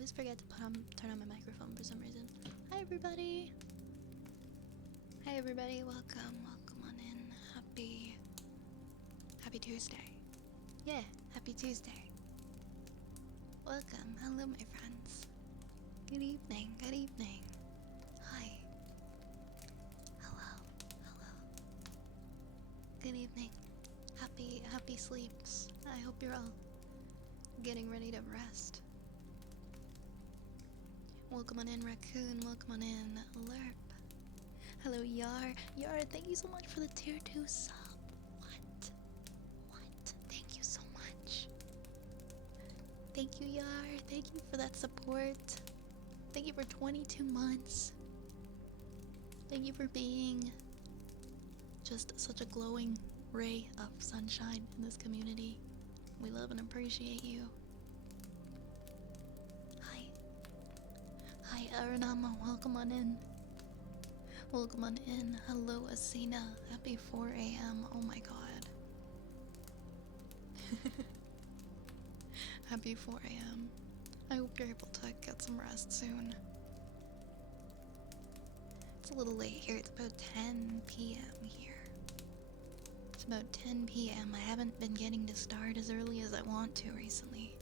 always forget to turn on my microphone for some reason. Hi everybody! Hi everybody, welcome on in. Happy Tuesday. Yeah, happy Tuesday. Welcome, hello my friends. Good evening, good evening. Hi. Hello. Good evening. Happy sleeps. I hope you're all getting ready to rest. Welcome on in, Raccoon. Welcome on in, Lerp. Hello, Yar. Yar, thank you so much for the tier 2 sub. What? Thank you so much. Thank you, Yar. Thank you for that support. Thank you for 22 months. Thank you for being just such a glowing ray of sunshine in this community. We love and appreciate you. Hi, Aranama. Welcome on in. Welcome on in. Hello, Asina. Happy 4 a.m. Oh my god. Happy 4 a.m. I hope you're able to get some rest soon. It's a little late here. It's about 10 p.m. here. It's about 10 p.m. I haven't been getting to start as early as I want to recently.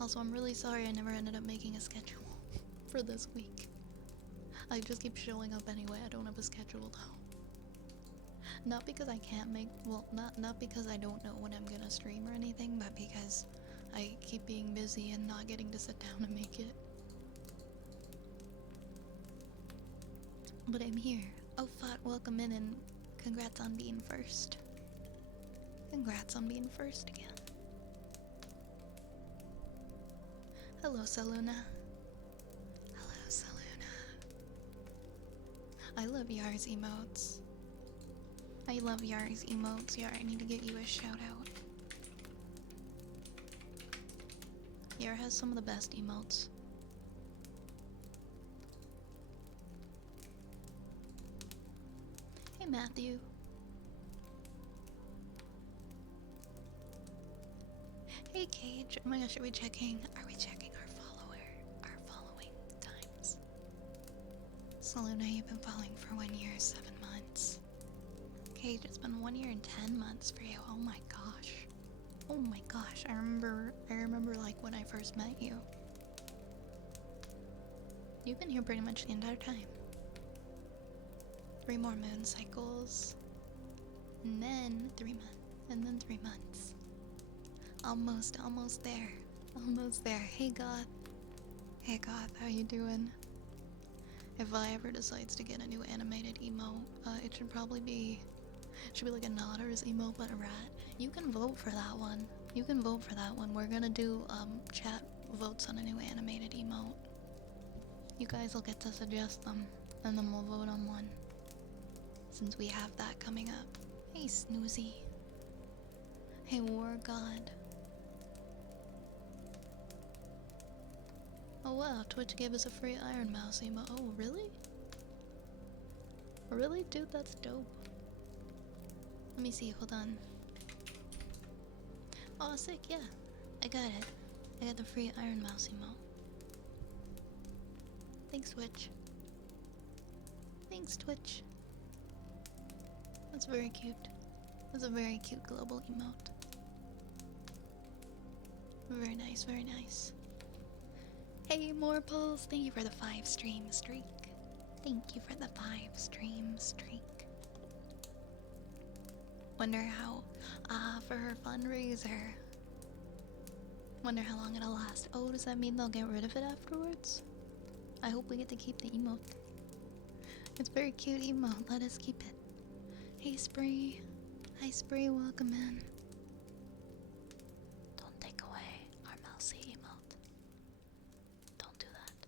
Also, I'm really sorry I never ended up making a schedule for this week. I just keep showing up anyway. I don't have a schedule though. Not because I can't make, well, not because I don't know when I'm gonna stream or anything, but because I keep being busy and not getting to sit down and make it. But I'm here. Oh, Fat, welcome in and congrats on being first. Congrats on being first again. Hello, Saluna. Hello, Saluna. I love Yar's emotes. I love Yar's emotes. Yar, I need to give you a shout out. Yar has some of the best emotes. Hey, Matthew. Hey, Cage. Oh my gosh, are we checking our following times? Saluna, you've been following for 1 year, 7 months. Cage, it's been 1 year and 10 months for you. Oh my gosh. Oh my gosh. I remember like when I first met you. You've been here pretty much the entire time. 3 more moon cycles. And then 3 months. And then 3 months. Almost there. Almost there. Hey Goth. Hey Goth, how you doing? If I ever decides to get a new animated emote, it should probably be like a Nodder's emote but a rat. You can vote for that one. We're gonna do chat votes on a new animated emote. You guys will get to suggest them, and then we'll vote on one. Since we have that coming up. Hey Snoozy. Hey War God. Oh wow, Twitch gave us a free Iron Mouse emote. Oh really? Really? Dude, that's dope. Let me see, hold on. Oh, sick, yeah. I got it. I got the free Iron Mouse emote. Thanks, Twitch. Thanks, Twitch. That's very cute. That's a very cute global emote. Very nice, very nice. Hey, more polls. Thank you for the 5 stream streak. Thank you for the 5 stream streak. Wonder how, for her fundraiser. Wonder how long it'll last. Oh, does that mean they'll get rid of it afterwards? I hope we get to keep the emote. It's a very cute emote. Let us keep it. Hey, Spree. Hi, Spree. Welcome in. Don't take away our mousy emote. Don't do that.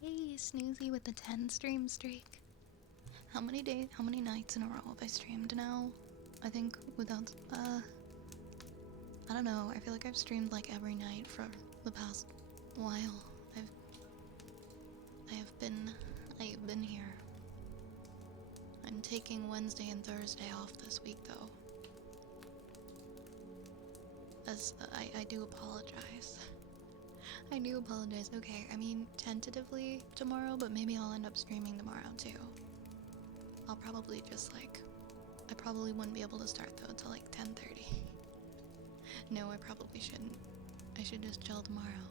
Hey, Snoozy with the 10 stream streak. How many nights in a row have I streamed now? I think without, I don't know. I feel like I've streamed like every night for the past while. I have been here. I'm taking Wednesday and Thursday off this week though. As I do apologize. I do apologize. Okay, I mean tentatively tomorrow, but maybe I'll end up streaming tomorrow too. I'll probably just like I probably wouldn't be able to start though till like 10:30. No, I probably shouldn't. I should just chill tomorrow.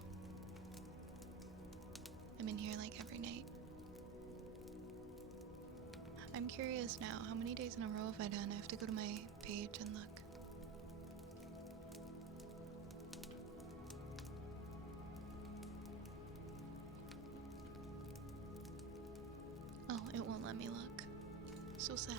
I'm in here like every night. I'm curious now, how many days in a row have I done? I have to go to my page and look. Oh, it won't let me look. So sad.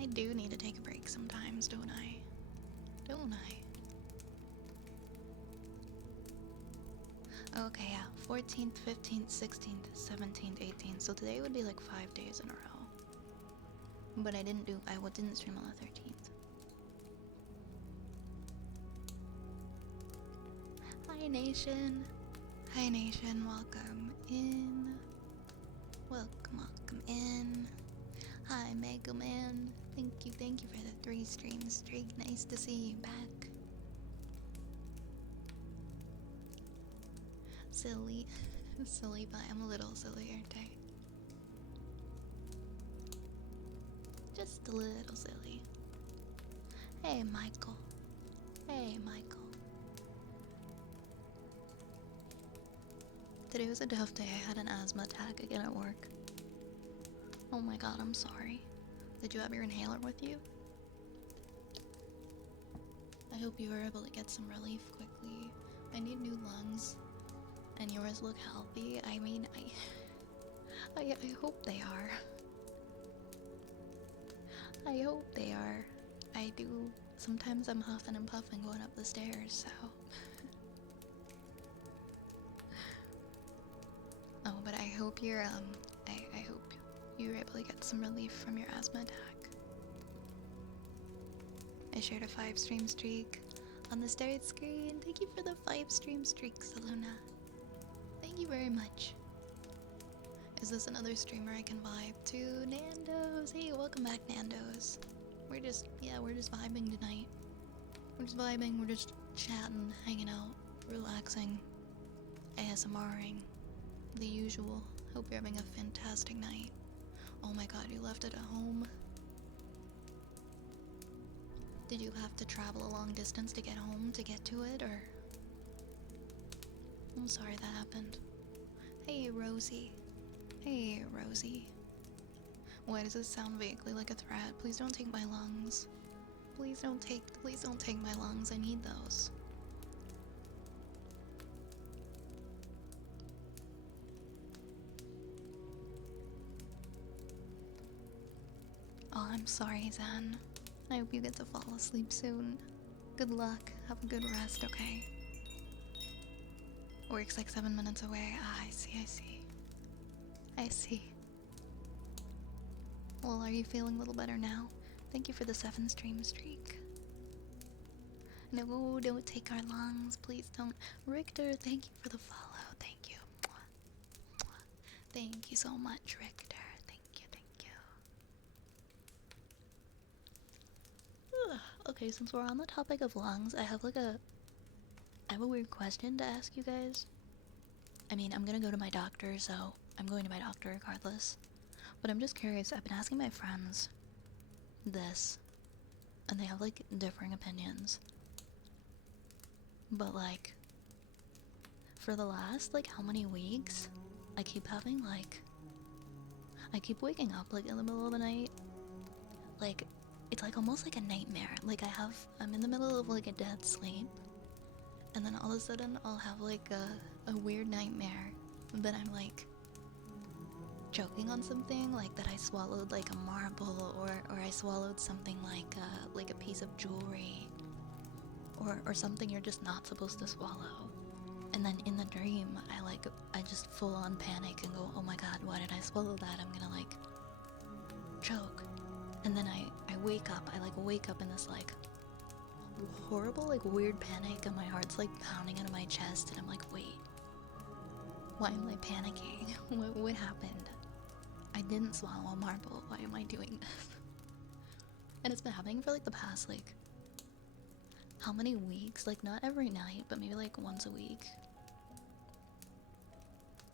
I do need to take a break sometimes, don't I? Don't I? Okay, yeah. 14th, 15th, 16th, 17th, 18th. So today would be like 5 days in a row. But I didn't stream on the 13th. Hi Nation. Hi Nation, welcome in. Welcome in. Hi Mega Man. Thank you for the 3 stream streak. Nice to see you back. Silly. Silly, but I'm a little silly, aren't I? Just a little silly. Hey Michael. Hey Michael. Today was a tough day. I had an asthma attack again at work. Oh my god, I'm sorry. Did you have your inhaler with you? I hope you were able to get some relief quickly. I need new lungs. And yours look healthy. I mean, I hope they are. I hope they are. I do. Sometimes I'm huffing and puffing going up the stairs, so. Oh, but I hope you're, I hope you were able to get some relief from your asthma attack. I shared a 5 stream streak on the start screen. Thank you for the 5 stream streak, Saluna. Thank you very much. Is this another streamer I can vibe to? Nando's! Hey, welcome back, Nando's. We're just vibing tonight. We're just vibing, we're just chatting, hanging out, relaxing, ASMRing. The usual. Hope you're having a fantastic night. Oh my god, you left it at home? Did you have to travel a long distance to get home to get to it, or? I'm sorry that happened. Hey, Rosie. Hey, Rosie. Why does this sound vaguely like a threat? Please don't take my lungs. Please don't take my lungs. I need those. Oh, I'm sorry, Zen. I hope you get to fall asleep soon. Good luck. Have a good rest, okay? Work's like 7 minutes away. Ah, I see. I see. Well, are you feeling a little better now? Thank you for the 7 stream streak. No, don't take our lungs. Please don't. Richter, thank you for the follow. Thank you. Thank you so much, Richter. Thank you. Ugh. Okay, since we're on the topic of lungs, I have a weird question to ask you guys. I mean, I'm gonna go to my doctor, so I'm going to my doctor regardless. But I'm just curious, I've been asking my friends this, and they have like differing opinions. But like, for the last like how many weeks, I keep having like, I keep waking up like in the middle of the night. Like, it's like almost like a nightmare. Like I'm in the middle of like a dead sleep, and then all of a sudden I'll have like a weird nightmare that I'm like choking on something, like that I swallowed like a marble, or I swallowed something like a piece of jewelry, or something you're just not supposed to swallow. And then in the dream, I just full on panic and go, oh my god, why did I swallow that? I'm gonna like choke. And then I wake up, I wake up in this like horrible like weird panic, and my heart's like pounding into my chest, and I'm like, wait, why am I panicking? What happened? I didn't swallow a marble. Why am I doing this? And it's been happening for like the past like how many weeks? Like not every night, but maybe like once a week.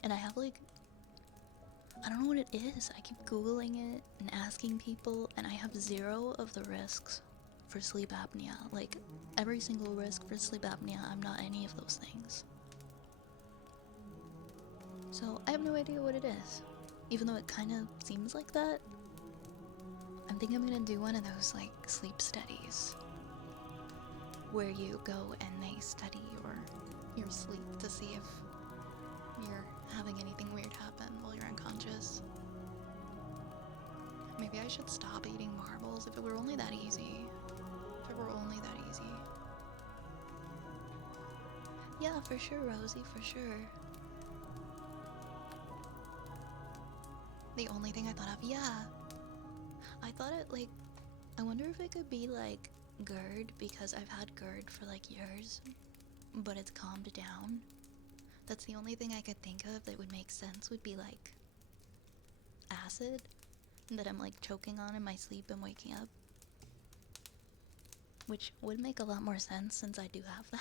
And I have like, I don't know what it is. I keep Googling it and asking people, and I have zero of the risks for sleep apnea. Like every single risk for sleep apnea, I'm not any of those things. So I have no idea what it is. Even though it kind of seems like that, I'm thinking I'm gonna do one of those like sleep studies where you go and they study your sleep to see if you're having anything weird happen while you're unconscious. Maybe I should stop eating marbles if it were only that easy. If it were only that easy. Yeah, for sure, Rosie, for sure. The only thing I thought of, yeah. I thought it like, I wonder if it could be like GERD, because I've had GERD for like years, but it's calmed down. That's the only thing I could think of that would make sense, would be like acid that I'm like choking on in my sleep and waking up. Which would make a lot more sense since I do have that.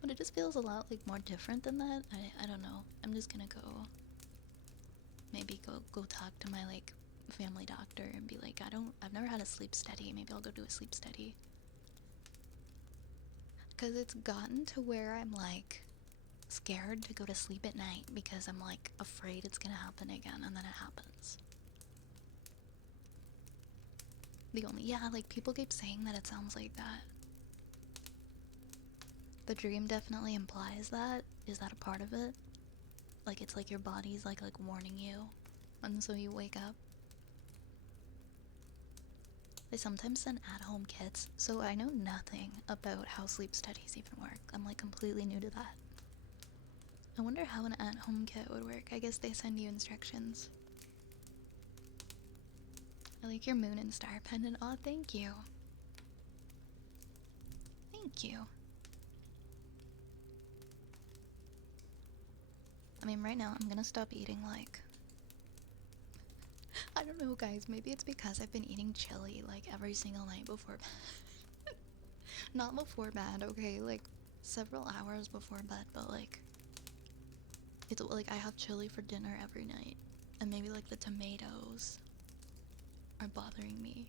But it just feels a lot like more different than that. I don't know. I'm just gonna go maybe go talk to my like family doctor and be like, I've never had a sleep study. Maybe I'll go do a sleep study. Cause it's gotten to where I'm like scared to go to sleep at night because I'm like afraid it's gonna happen again, and then it happens. Yeah, like people keep saying that it sounds like that. The dream definitely implies that. Is that a part of it? Like it's like your body's like warning you, and so you wake up. They sometimes send at-home kits, so I know nothing about how sleep studies even work. I'm like completely new to that. I wonder how an at-home kit would work. I guess they send you instructions. I like your moon and star pendant. Aw, thank you. Thank you. I mean, right now I'm gonna stop eating like... I don't know, guys. Maybe it's because I've been eating chili like every single night before bed. Not before bed, okay? Like several hours before bed, but like... It's like I have chili for dinner every night. And maybe like the tomatoes are bothering me.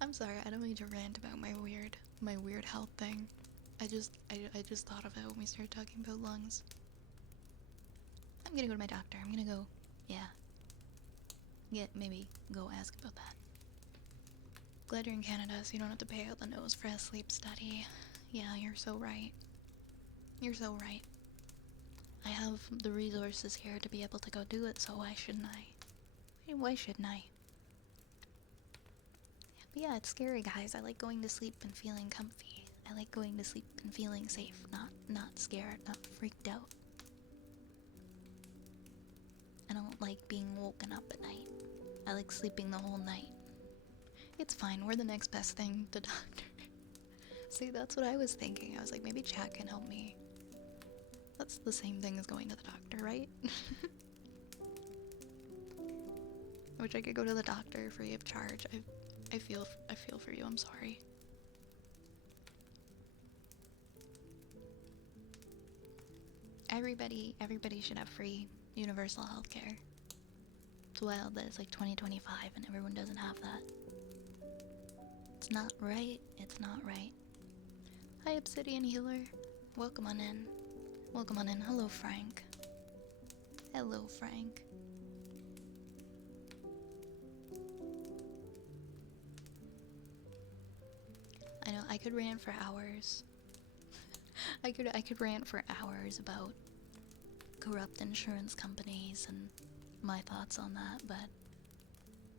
I'm sorry, I don't mean to rant about my weird health thing. I just thought of it when we started talking about lungs. I'm gonna go to my doctor. I'm gonna go, maybe go ask about that. Glad you're in Canada so you don't have to pay out the nose for a sleep study. Yeah, you're so right. You're so right. I have the resources here to be able to go do it, so why shouldn't I? Why shouldn't I? But yeah, it's scary, guys. I like going to sleep and feeling comfy. I like going to sleep and feeling safe, not scared, not freaked out. I don't like being woken up at night. I like sleeping the whole night. It's fine, we're the next best thing to doctor. See, that's what I was thinking. I was like, maybe chat can help me. That's the same thing as going to the doctor, right? I wish I could go to the doctor free of charge. I feel for you, I'm sorry. Everybody should have free universal healthcare. It's wild that it's like 2025 and everyone doesn't have that. It's not right. It's not right. Hi, Obsidian Healer. Welcome on in. Welcome on in. Hello, Frank. Hello, Frank. I know, I could rant for hours. I could rant for hours about corrupt insurance companies and my thoughts on that, but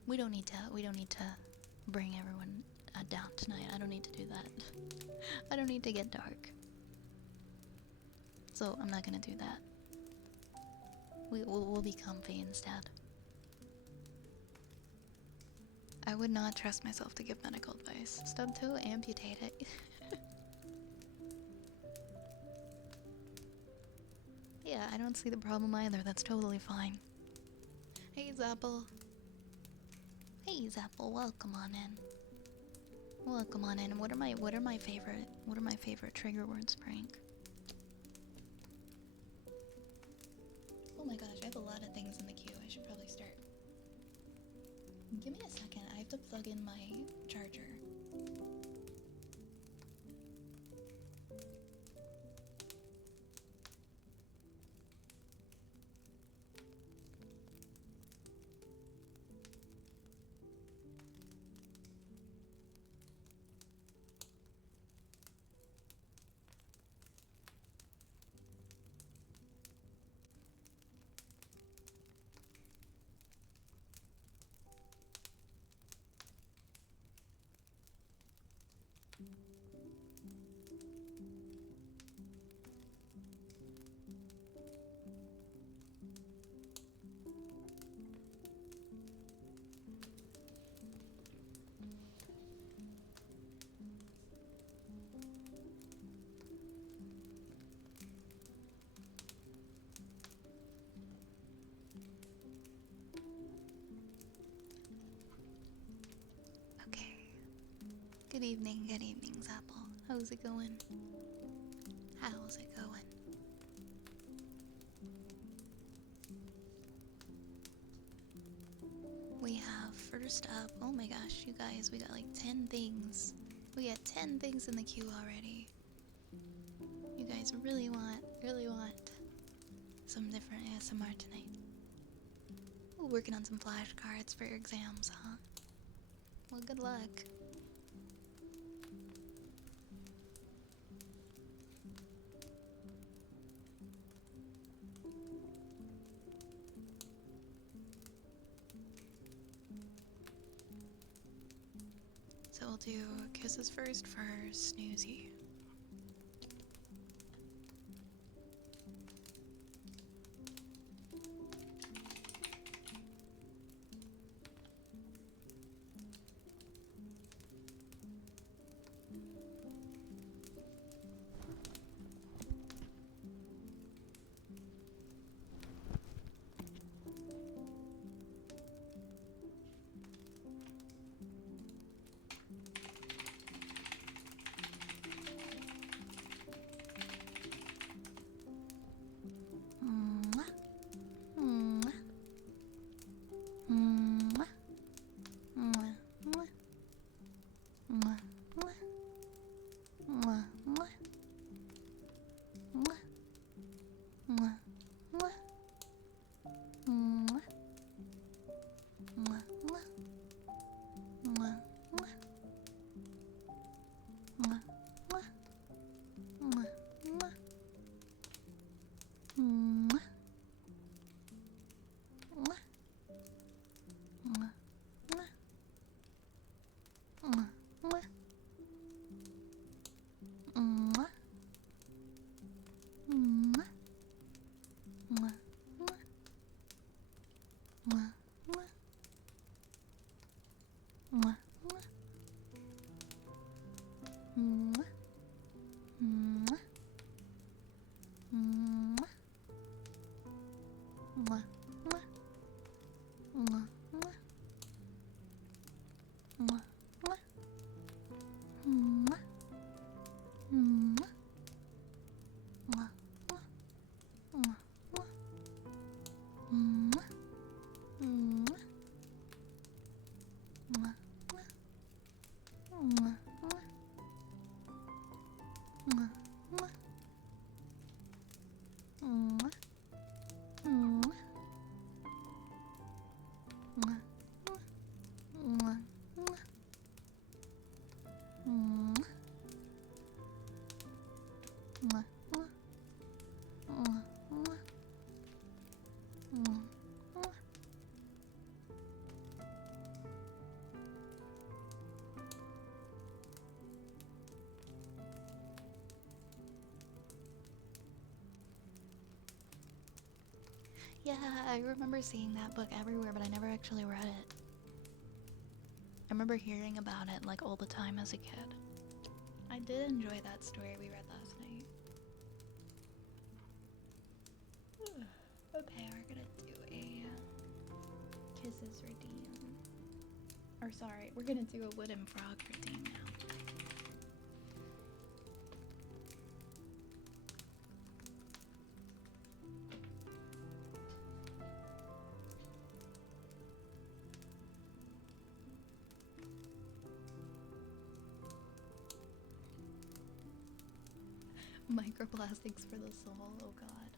we don't need to bring everyone down tonight. I don't need to do that. I don't need to get dark. So I'm not gonna do that. We'll be comfy instead. I would not trust myself to give medical advice. Stub toe, amputate it. Yeah, I don't see the problem either. That's totally fine. Zapple. Hey, Zapple, welcome on in. Welcome on in. What are my favorite trigger words, Frank? Oh my gosh, I have a lot of things in the queue. I should probably start. Give me a second. I have to plug in my charger. Okay. Good evening, Zapple. How's it going? How's it going? We have first up, oh my gosh, you guys, we got like 10 things. We got 10 things in the queue already. You guys really want some different ASMR tonight. Ooh, working on some flashcards for your exams, huh? Well, good luck. So we'll do kisses first for Snoozy. Yeah, I remember seeing that book everywhere, but I never actually read it. I remember hearing about it like all the time as a kid. I did enjoy that story we read last night. Okay, we're gonna do a redeem. Or sorry, we're gonna do a wooden frog redeem now. Microplastics for the soul, oh god.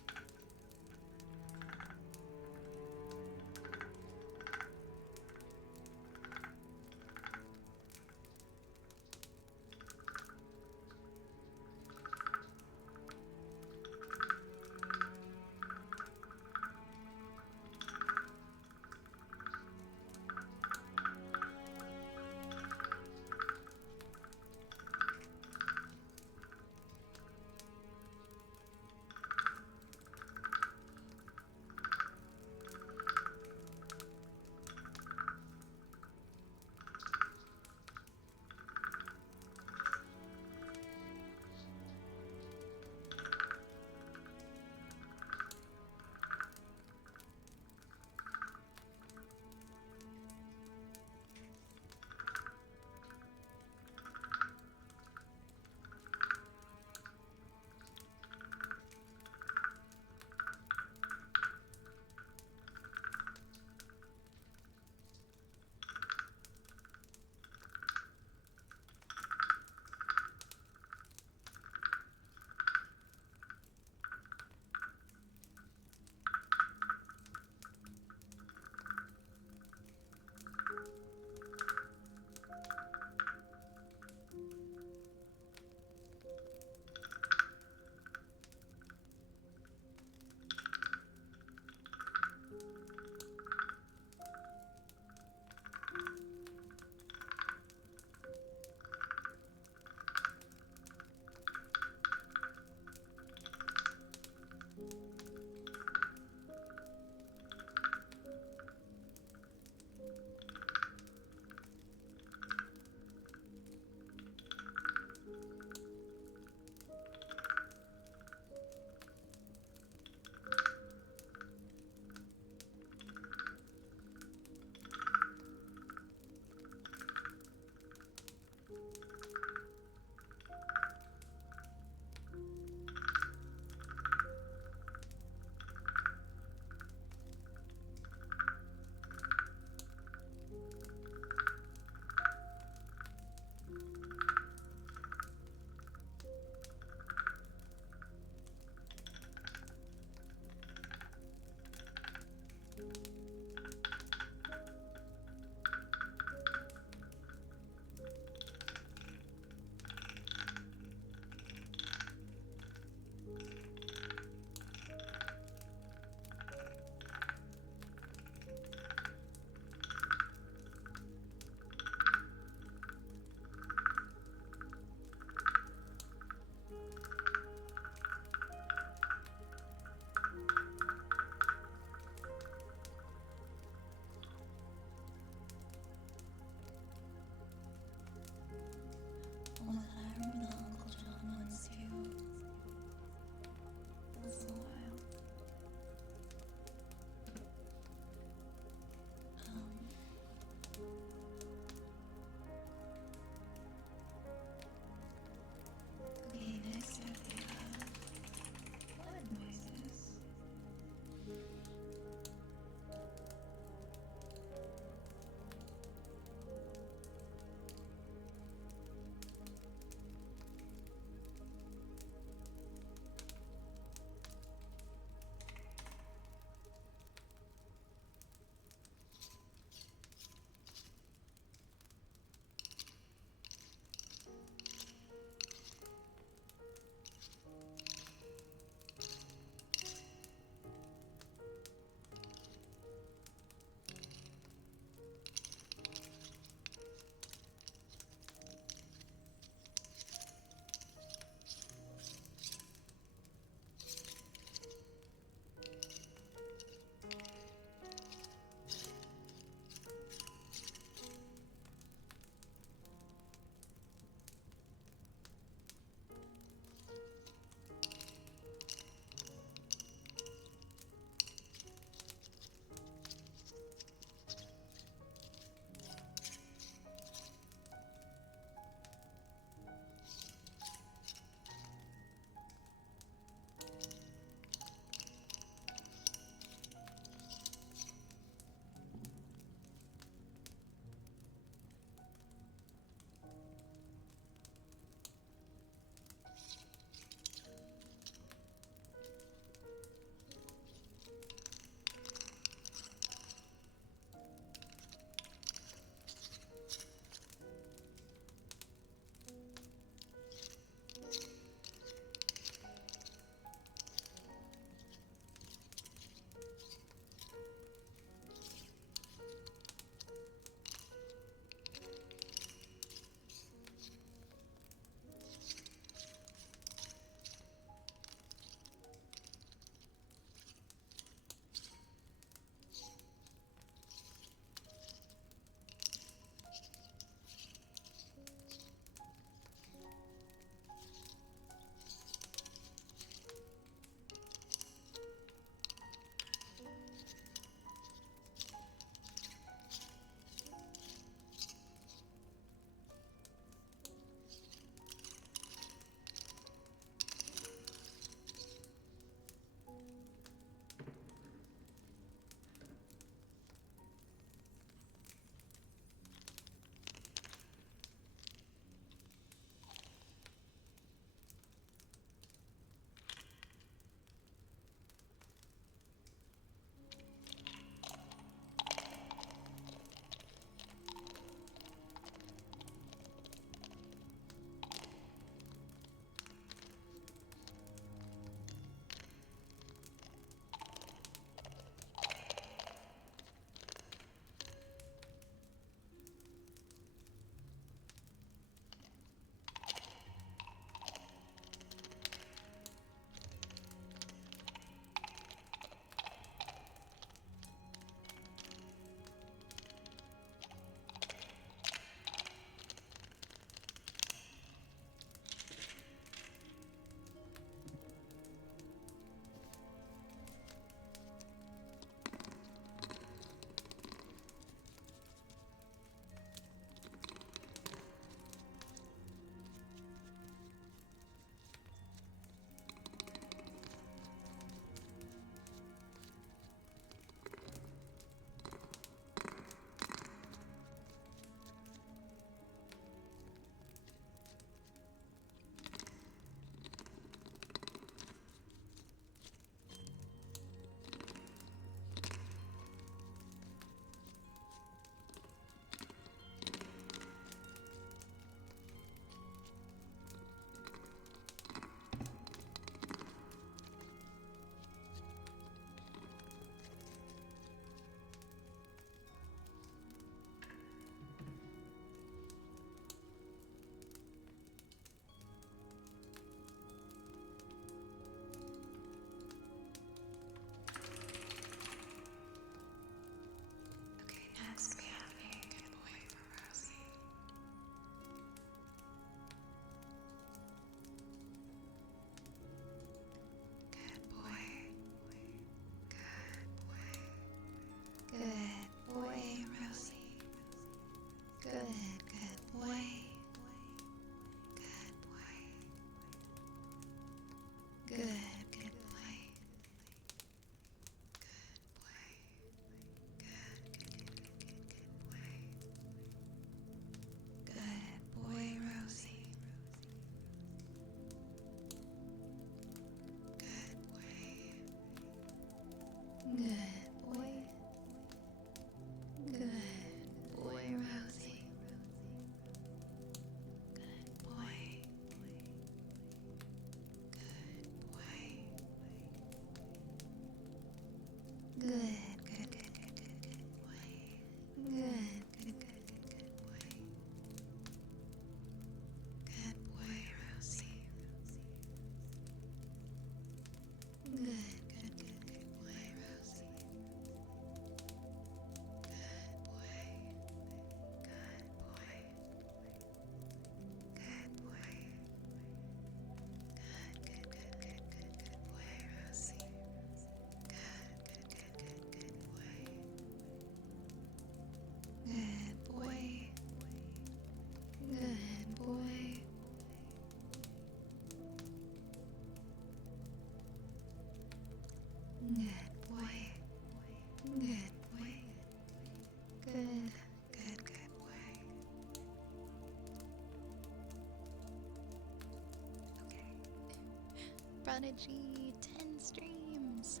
Prodigy. 10 streams.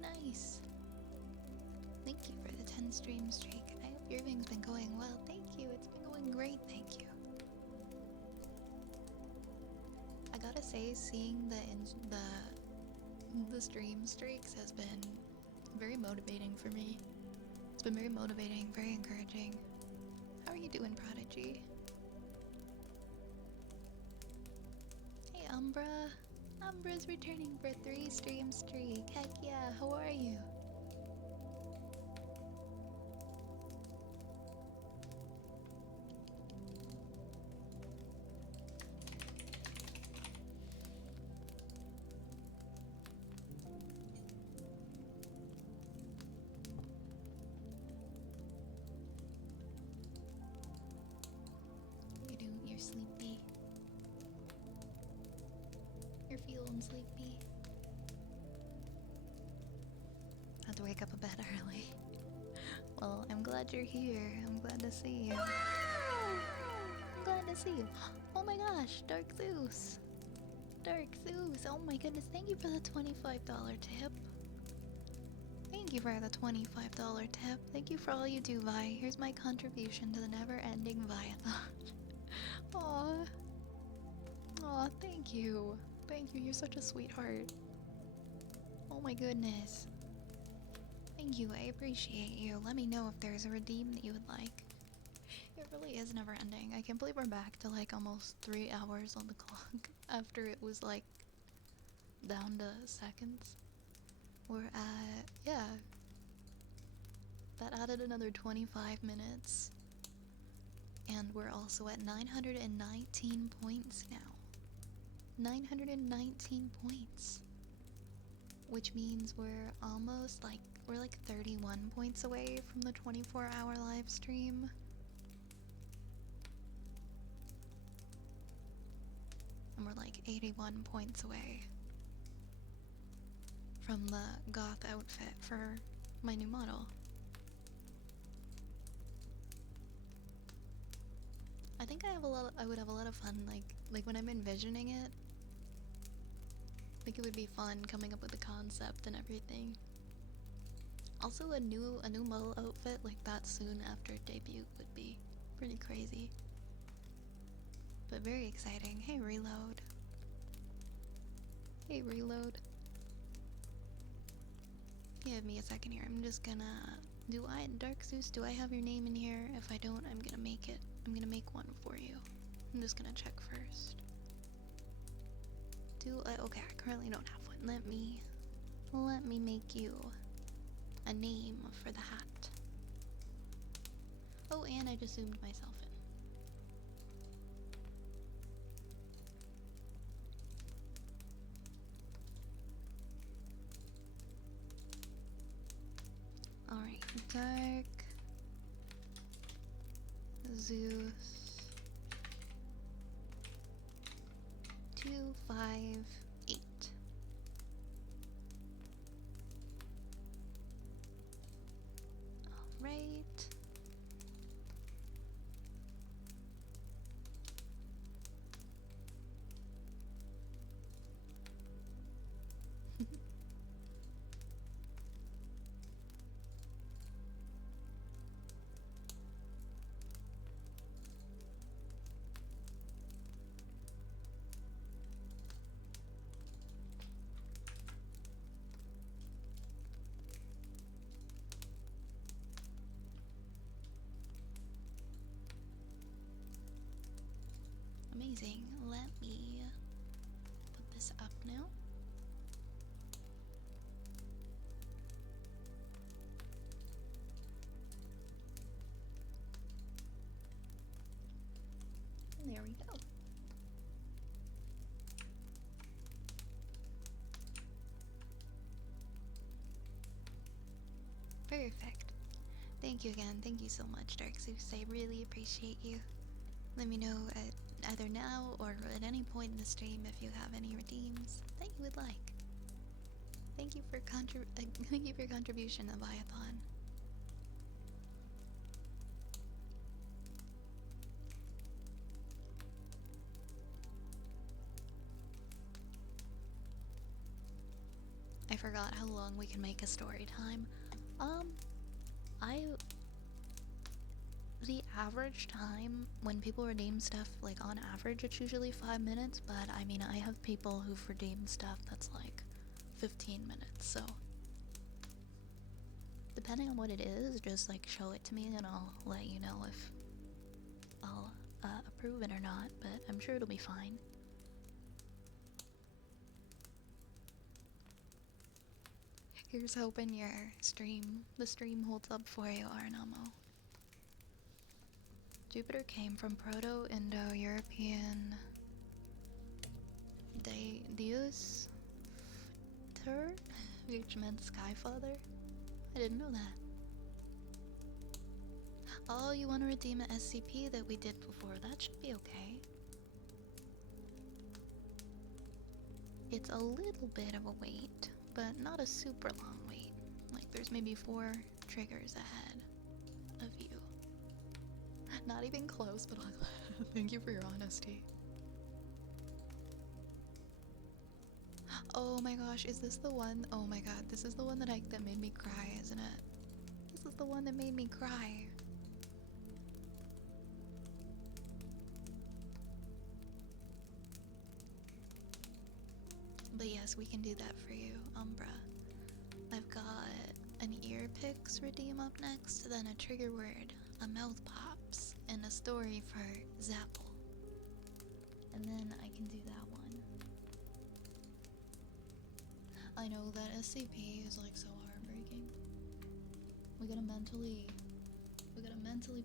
Nice. Thank you for the 10 stream streak. I hope your thing's been going well. Thank you. It's been going great. Thank you. I gotta say, seeing the stream streaks has been very motivating for me. It's been very motivating, very encouraging. How are you doing, Prodigy? Hey, Umbra. Umbra's returning for 3 stream streak. Heck yeah, how are you? You're sleepy. You're feeling sleepy. Had to wake up a bit early. Well, I'm glad you're here. I'm glad to see you. I'm glad to see you. Oh my gosh, Dark Zeus. Dark Zeus. Oh my goodness, thank you for the $25 tip. Thank you for the $25 tip. Thank you for all you do, Vi. Here's my contribution to the never-ending Viathon. Aw. Aw, thank you. Thank you, you're such a sweetheart. Oh my goodness. Thank you, I appreciate you. Let me know if there's a redeem that you would like. It really is never ending. I can't believe we're back to like almost 3 hours on the clock after it was like down to seconds. We're at, yeah. That added another 25 minutes. And we're also at 919 points now. 919 points. Which means we're almost like, we're like 31 points away from the 24-hour live stream. And we're like 81 points away from the goth outfit for my new model. I think I would have a lot of fun, like when I'm envisioning it. I think it would be fun coming up with the concept and everything. Also, a new model outfit like that soon after debut would be pretty crazy. But very exciting. Hey, Reload. Hey, Reload. Give me a second here. I'm just gonna... Dark Zeus, do I have your name in here? If I don't, I'm gonna make it. I'm gonna make one for you. I'm just gonna check first. Okay, I currently don't have one. Let me make you a name for the hat. Oh, and I just zoomed myself in. Alright, Dark Zeus 258. Alright. Amazing. Let me put this up now. And there we go. Perfect. Thank you again. Thank you so much, Dark Zeus. I really appreciate you. Let me know at either now or at any point in the stream if you have any redeems that you would like. Thank you for your contribution to Viathon. forgot how long we can make a story time. I the average time when people redeem stuff, like on average, it's usually 5 minutes, but I mean, I have people who've redeemed stuff that's like 15 minutes, so depending on what it is, just like show it to me and I'll let you know if I'll approve it or not, but I'm sure it'll be fine. Here's hoping the stream holds up for you, Arnamo. Jupiter came from Proto-Indo-European Deus Ter, which meant Skyfather. I didn't know that. Oh, you want to redeem an SCP that we did before? That should be okay. It's a little bit of a wait, but not a super long wait. Like, there's maybe 4 triggers ahead of you. Not even close, but thank you for your honesty. Oh my gosh, is this the one? Oh my god, this is the one that made me cry, isn't it? This is the one that made me cry. But yes, we can do that for you, Umbra. I've got an ear picks redeem up next, then a trigger word, a mouth pops, and a story for Zapple. And then I can do that one. I know that SCP is like so heartbreaking. We gotta mentally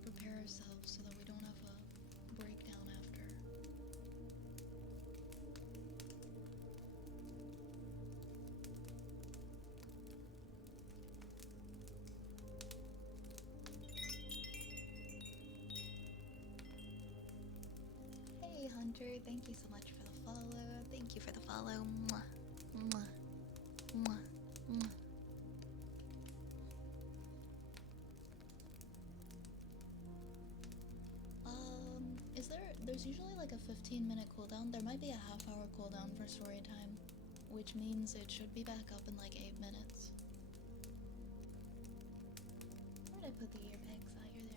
prepare ourselves so that we don't have a breakdown after. Hey Hunter, thank you so much for the follow. Thank you for the follow. Mwah. Mwah. Mwah. Mwah. There's usually like a 15-minute cooldown. There might be a half-hour cooldown for story time, which means it should be back up in like 8 minutes. Where did I put the ear picks? Oh, you're there.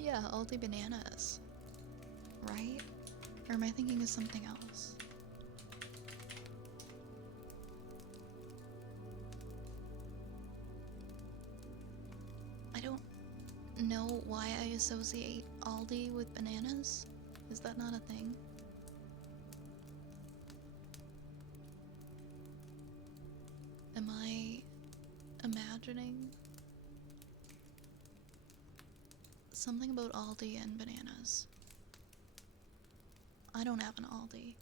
Yeah, Aldi bananas. Right? Or am I thinking of something else? I don't know why I associate Aldi with bananas. Is that not a thing? Am I imagining something about Aldi and bananas? I don't have an Aldi.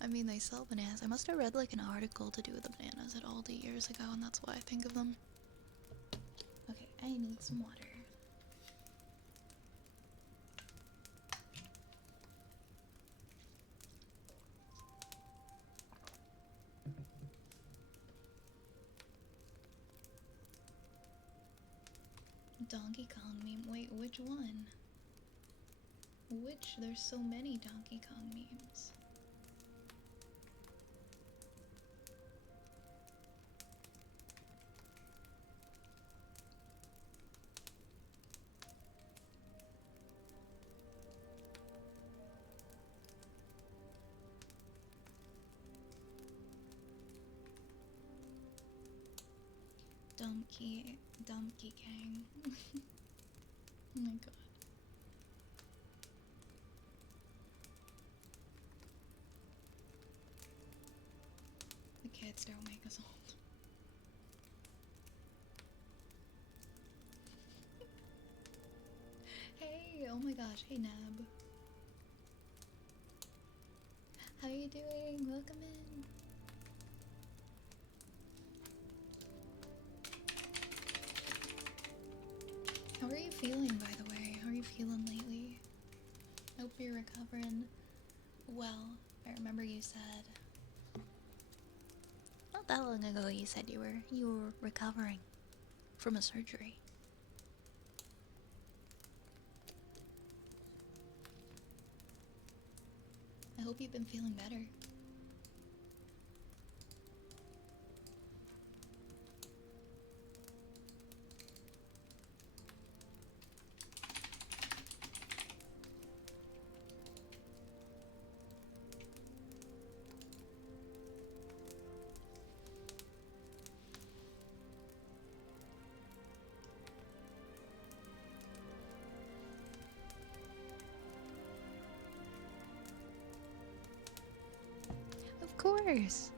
I mean, they sell bananas. I must have read like an article to do with the bananas at Aldi years ago, and that's why I think of them. Okay, I need some water. Donkey Kong meme. Wait, which one? Which? There's so many Donkey Kong memes. Donkey Kang. Oh my god. The kids don't make us old. Hey, oh my gosh, hey Nab. How are you doing? Welcome in. How are you feeling, by the way? How are you feeling lately? Hope you're recovering well. I remember you said not that long ago you said you were recovering from a surgery. I hope you've been feeling better. Of course.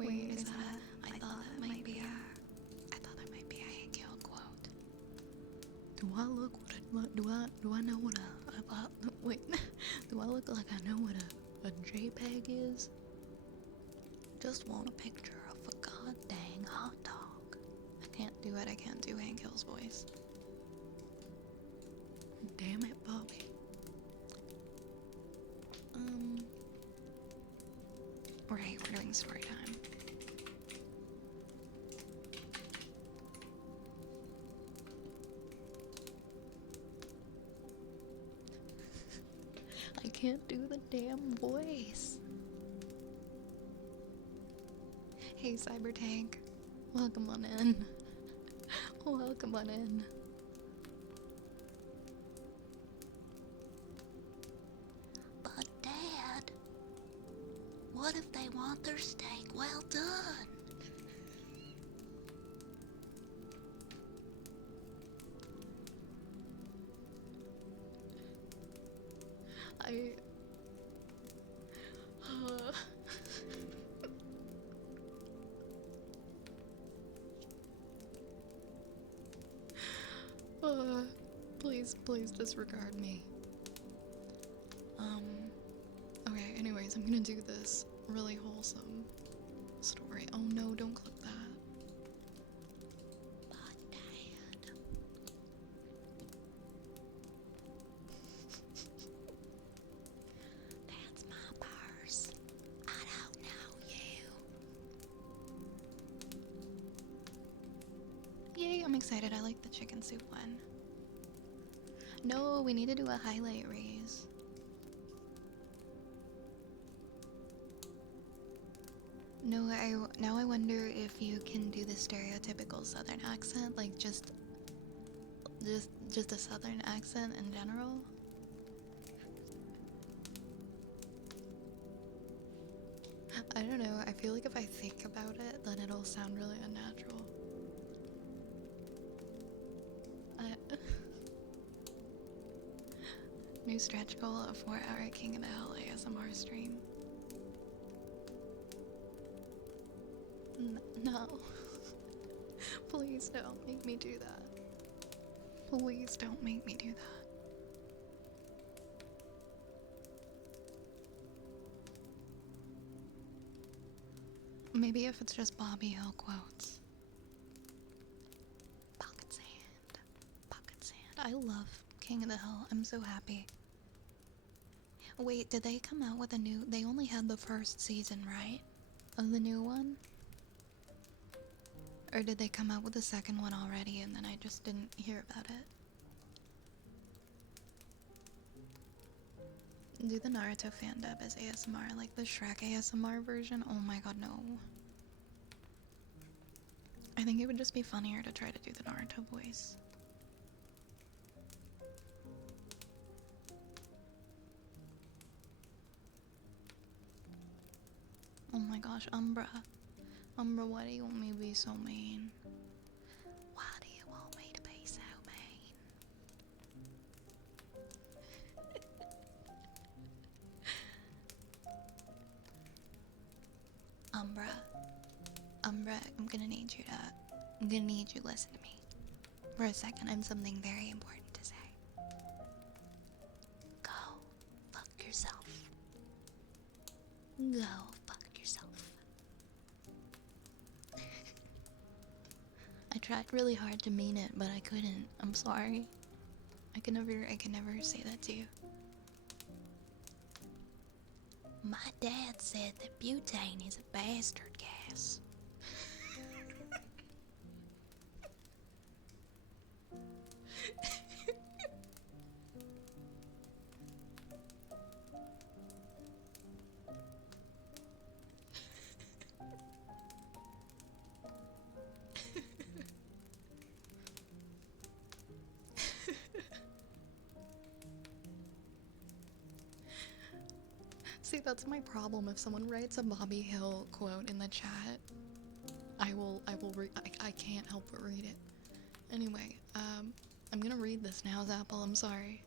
Wait, is that? I thought that might be a. I thought that might be a Hank Hill quote. Do I look what? Do I know what a? Wait, do I look like I know what a JPEG is? Just want a picture of a goddamn hot dog. I can't do it. I can't do Hank Hill's voice. Damn it, Bobby. Right, we're doing story time. I can't do the damn voice. Hey, Cyber Tank. Welcome on in. Welcome on in. But, Dad, what if they want their steak well done? Please disregard me. Okay, anyways, I'm gonna do this really wholesome story. Oh no, don't click that. But Dad. That's my purse. I don't know you. Yay, I'm excited. I like the chicken soup one. No, we need to do a highlight raise. No, now I wonder if you can do the stereotypical southern accent, like just a southern accent in general. I don't know, I feel like if I think about it, then it'll sound really unnatural. New stretch goal, a 4-hour King of the Hill ASMR stream. No. Please don't make me do that. Please don't make me do that. Maybe if it's just Bobby Hill quotes. Pocket sand. Pocket sand. I love King of the Hill. I'm so happy. Wait, did they come out with a new... They only had the first season, right? Of the new one? Or did they come out with the second one already and then I just didn't hear about it? Do the Naruto fan dub as ASMR, like the Shrek ASMR version? Oh my god, no. I think it would just be funnier to try to do the Naruto voice. Oh my gosh, Umbra. Umbra, why do you want me to be so mean? Why do you want me to be so mean? Umbra, I'm gonna need you to listen to me. For a second, I have something very important to say. Go fuck yourself. Go fuck yourself. I tried really hard to mean it, but I couldn't. I'm sorry. I can never say that to you. My dad said that butane is a bastard gas. See, that's my problem. If someone writes a Bobby Hill quote in the chat, I can't help but read it. Anyway, I'm gonna read this now, Zapple. I'm sorry.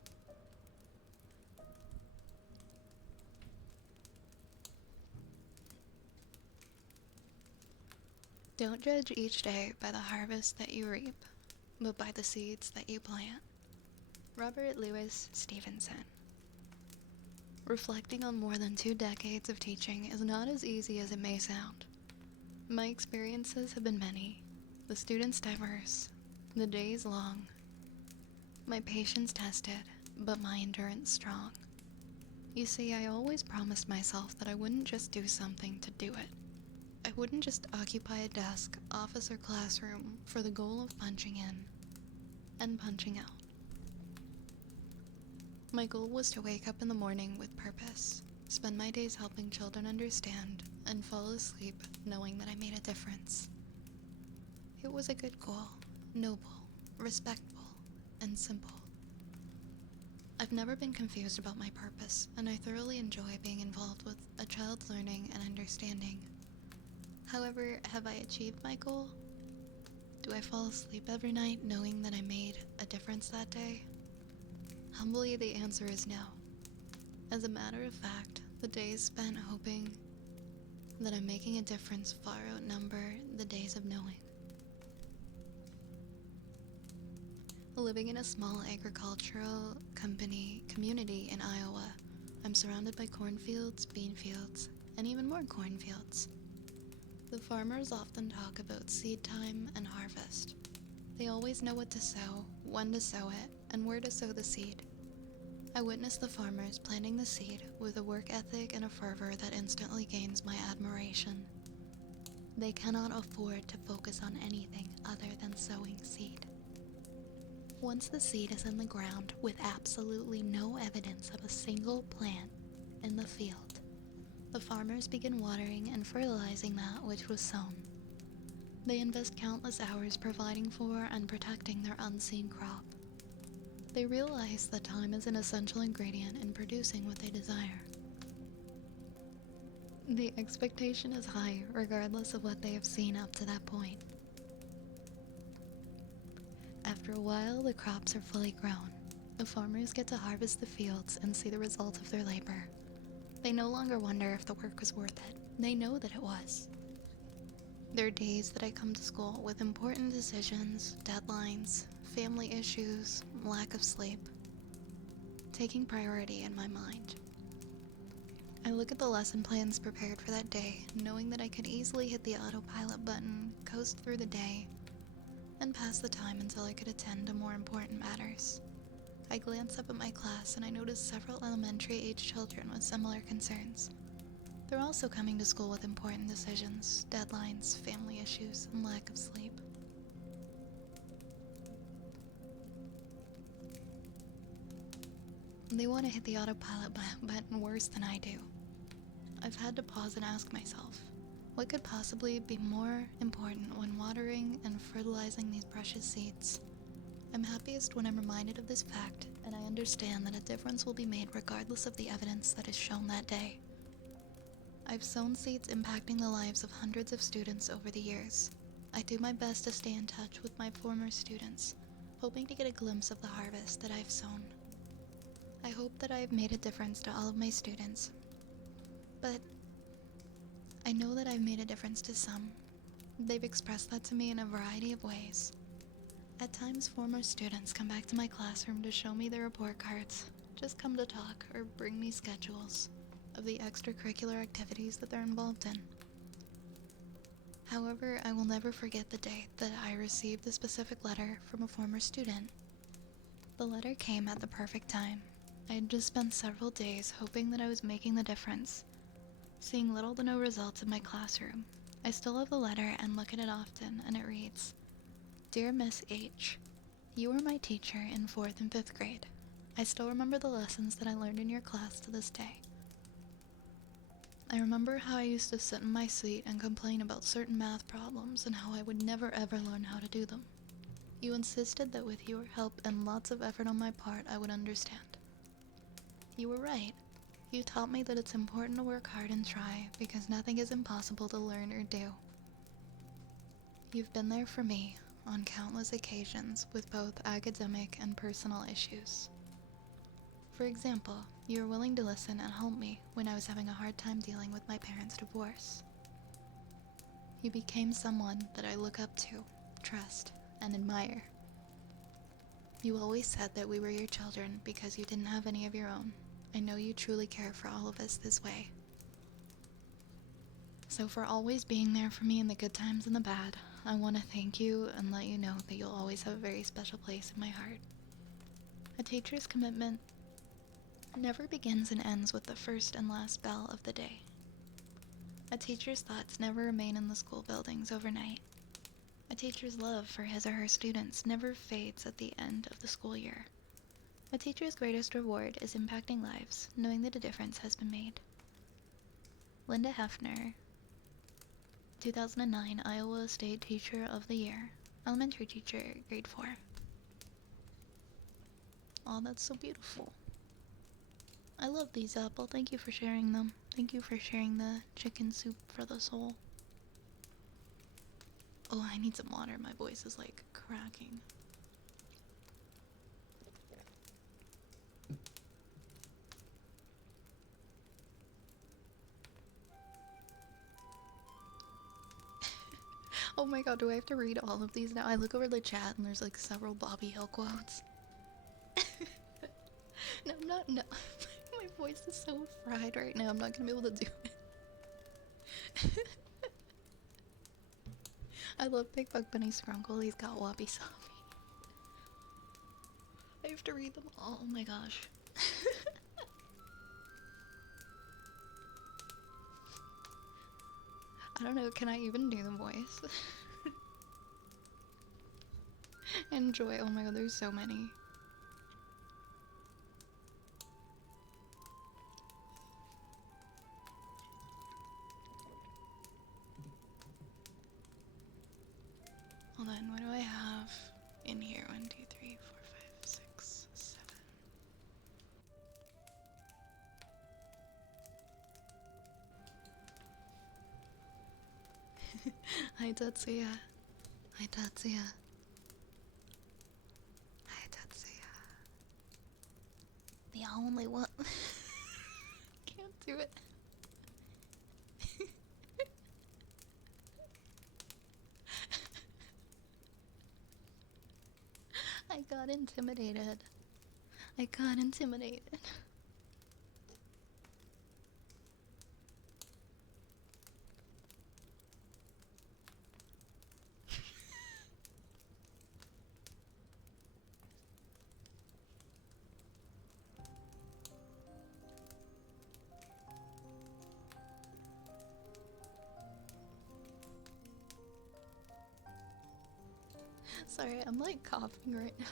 Don't judge each day by the harvest that you reap, but by the seeds that you plant. Robert Louis Stevenson. Reflecting on more than 2 decades of teaching is not as easy as it may sound. My experiences have been many, the students diverse, the days long, my patience tested, but my endurance strong. You see, I always promised myself that I wouldn't just do something to do it. I wouldn't just occupy a desk, office, or classroom for the goal of punching in and punching out. My goal was to wake up in the morning with purpose, spend my days helping children understand, and fall asleep knowing that I made a difference. It was a good goal, noble, respectful, and simple. I've never been confused about my purpose, and I thoroughly enjoy being involved with a child's learning and understanding. However, have I achieved my goal? Do I fall asleep every night knowing that I made a difference that day? Humbly, the answer is no. As a matter of fact, the days spent hoping that I'm making a difference far outnumber the days of knowing. Living in a small agricultural community in Iowa, I'm surrounded by cornfields, bean fields, and even more cornfields. The farmers often talk about seed time and harvest. They always know what to sow, when to sow it, and where to sow the seed. I witness the farmers planting the seed with a work ethic and a fervor that instantly gains my admiration. They cannot afford to focus on anything other than sowing seed. Once the seed is in the ground with absolutely no evidence of a single plant in the field, the farmers begin watering and fertilizing that which was sown. They invest countless hours providing for and protecting their unseen crop. They realize that time is an essential ingredient in producing what they desire. The expectation is high regardless of what they have seen up to that point. After a while, the crops are fully grown. The farmers get to harvest the fields and see the result of their labor. They no longer wonder if the work was worth it. They know that it was. There are days that I come to school with important decisions, deadlines, family issues, lack of sleep, taking priority in my mind. I look at the lesson plans prepared for that day, knowing that I could easily hit the autopilot button, coast through the day, and pass the time until I could attend to more important matters. I glance up at my class and I notice several elementary-age children with similar concerns. They're also coming to school with important decisions, deadlines, family issues, and lack of sleep. They want to hit the autopilot button worse than I do. I've had to pause and ask myself, what could possibly be more important when watering and fertilizing these precious seeds? I'm happiest when I'm reminded of this fact, and I understand that a difference will be made regardless of the evidence that is shown that day. I've sown seeds impacting the lives of hundreds of students over the years. I do my best to stay in touch with my former students, hoping to get a glimpse of the harvest that I've sown. I hope that I have made a difference to all of my students, but I know that I've made a difference to some. They've expressed that to me in a variety of ways. At times, former students come back to my classroom to show me their report cards, just come to talk or bring me schedules of the extracurricular activities that they're involved in. However, I will never forget the day that I received a specific letter from a former student. The letter came at the perfect time. I had just spent several days hoping that I was making the difference, seeing little to no results in my classroom. I still have the letter and look at it often, and it reads, "Dear Miss H, you were my teacher in 4th and 5th grade. I still remember the lessons that I learned in your class to this day. I remember how I used to sit in my seat and complain about certain math problems and how I would never ever learn how to do them. You insisted that with your help and lots of effort on my part, I would understand. You were right. You taught me that it's important to work hard and try because nothing is impossible to learn or do. You've been there for me on countless occasions with both academic and personal issues. For example, you were willing to listen and help me when I was having a hard time dealing with my parents' divorce. You became someone that I look up to, trust, and admire. You always said that we were your children because you didn't have any of your own. I know you truly care for all of us this way. So for always being there for me in the good times and the bad, I want to thank you and let you know that you'll always have a very special place in my heart. A teacher's commitment never begins and ends with the first and last bell of the day. A teacher's thoughts never remain in the school buildings overnight. A teacher's love for his or her students never fades at the end of the school year. A teacher's greatest reward is impacting lives, knowing that a difference has been made. Linda Hefner, 2009 Iowa State Teacher of the Year, elementary teacher, grade 4. Oh, that's so beautiful. I love these, Apple. Thank you for sharing them. Thank you for sharing the chicken soup for the soul. Oh, I need some water. My voice is like cracking. Oh my god, do I have to read all of these now? I look over the chat and there's like several Bobby Hill quotes. No, I'm not. No. My voice is so fried right now. I'm not gonna be able to do it. I love Big Bug Bunny Scrunkle. He's got Wabi Sabi. I have to read them all. Oh my gosh. I don't know. Can I even do the voice? Enjoy. Oh my god, there's so many. Hold on, what do I have in here? 1, 2, 3, 4, 5, 6, 7. Hi Tatsuya. Hi Tatsuya. Hi Tatsuya. The only one. Can't do it. I got intimidated. I got intimidated. Sorry, I'm like coughing right now.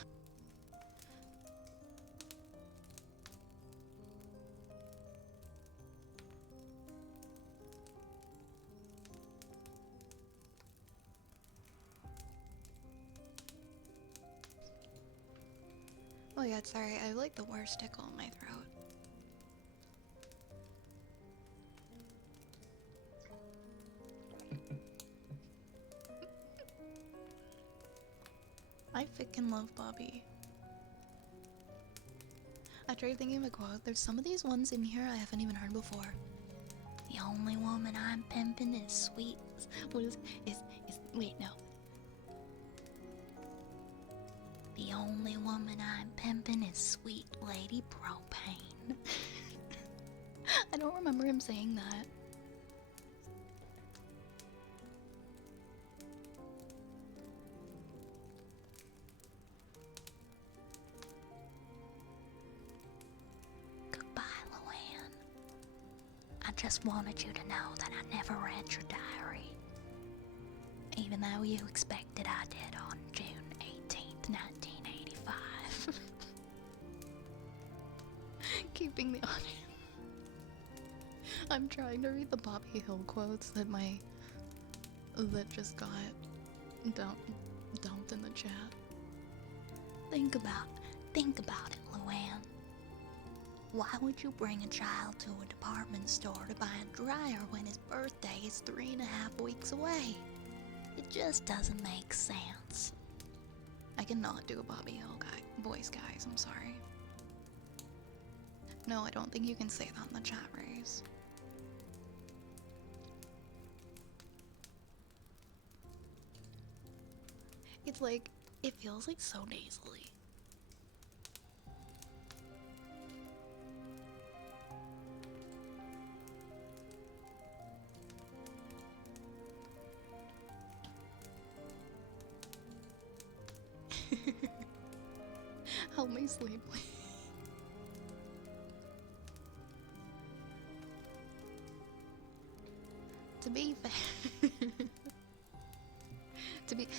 Oh yeah, sorry, I have like the worst tickle in my throat. I freaking love Bobby. I tried thinking of a quote. There's some of these ones in here I haven't even heard before. The only woman I'm pimping is sweet. What is wait, no. The only woman I'm pimping is sweet Lady Propane. I don't remember him saying that. Goodbye, Luann. I just wanted you to know that I never read your diary. Even though you expected I did on June 18th, 1985. Keeping the audience. I'm trying to read the Bobby Hill quotes that just got dumped in the chat. Think about it, Luann. Why would you bring a child to a department store to buy a dryer when his birthday is 3.5 weeks away? It just doesn't make sense. I cannot do a Bobby Hill voice, guys. I'm sorry. No, I don't think you can say that in the chat, Raze. It's like, it feels like so nasally. Help me sleep, please. To be fair,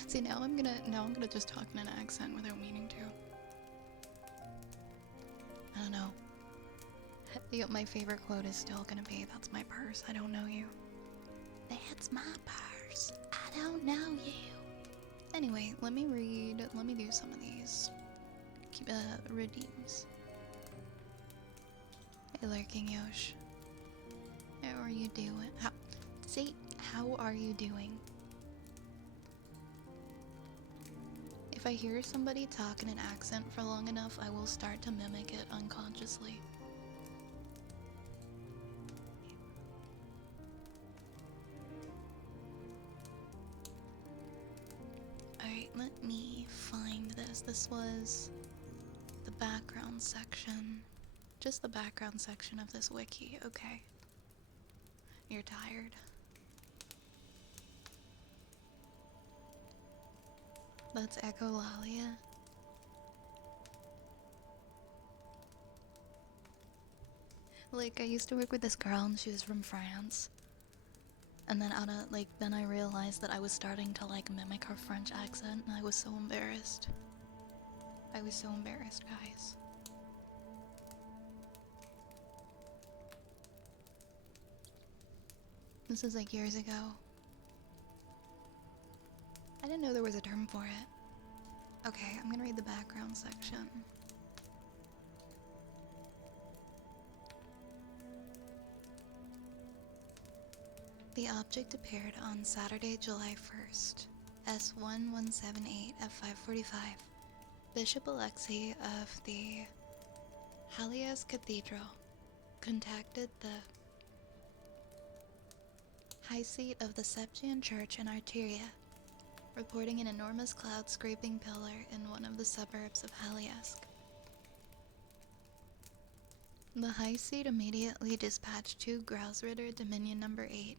see now I'm gonna just talk in an accent without meaning to. I don't know. My favorite quote is still gonna be, "That's my purse. I don't know you." That's my purse. I don't know you. Anyway, let me do some of these. Redeems. Hey, Lurking Yosh. How are you doing? How are you doing? If I hear somebody talk in an accent for long enough, I will start to mimic it unconsciously. Alright, let me find this. This was the background section. Just the background section of this wiki, okay. You're tired. That's Echolalia. Like, I used to work with this girl and she was from France. And then then I realized that I was starting to mimic her French accent and I was so embarrassed. I was so embarrassed, guys. This is like years ago. I didn't know there was a term for it. Okay, I'm gonna read the background section. The object appeared on Saturday, July 1st, S1178 at 5:45. Bishop Alexei of the Halias Cathedral contacted the high seat of the Septian Church in Arteria, reporting an enormous cloud scraping pillar in one of the suburbs of Haliask. The high seat immediately dispatched 2 Grousritter Dominion Number 8,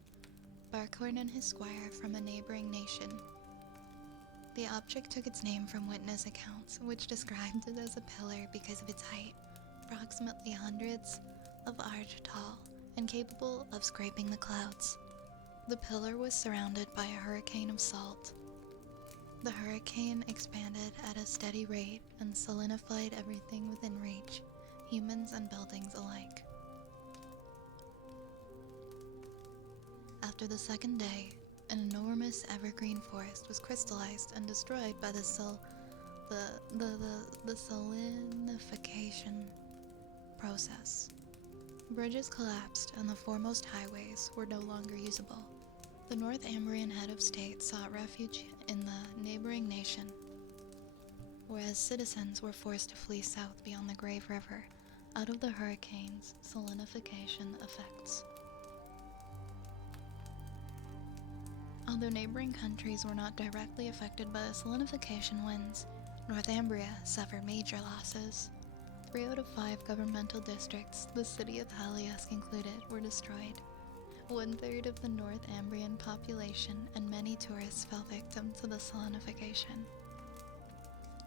Barkhorn and his squire, from a neighboring nation. The object took its name from witness accounts, which described it as a pillar because of its height, approximately hundreds of arch tall, and capable of scraping the clouds. The pillar was surrounded by a hurricane of salt. The hurricane expanded at a steady rate and salinified everything within reach, humans and buildings alike. After the second day, an enormous evergreen forest was crystallized and destroyed by the salinification process. Bridges collapsed and the foremost highways were no longer usable. The Northumbrian head of state sought refuge in the neighboring nation, whereas citizens were forced to flee south beyond the Grave River out of the hurricane's salinification effects. Although neighboring countries were not directly affected by the salinification winds, Northumbria suffered major losses. 3 out of 5 governmental districts, the city of Haliask included, were destroyed. 1/3 of the Northumbrian population and many tourists fell victim to the salinification.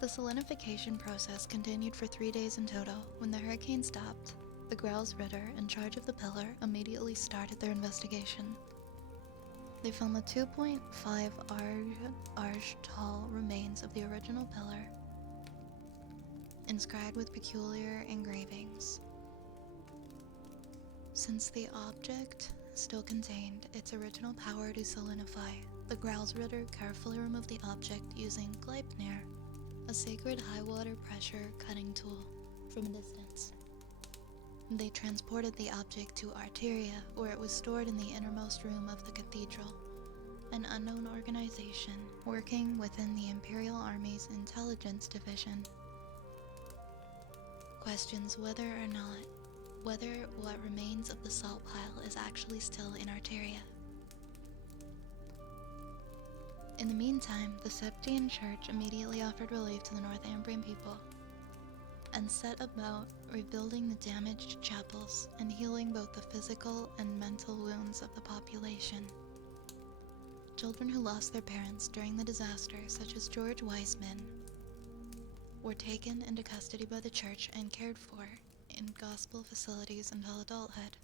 The salinification process continued for 3 days in total. When the hurricane stopped, the Grousritter in charge of the pillar immediately started their investigation. They found the 2.5 arch tall remains of the original pillar, inscribed with peculiar engravings. Since the object still contained its original power to salinify, the Grousritter carefully removed the object using Gleipnir, a sacred high-water pressure cutting tool, from a distance. They transported the object to Arteria, where it was stored in the innermost room of the cathedral. An unknown organization working within the Imperial Army's intelligence division questions whether what remains of the salt pile is actually still in Arteria. In the meantime, the Septian Church immediately offered relief to the Northumbrian people and set about rebuilding the damaged chapels and healing both the physical and mental wounds of the population. Children who lost their parents during the disaster, such as George Wiseman, were taken into custody by the church and cared for in gospel facilities until adulthood.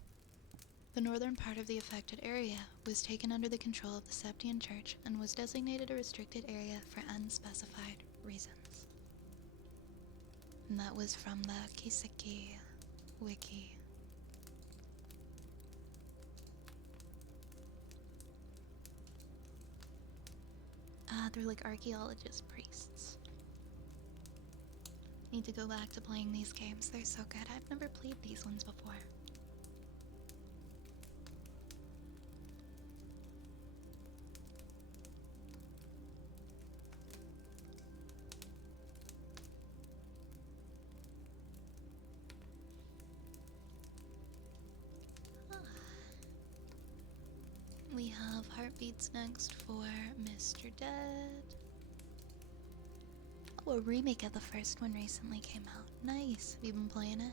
The northern part of the affected area was taken under the control of the Septian Church and was designated a restricted area for unspecified reasons. And that was from the Kiseki wiki. They're like archaeologist priests. Need to go back to playing these games, they're so good. I've never played these ones before. We have heartbeats next for Mr. Dead. Oh, a remake of the first one recently came out. Nice. Have you been playing it?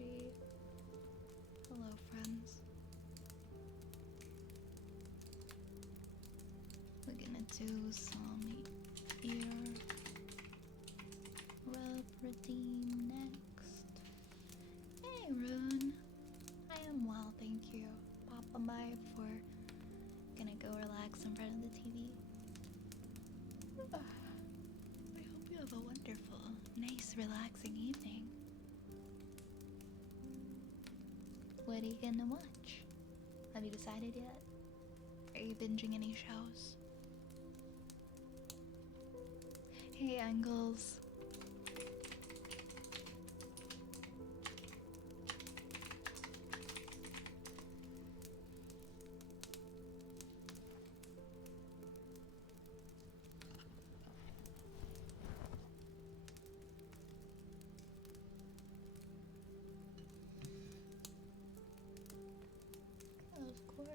OMG. Hello, friends. We're gonna do some ear rub routine next. Hey, Rune. I am well, thank you. Popping by for gonna go relax in front of the TV. I hope you have a wonderful, nice, relaxing evening. What are you gonna watch? Have you decided yet? Are you binging any shows? Hey, Angles. Of course.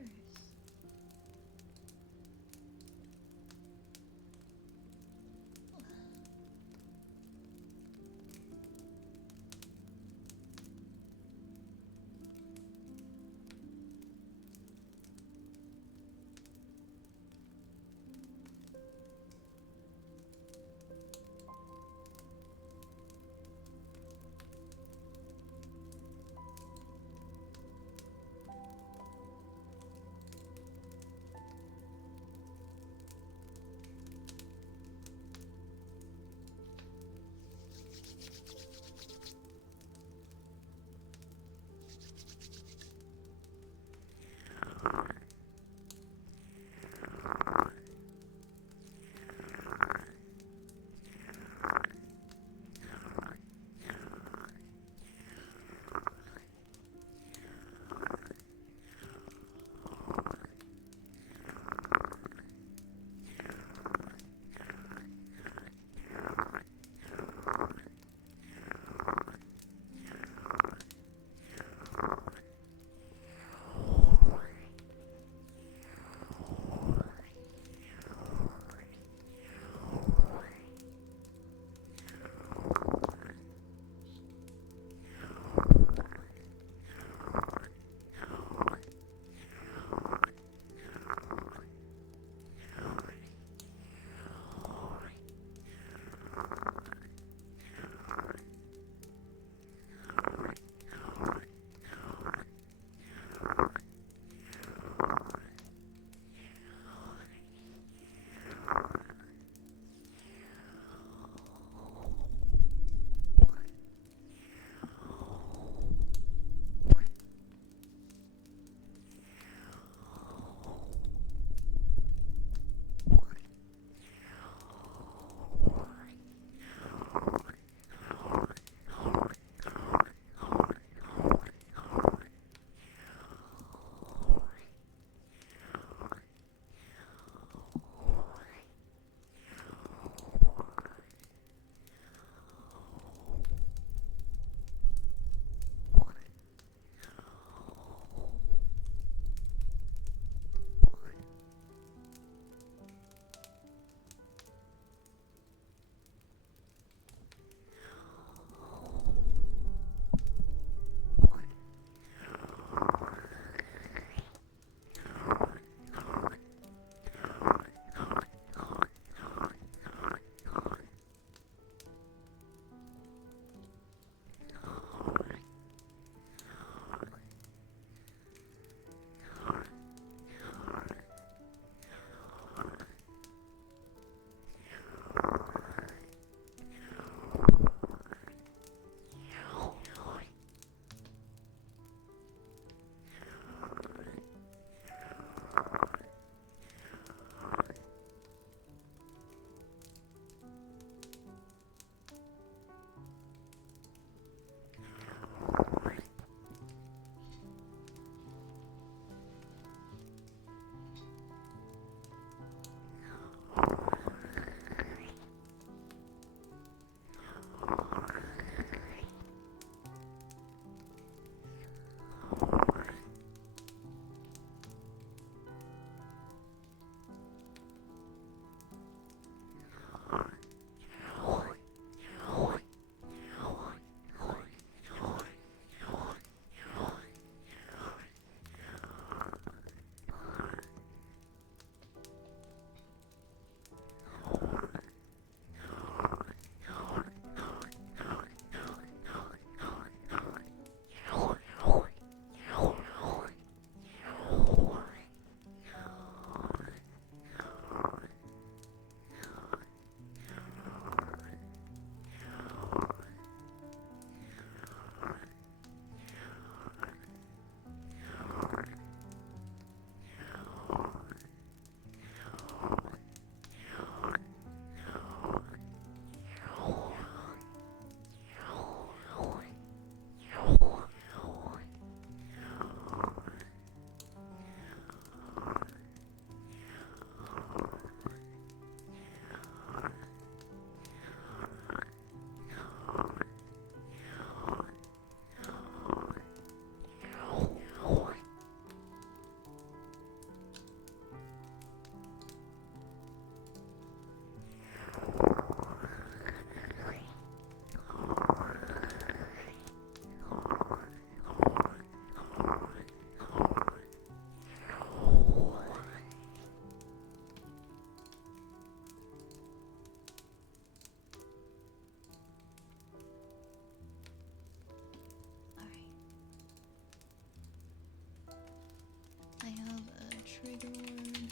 trigger word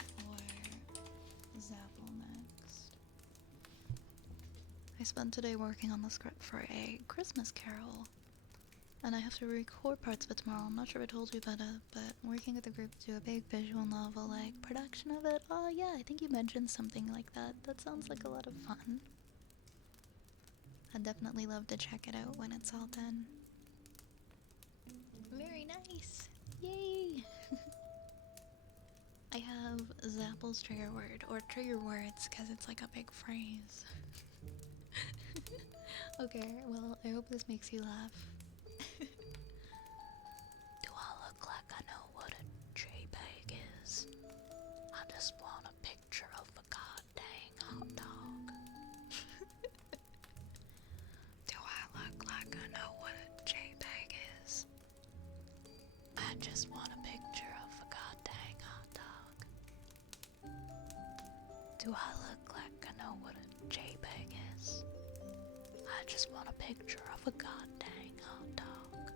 for Zapple next. I spent today working on the script for a Christmas Carol, and I have to record parts of it tomorrow. I'm not sure if I told you about it, but I'm working with the group to do a big visual novel, like, production of it. Oh yeah, I think you mentioned something like that. That sounds like a lot of fun. I'd definitely love to check it out when it's all done. Very nice! Yay! I have Zapple's trigger word, or trigger words, because it's like a big phrase. Okay, well, I hope this makes you laugh. Do I look like I know what a JPEG is? I just want a picture of a goddamn hot dog. Do I look like I know what a JPEG is? I just want a picture of a goddamn hot dog. Do I look like I know what a JPEG is? I just want a picture of a goddamn hot dog.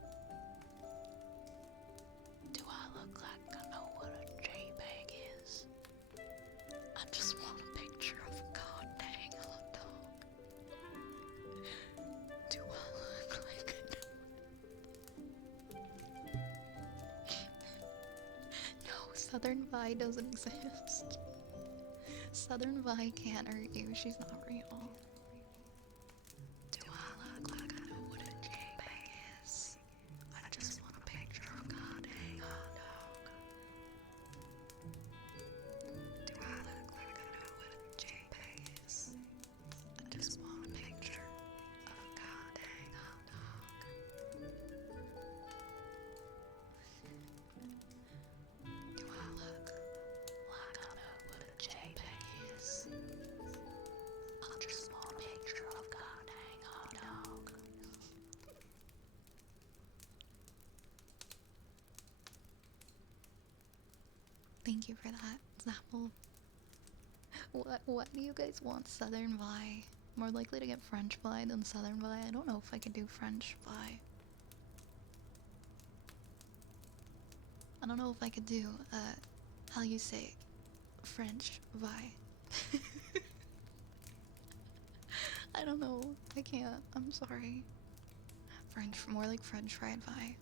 Do I look like I know what a JPEG is? I just want a picture of a goddamn hot dog. Do I look like I know? No, Southern Vi doesn't exist. Southern Vi can't hurt you, she's not real. Do I look like I know what a JPEG is? I just want a picture of a goddamn hot dog. Do I look like I know what a JPEG is? I just want a picture of a goddamn hot dog. Do I look like I know what a JPEG is? I just want a picture of a goddamn hot dog. Thank you for that, Zapple. What do you guys want? Southern Vi? More likely to get French Vi than Southern Vi. I don't know if I could do French Vi. I don't know if I could do, how you say, French Vi. I don't know. I can't. I'm sorry. French, more like French fried Vi.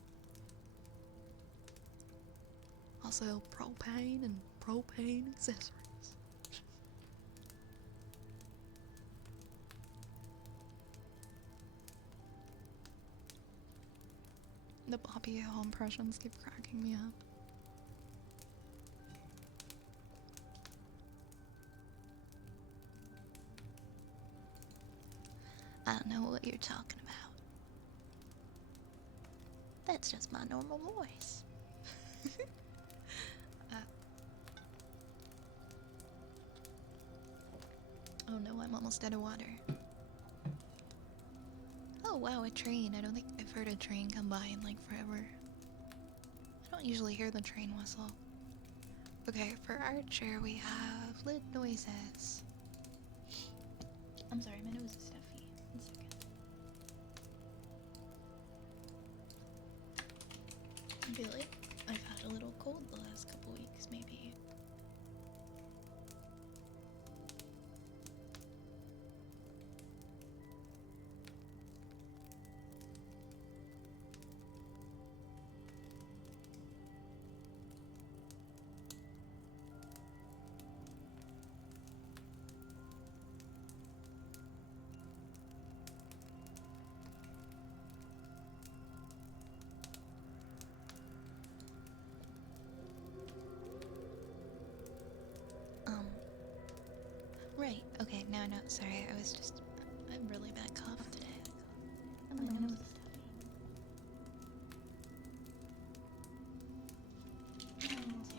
Also, propane and propane accessories. The Bobby Hill impressions keep cracking me up. I don't know what you're talking about. That's just my normal voice. Oh no, I'm almost out of water. Oh wow, a train. I don't think I've heard a train come by in like forever. I don't usually hear the train whistle. Okay, for our chair we have lid noises. I'm sorry, my nose is stuffy. 1 second. I feel like I've had a little cold the last couple weeks, maybe. Right, okay, no, sorry, I was just, I'm really bad cough today. And my nose is stuffy. Lid noises.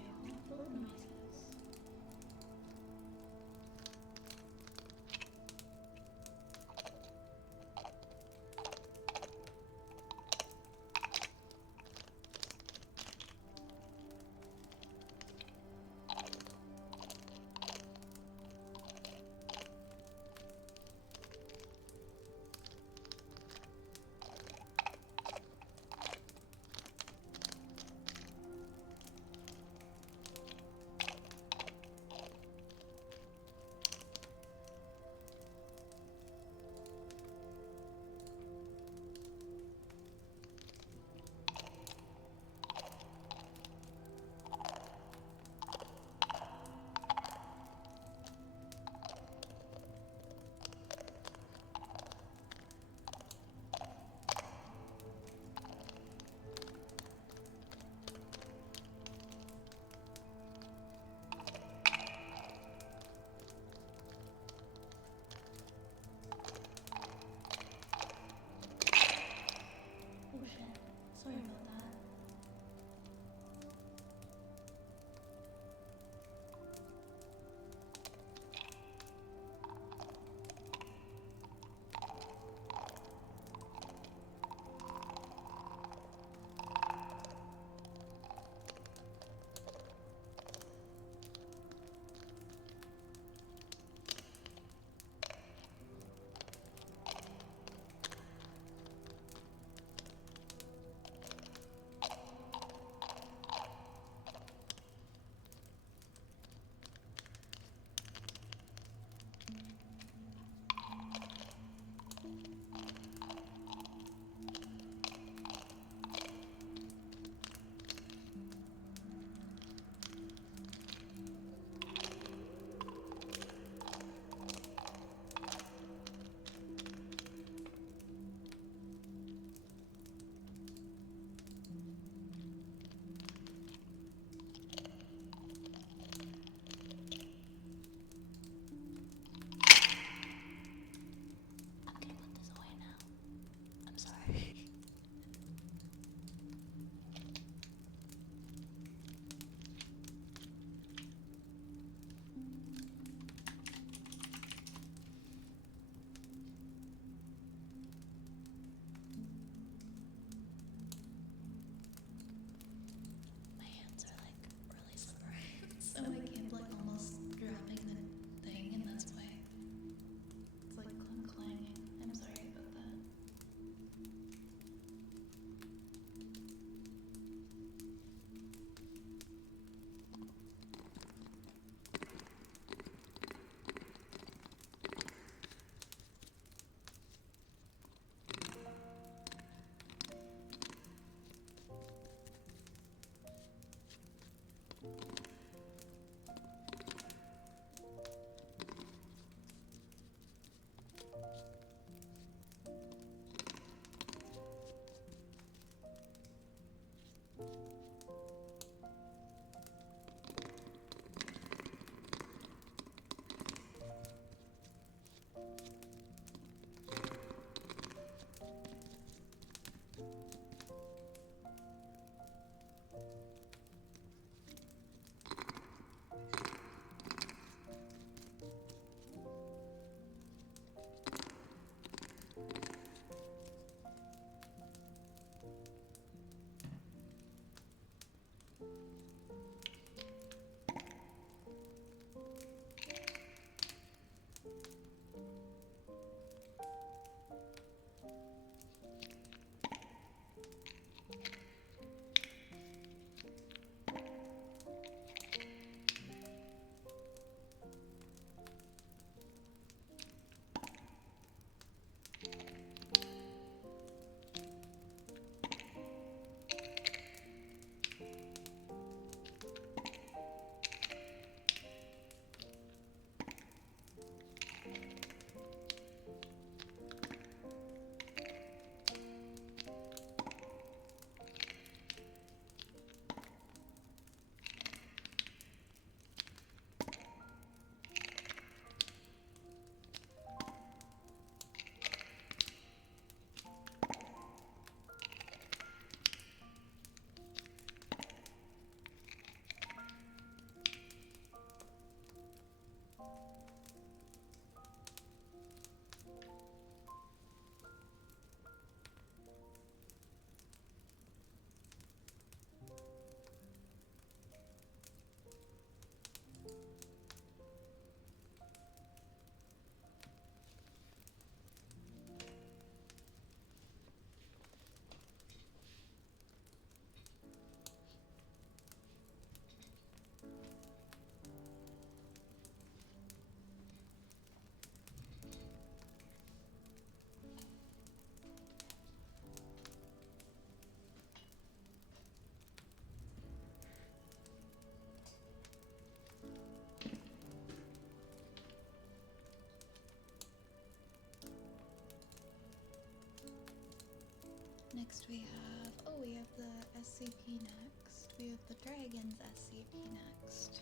we have... Oh, we have the SCP next. We have the Dragon's SCP next.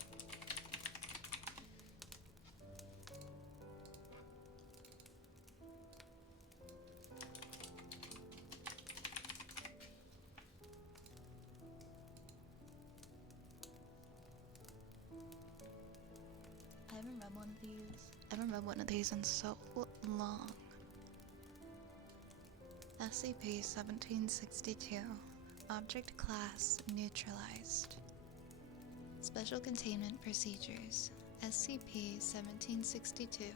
I haven't read one of these. I haven't read one of these in so long. SCP-1762. Object Class Neutralized. Special Containment Procedures. SCP-1762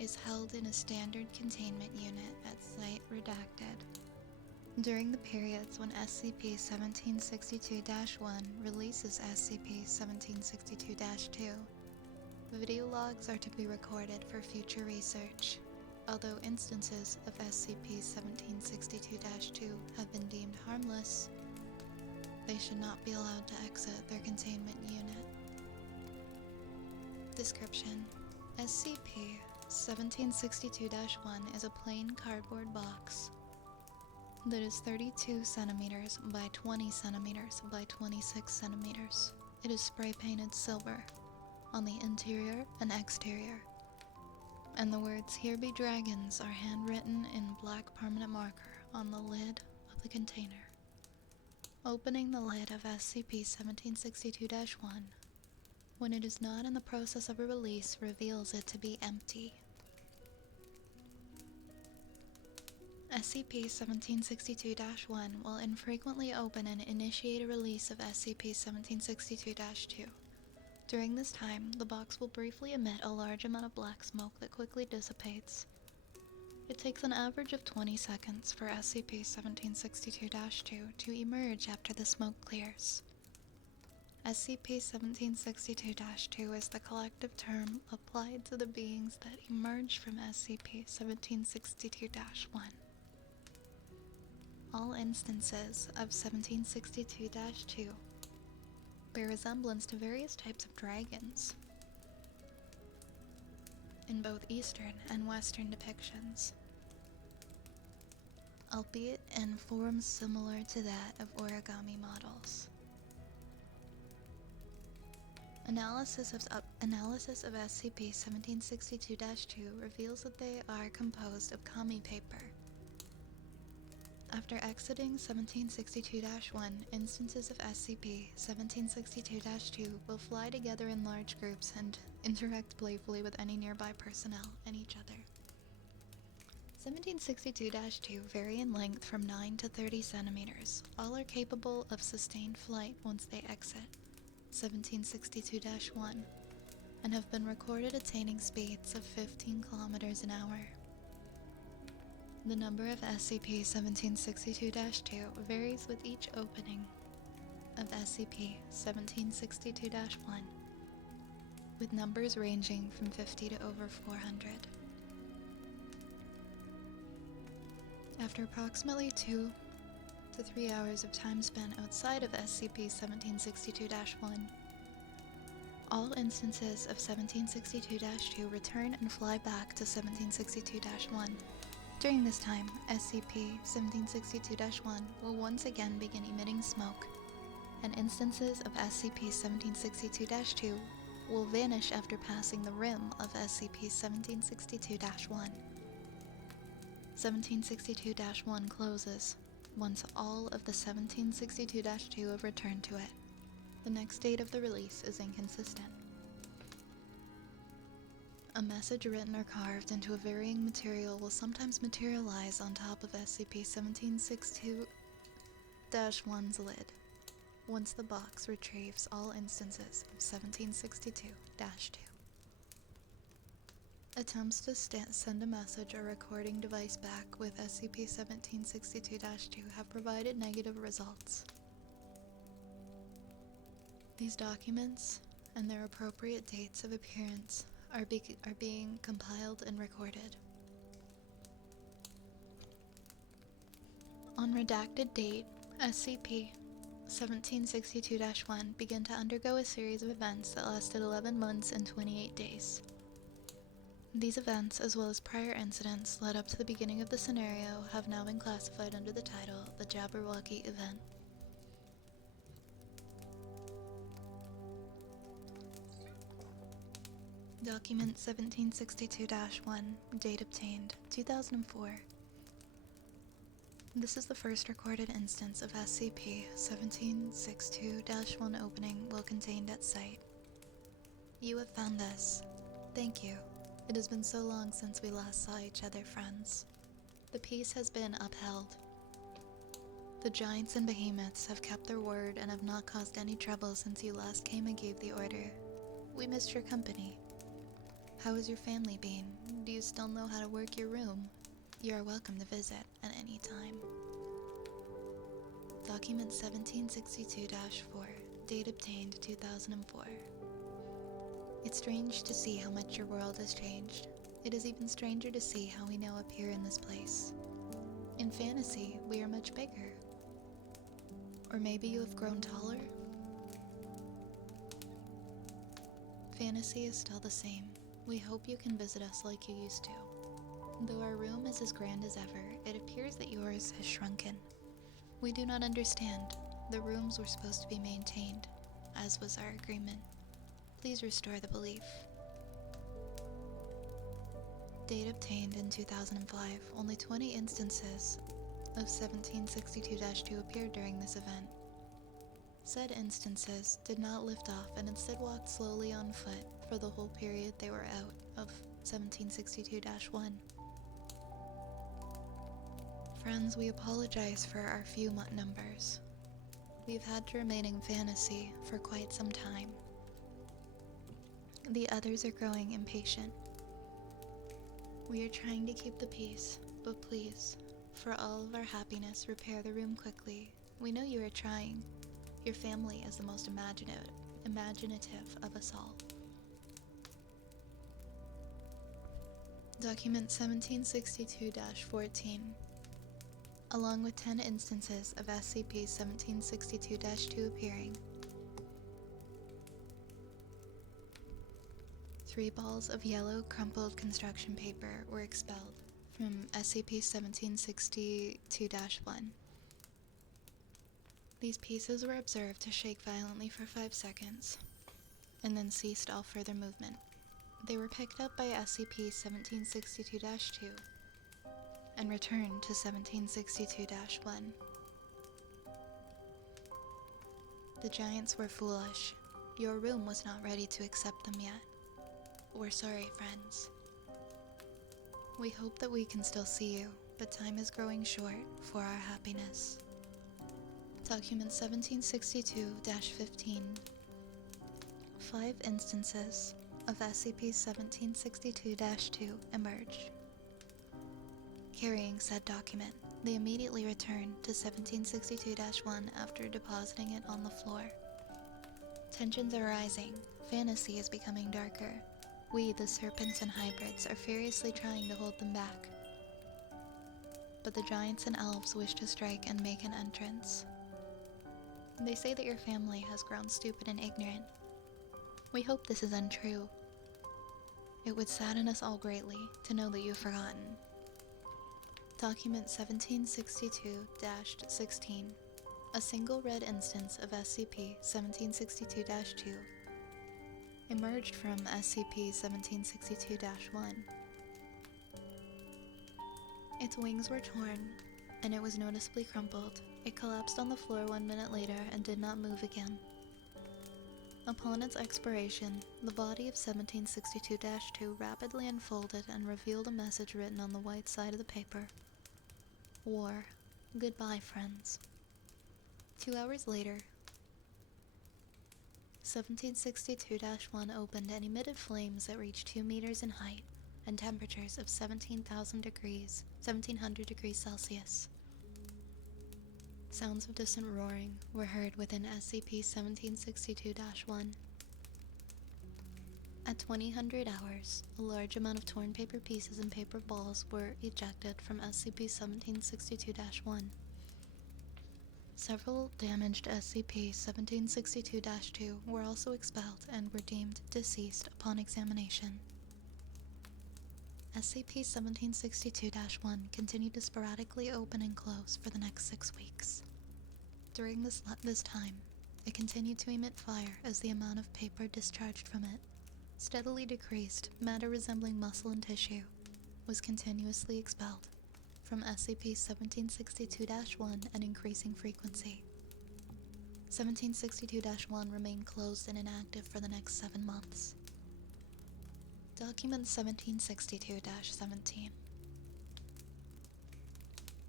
is held in a standard containment unit at Site Redacted. During the periods when SCP-1762-1 releases SCP-1762-2, video logs are to be recorded for future research. Although instances of SCP-1762-2 have been deemed harmless, they should not be allowed to exit their containment unit. Description: SCP-1762-1 is a plain cardboard box that is 32 centimeters by 20 centimeters by 26 centimeters. It is spray painted silver on the interior and exterior, and the words "Here be dragons" are handwritten in black permanent marker on the lid of the container. Opening the lid of SCP-1762-1, when it is not in the process of a release, reveals it to be empty. SCP-1762-1 will infrequently open and initiate a release of SCP-1762-2. During this time, the box will briefly emit a large amount of black smoke that quickly dissipates. It takes an average of 20 seconds for SCP-1762-2 to emerge after the smoke clears. SCP-1762-2 is the collective term applied to the beings that emerge from SCP-1762-1. All instances of 1762-2 bear resemblance to various types of dragons in both Eastern and Western depictions, albeit in forms similar to that of origami models. Analysis of SCP-1762-2 reveals that they are composed of kami paper. After exiting 1762-1, instances of SCP-1762-2 will fly together in large groups and interact playfully with any nearby personnel and each other. 1762-2 vary in length from 9 to 30 centimeters. All are capable of sustained flight once they exit 1762-1 and have been recorded attaining speeds of 15 kilometers an hour. The number of SCP-1762-2 varies with each opening of SCP-1762-1, with numbers ranging from 50 to over 400. After approximately 2 to 3 hours of time spent outside of SCP-1762-1, all instances of 1762-2 return and fly back to 1762-1. During this time, SCP-1762-1 will once again begin emitting smoke, and instances of SCP-1762-2 will vanish after passing the rim of SCP-1762-1. 1762-1 closes once all of the 1762-2 have returned to it. The next date of the release is inconsistent. A message written or carved into a varying material will sometimes materialize on top of SCP-1762-1's lid, once the box retrieves all instances of 1762-2. Attempts to send a message or recording device back with SCP-1762-2 have provided negative results. These documents and their appropriate dates of appearance are being compiled and recorded. On redacted date, SCP-1762-1 began to undergo a series of events that lasted 11 months and 28 days. These events, as well as prior incidents led up to the beginning of the scenario, have now been classified under the title the Jabberwocky Event. Document 1762-1, date obtained, 2004. This is the first recorded instance of SCP-1762-1 opening while contained at site. You have found this. Thank you. It has been so long since we last saw each other, friends. The peace has been upheld. The giants and behemoths have kept their word and have not caused any trouble since you last came and gave the order. We missed your company. How has your family been? Do you still know how to work your room? You are welcome to visit at any time. Document 1762-4, date obtained 2004. It's strange to see how much your world has changed. It is even stranger to see how we now appear in this place. In fantasy, we are much bigger. Or maybe you have grown taller? Fantasy is still the same. We hope you can visit us like you used to. Though our room is as grand as ever, it appears that yours has shrunken. We do not understand. The rooms were supposed to be maintained, as was our agreement. Please restore the belief. Date obtained in 2005, only 20 instances of 1762-2 appeared during this event. Said instances did not lift off and instead walked slowly on foot for the whole period they were out of 1762-1. Friends, we apologize for our few numbers. We've had to remain in fantasy for quite some time. The others are growing impatient. We are trying to keep the peace, but please, for all of our happiness, repair the room quickly. We know you are trying. Your family is the most imaginative of us all. Document 1762-14. Along with 10 instances of SCP-1762-2 appearing, 3 balls of yellow crumpled construction paper were expelled from SCP-1762-1. These pieces were observed to shake violently for 5 seconds, and then ceased all further movement. They were picked up by SCP-1762-2 and returned to 1762-1. The giants were foolish. Your room was not ready to accept them yet. We're sorry, friends. We hope that we can still see you, but time is growing short for our happiness. Document 1762-15. 5 instances of SCP-1762-2 emerged. Carrying said document, they immediately returned to 1762-1 after depositing it on the floor. Tensions are rising. Fantasy is becoming darker. We, the serpents and hybrids, are furiously trying to hold them back. But the giants and elves wish to strike and make an entrance. They say that your family has grown stupid and ignorant. We hope this is untrue. It would sadden us all greatly to know that you've forgotten. Document 1762-16. A single red instance of SCP-1762-2 emerged from SCP-1762-1. Its wings were torn, and it was noticeably crumpled. It collapsed on the floor 1 minute later and did not move again. Upon its expiration, the body of 1762-2 rapidly unfolded and revealed a message written on the white side of the paper. War. Goodbye, friends. 2 hours later, 1762-1 opened and emitted flames that reached 2 meters in height and temperatures of 1700 degrees Celsius. Sounds of distant roaring were heard within SCP-1762-1. At 2000 hours, a large amount of torn paper pieces and paper balls were ejected from SCP-1762-1. Several damaged SCP-1762-2 were also expelled and were deemed deceased upon examination. SCP-1762-1 continued to sporadically open and close for the next 6 weeks. During this time, it continued to emit fire as the amount of paper discharged from it steadily decreased. Matter resembling muscle and tissue was continuously expelled from SCP-1762-1 at increasing frequency. 1762-1 remained closed and inactive for the next 7 months. Document 1762-17.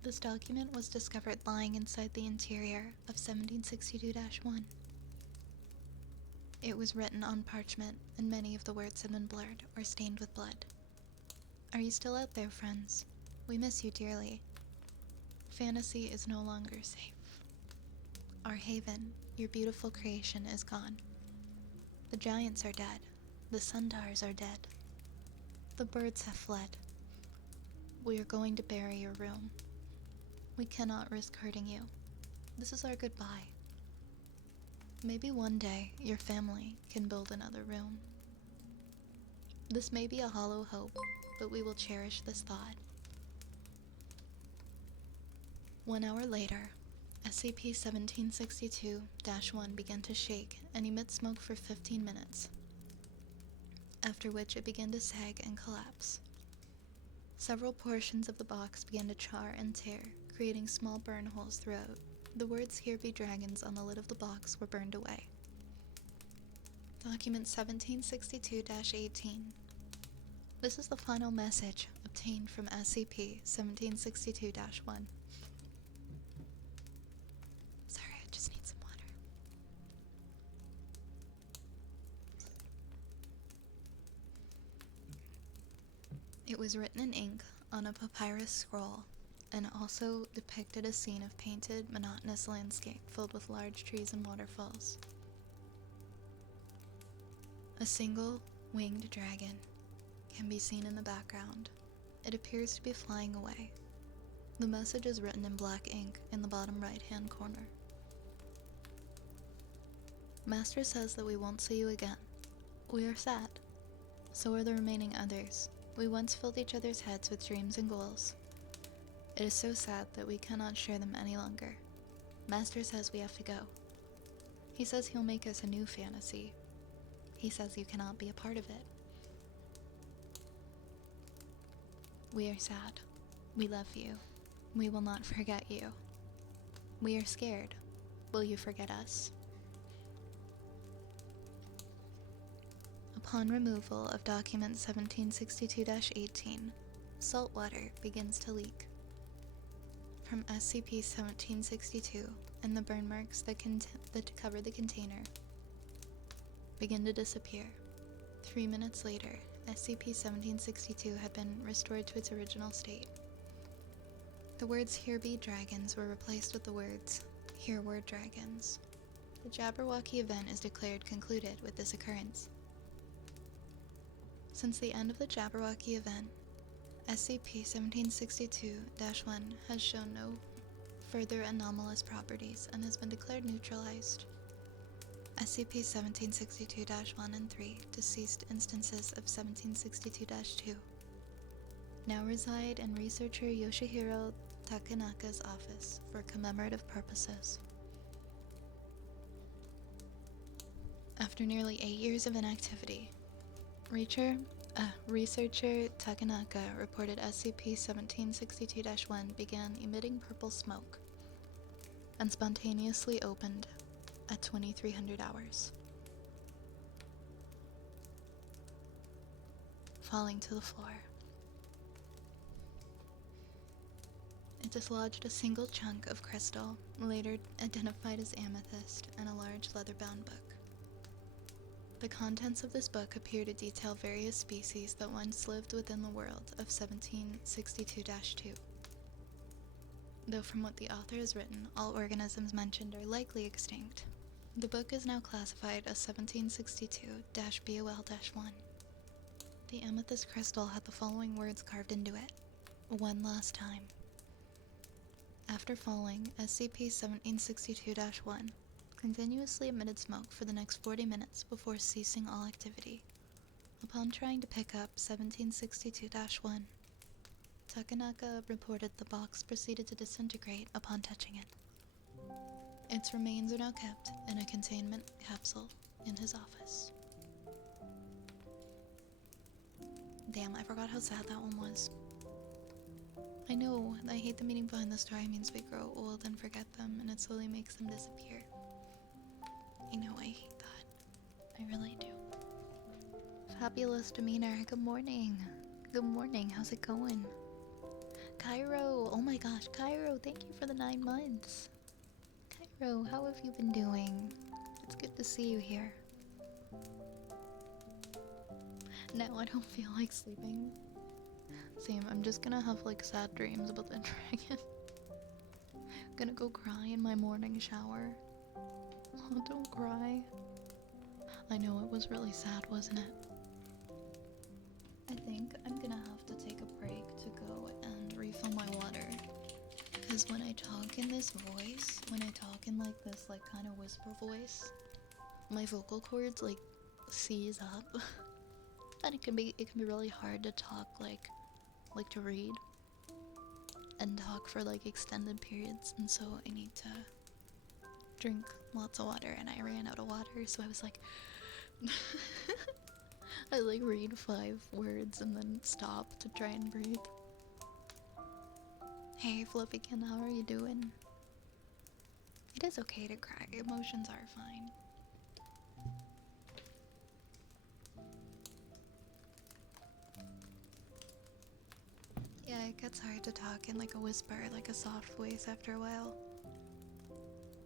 This document was discovered lying inside the interior of 1762-1. It was written on parchment, and many of the words had been blurred or stained with blood. Are you still out there, friends? We miss you dearly. Fantasy is no longer safe. Our haven, your beautiful creation, is gone. The giants are dead. The centaurs are dead. The birds have fled. We are going to bury your room. We cannot risk hurting you. This is our goodbye. Maybe one day your family can build another room. This may be a hollow hope, but we will cherish this thought. 1 hour later, SCP-1762-1 began to shake and emit smoke for 15 minutes, after which it began to sag and collapse. Several portions of the box began to char and tear, creating small burn holes throughout. The words "Here be dragons" on the lid of the box were burned away. Document 1762-18. This is the final message obtained from SCP-1762-1. Sorry, I just need some water. It was written in ink on a papyrus scroll, and also depicted a scene of painted, monotonous landscape filled with large trees and waterfalls. A single winged dragon can be seen in the background. It appears to be flying away. The message is written in black ink in the bottom right-hand corner. Master says that we won't see you again. We are sad. So are the remaining others. We once filled each other's heads with dreams and goals. It is so sad that we cannot share them any longer. Master says we have to go. He says he'll make us a new fantasy. He says you cannot be a part of it. We are sad. We love you. We will not forget you. We are scared. Will you forget us? Upon removal of document 1762-18, salt water begins to leak from SCP-1762, and the burn marks that cover the container begin to disappear. 3 minutes later, SCP-1762 had been restored to its original state. The words "Here be dragons" were replaced with the words "Here were dragons." The Jabberwocky event is declared concluded with this occurrence. Since the end of the Jabberwocky event, SCP-1762-1 has shown no further anomalous properties and has been declared neutralized. SCP-1762-1 and 3 deceased instances of 1762-2 now reside in researcher Yoshihiro Takanaka's office for commemorative purposes. After nearly 8 years of inactivity, researcher Takanaka reported SCP-1762-1 began emitting purple smoke and spontaneously opened at 2300 hours, falling to the floor. It dislodged a single chunk of crystal, later identified as amethyst, and a large leather-bound book. The contents of this book appear to detail various species that once lived within the world of 1762-2. Though from what the author has written, all organisms mentioned are likely extinct. The book is now classified as 1762-BOL-1. The amethyst crystal had the following words carved into it: "One last time." After falling, SCP-1762-1 continuously emitted smoke for the next 40 minutes before ceasing all activity. Upon trying to pick up 1762-1, Takanaka reported the box proceeded to disintegrate upon touching it. Its remains are now kept in a containment capsule in his office. Damn, I forgot how sad that one was. I know, I hate the meaning behind the story means we grow old and forget them, and it slowly makes them disappear. I know, I hate that. I really do. Fabulous demeanor, good morning. Good morning, how's it going? Cairo, oh my gosh, Cairo, thank you for the 9 months. Cairo, how have you been doing? It's good to see you here. Now I don't feel like sleeping. Same, I'm just gonna have like sad dreams about the dragon. Gonna go cry in my morning shower. Oh, don't cry. I know it was really sad, wasn't it? I think I'm gonna have to take a break to go and refill my water. Because when I talk in this voice, when I talk in like this like kind of whisper voice, my vocal cords like seize up. And it can be really hard to talk like to read and talk for like extended periods, and so I need to drink lots of water, and I ran out of water, so I was like I like read 5 words and then stop to try and breathe. Hey Flippikin, how are you doing? It is okay to cry, emotions are fine. Yeah, it gets hard to talk in like a whisper, like a soft voice after a while.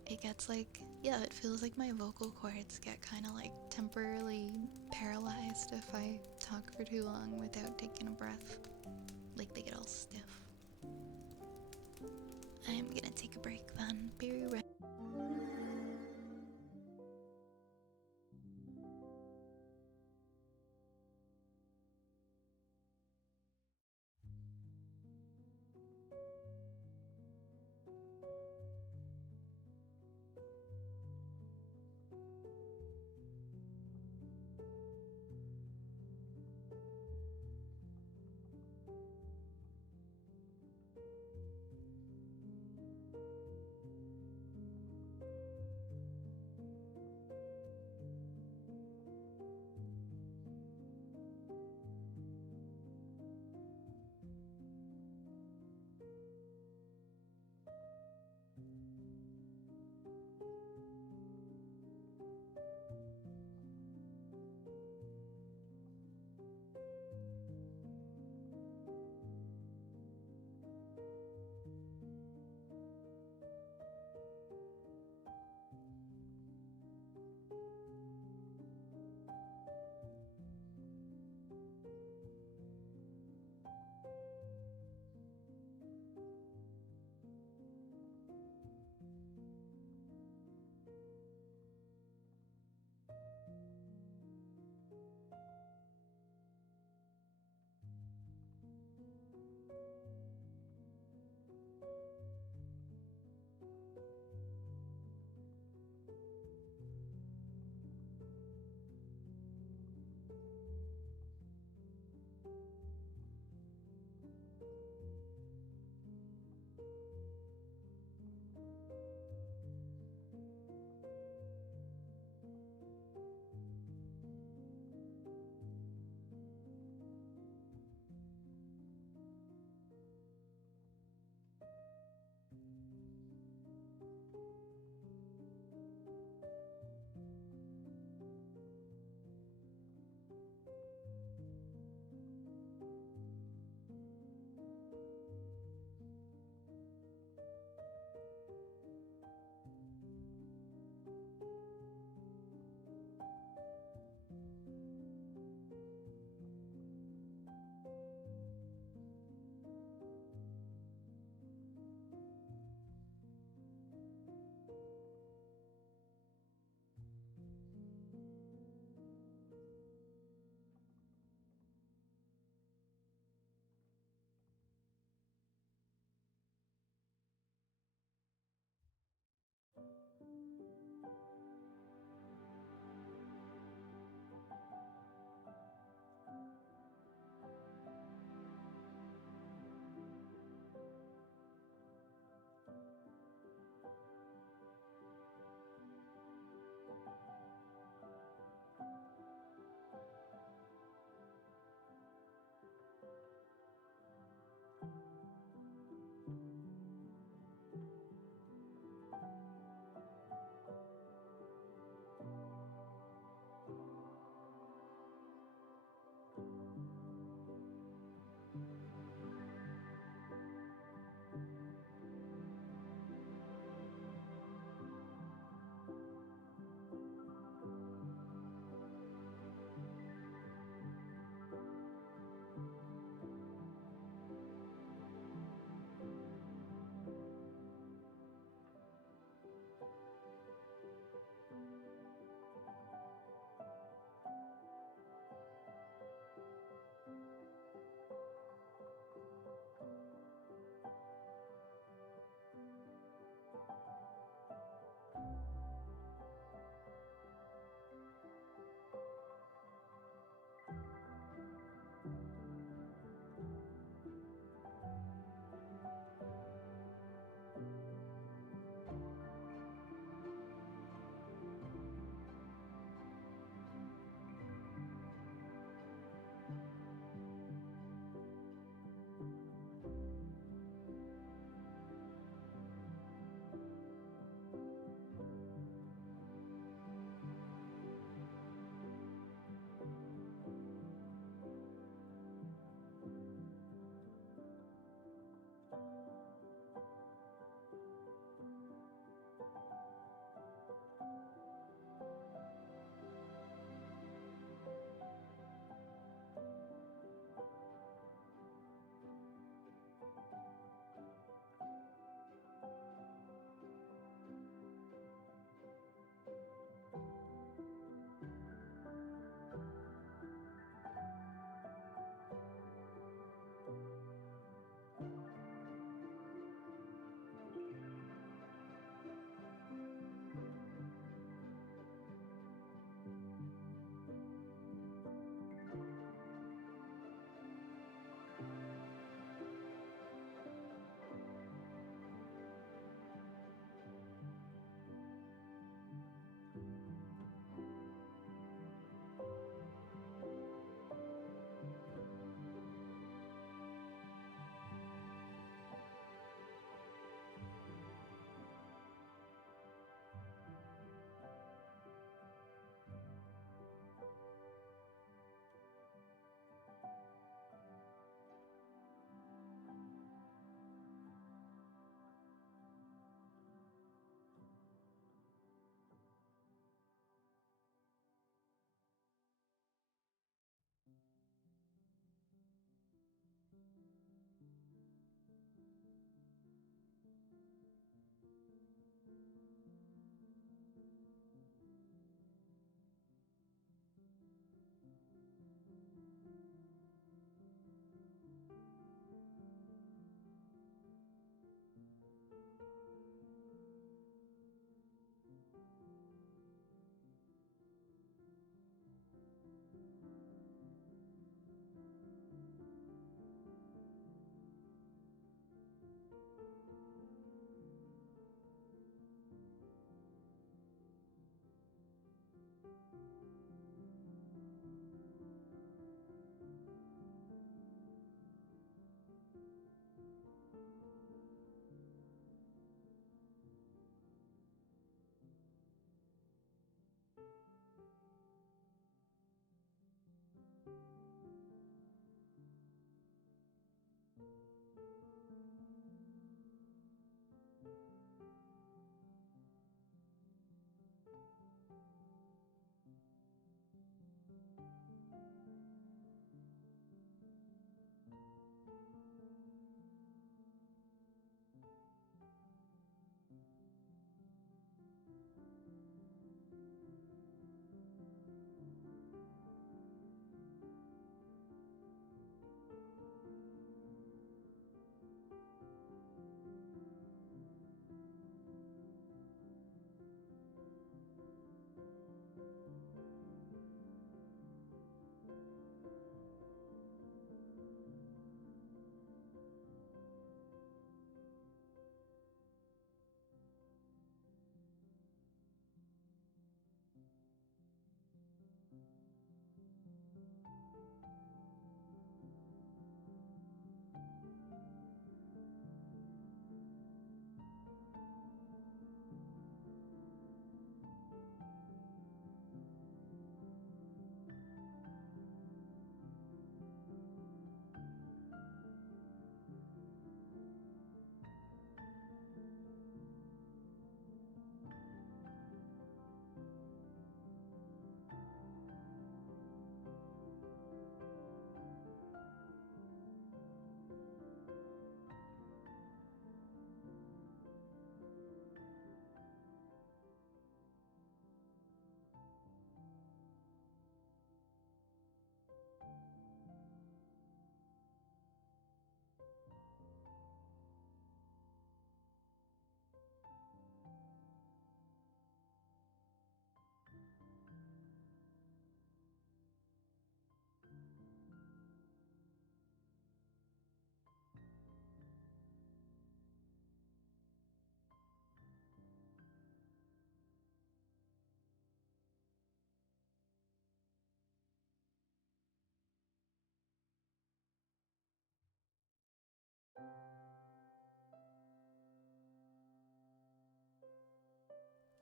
It gets like, yeah, it feels like my vocal cords get kind of like temporarily paralyzed if I talk for too long without taking a breath. Like they get all stiff. I am gonna take a break then. Be right.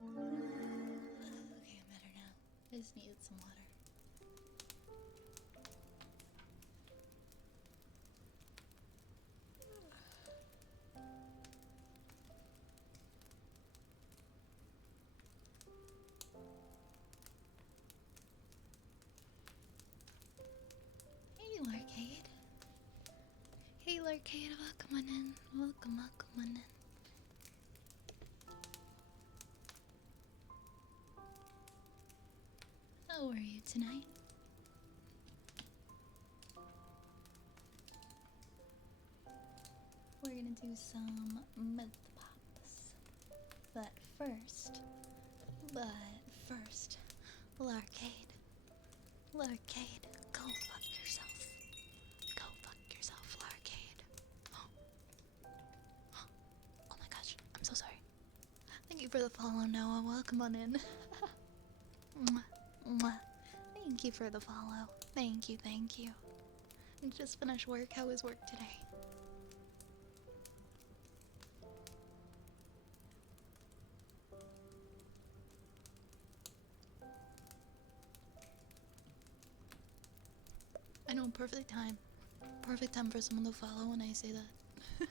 Okay, I'm better now. I just needed some water. Hey, Larcade. Hey, Larcade, welcome on in. Welcome on in. How are you tonight? We're gonna do some myth pops. But first, Larcade. Larcade, go fuck yourself. Go fuck yourself, Larcade. Oh my gosh, I'm so sorry. Thank you for the follow, Noah. Welcome on in. Mwah, mwah. Thank you for the follow. Thank you, thank you. Just finished work. How was work today? I know, perfect time. Perfect time for someone to follow when I say that.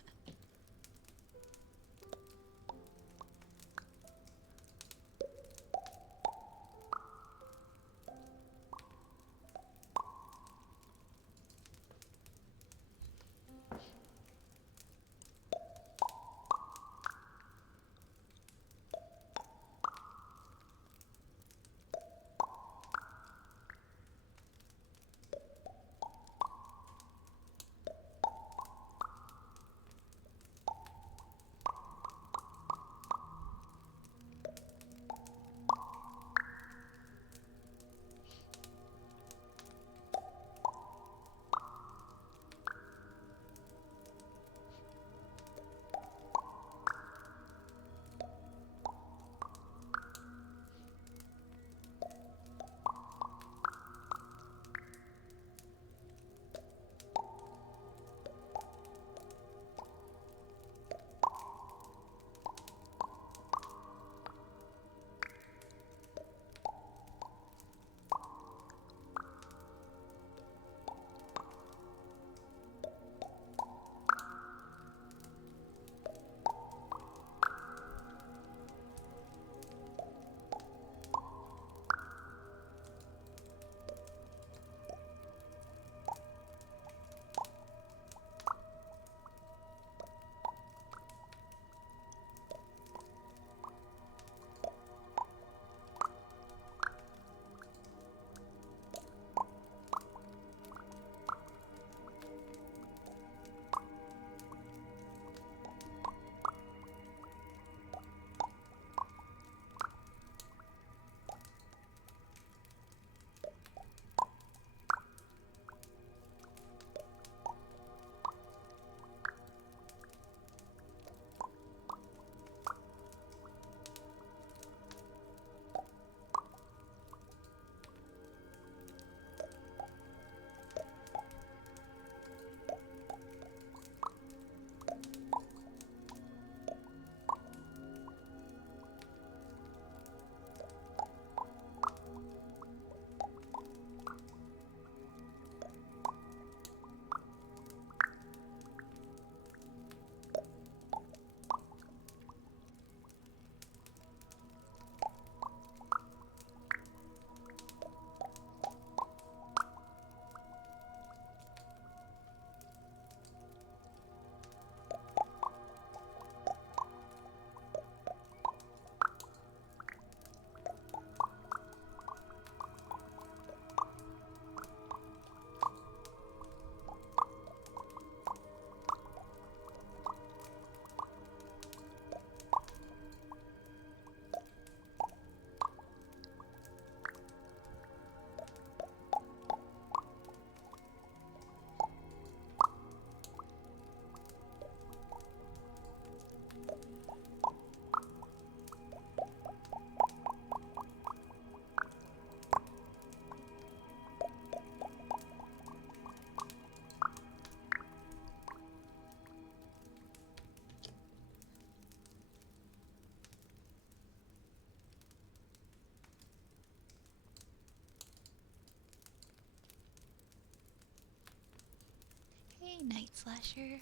Hey, Night Slasher.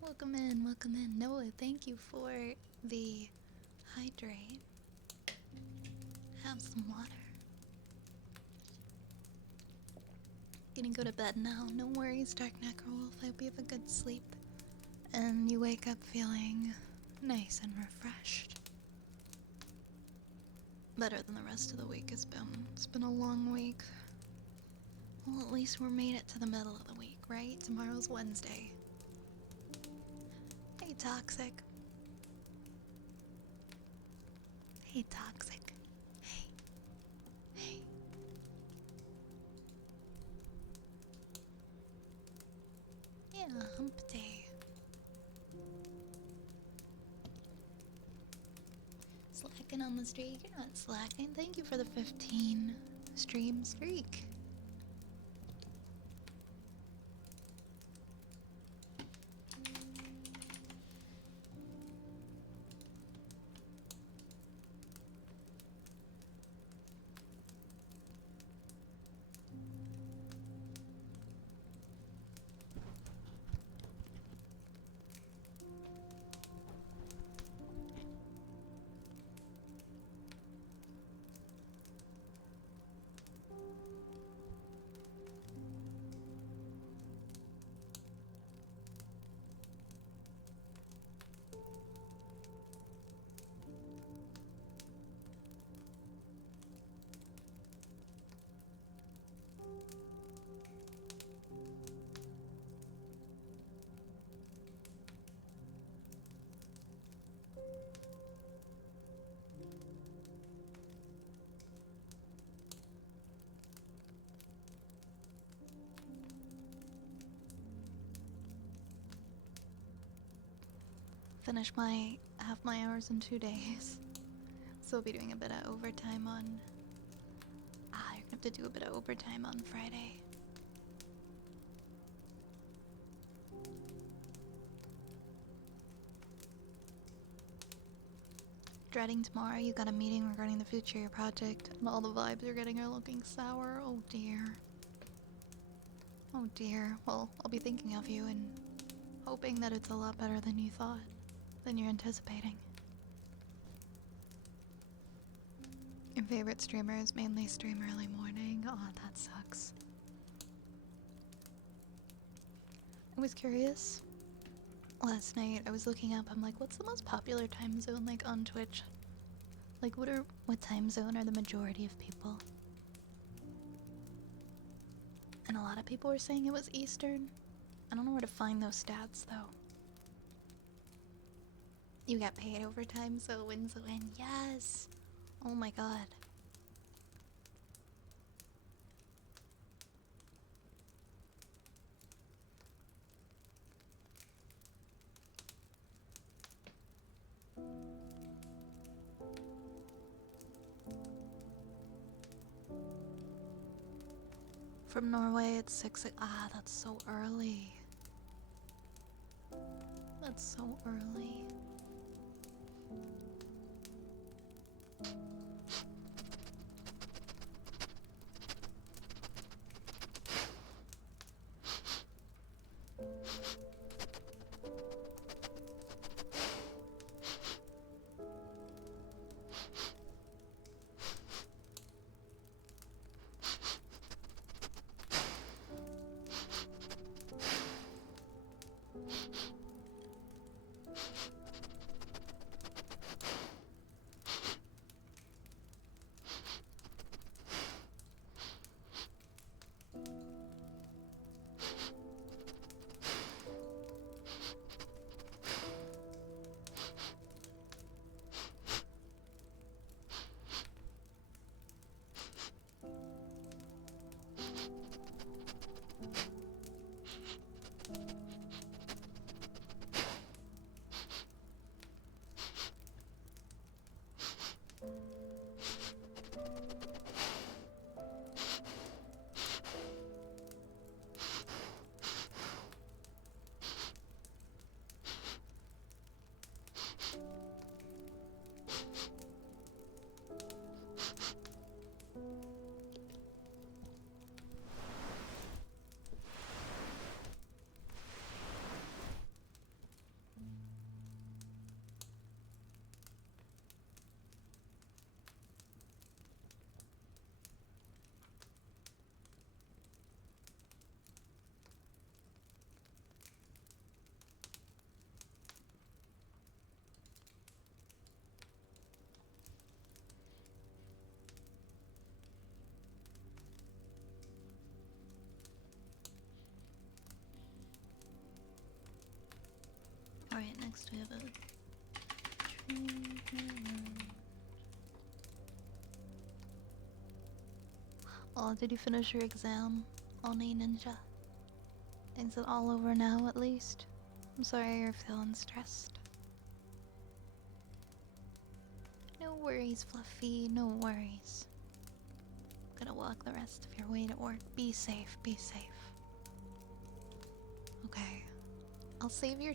Welcome in, welcome in. Noah, thank you for the hydrate. Have some water. Gonna go to bed now. No worries, Dark Necrowolf. I hope you have a good sleep. And you wake up feeling nice and refreshed. Better than the rest of the week has been. It's been a long week. Well, at least we're made it to the middle of the week, right? Tomorrow's Wednesday. Hey, Toxic. Hey, Toxic. Hey. Hey. Yeah, hump day. Slacking on the streak? You're not slacking. Thank you for the 15 stream streak. Finish my half my hours in 2 days. So I'll be doing a bit of overtime on... you're gonna have to do a bit of overtime on Friday. Dreading tomorrow, you got a meeting regarding the future of your project, and all the vibes you're getting are looking sour. Oh dear. Oh dear. Well, I'll be thinking of you and hoping that it's a lot better than you thought, than you're anticipating. Your favorite streamers mainly stream early morning. Oh, that sucks. I was curious. Last night I was looking up, I'm like, what's the most popular time zone like on Twitch? Like what time zone are the majority of people? And a lot of people were saying it was Eastern. I don't know where to find those stats though. You got paid overtime, so win's a win. Yes! Oh my god. From Norway, it's 6. That's so early. That's so early. next we have a Oh, did you finish your exam, Oni Ninja? Is it all over now at least? I'm sorry you're feeling stressed. No worries, Fluffy, no worries. Gonna walk the rest of your way to work. Be safe, be safe. Okay. I'll save your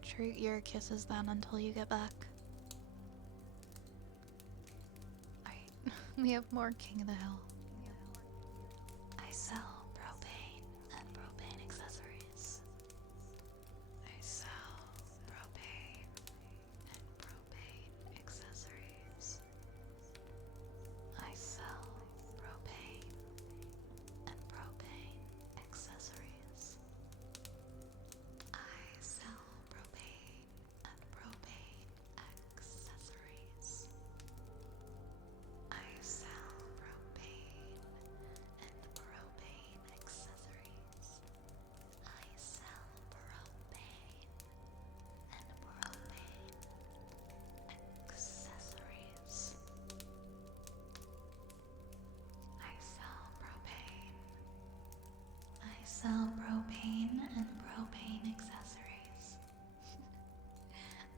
kisses then until you get back. Alright, we have more King of the Hill. I sell propane and propane accessories. I sell propane and propane accessories. I sell propane and propane accessories. I sell propane and propane accessories. I sell propane and propane accessories. I sell propane and propane accessories. I sell propane. I sell propane and propane accessories.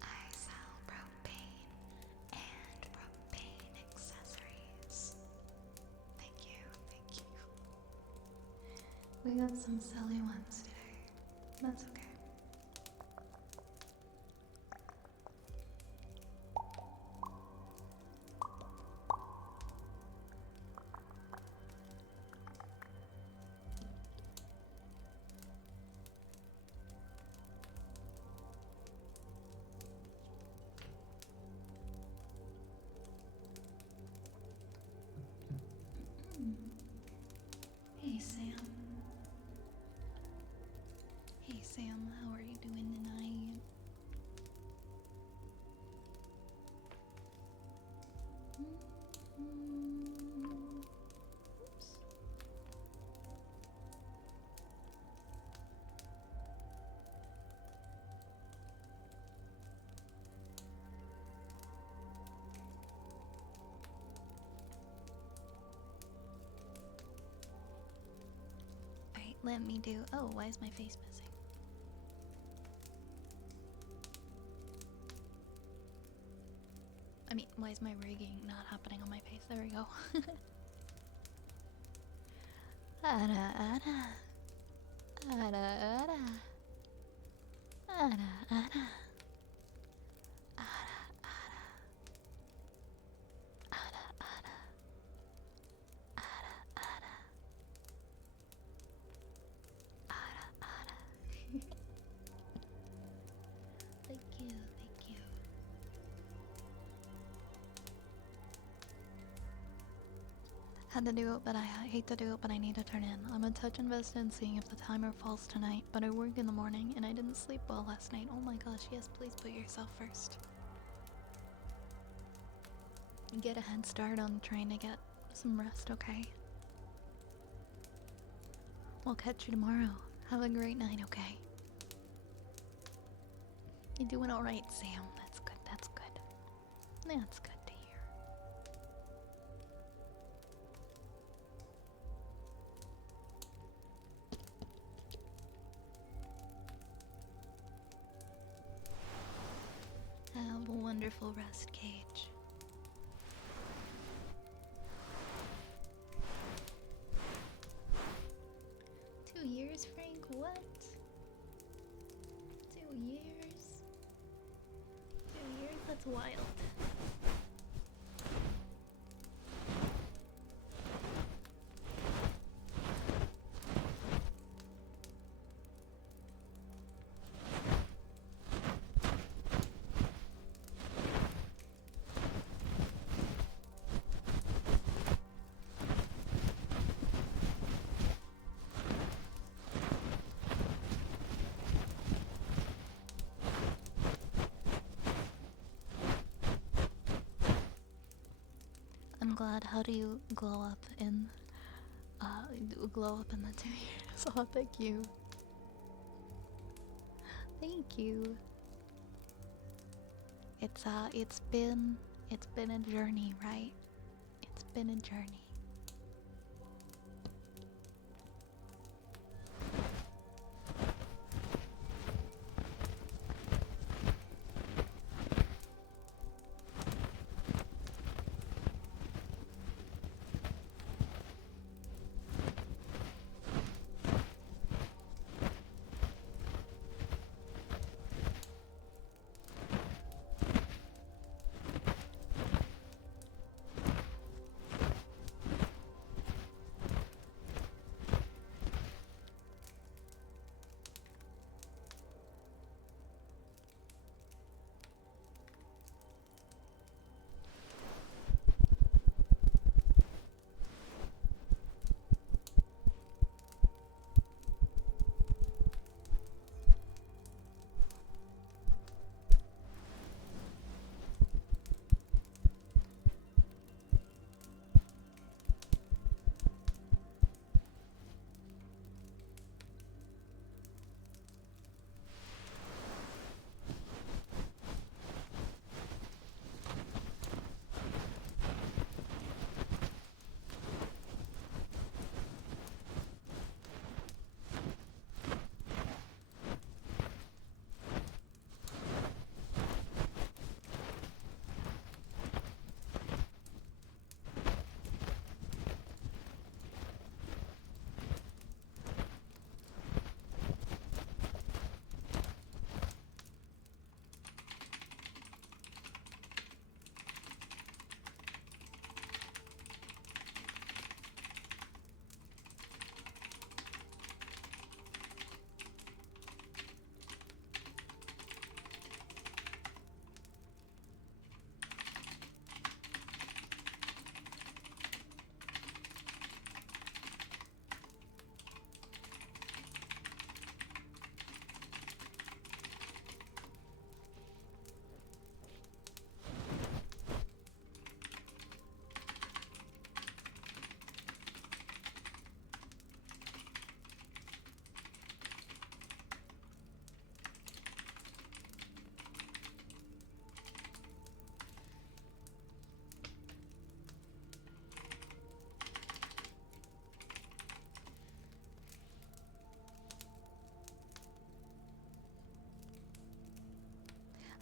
I sell propane and propane accessories. Thank you, thank you. We got some silly ones today. That's okay. Hey Sam. Hey Sam, how are you doing tonight? Oops. Alright, let me do. Oh, why is my face missing? I mean, why is my rigging not happening on my face? There we go. Ada, ada. Ada, ada. Ada, ada. Ada, ada. Ada, ada. Ada, ada. Ada, ada. Thank you, thank you. Had to do it, but I hate to do it, but I need to turn in. I'm a touch invested in seeing if the timer falls tonight, but I work in the morning and I didn't sleep well last night. Oh my gosh, yes, please put yourself first. Get a head start on trying to get some rest, okay? We'll catch you tomorrow. Have a great night, okay? You're doing alright, Sam. That's good, that's good. That's good to hear. Have a wonderful rest, Cage. Years, Frank? What? 2 years? 2 years? That's wild. I'm glad. How do you glow up in the 2 years? Oh, thank you. Thank you. It's been a journey, right? It's been a journey.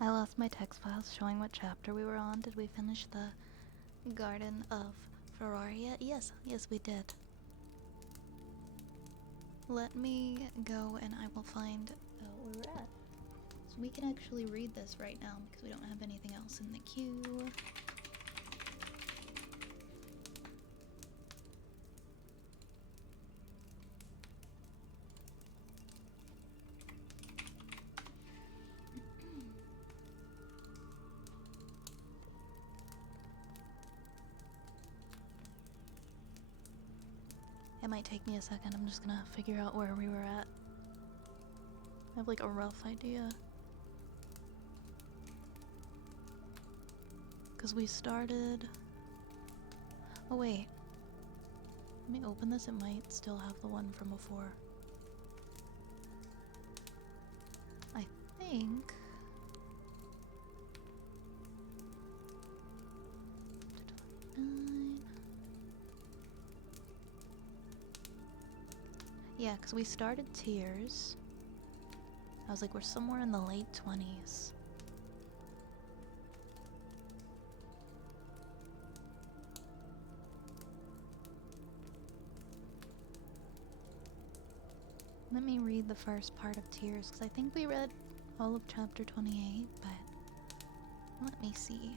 I lost my text files showing what chapter we were on. Did we finish the Garden of Ferraria? Yes, we did. Let me go and I will find where we're at. So we can actually read this right now because we don't have anything else in the queue. It might take me a second. I'm just gonna figure out where we were at. I have like a rough idea. Because we started... Oh wait. Let me open this. It might still have the one from before. I think... Yeah, because we started Tears. I was like, we're somewhere in the late 20s. Let me read the first part of Tears, because I think we read all of chapter 28, but let me see.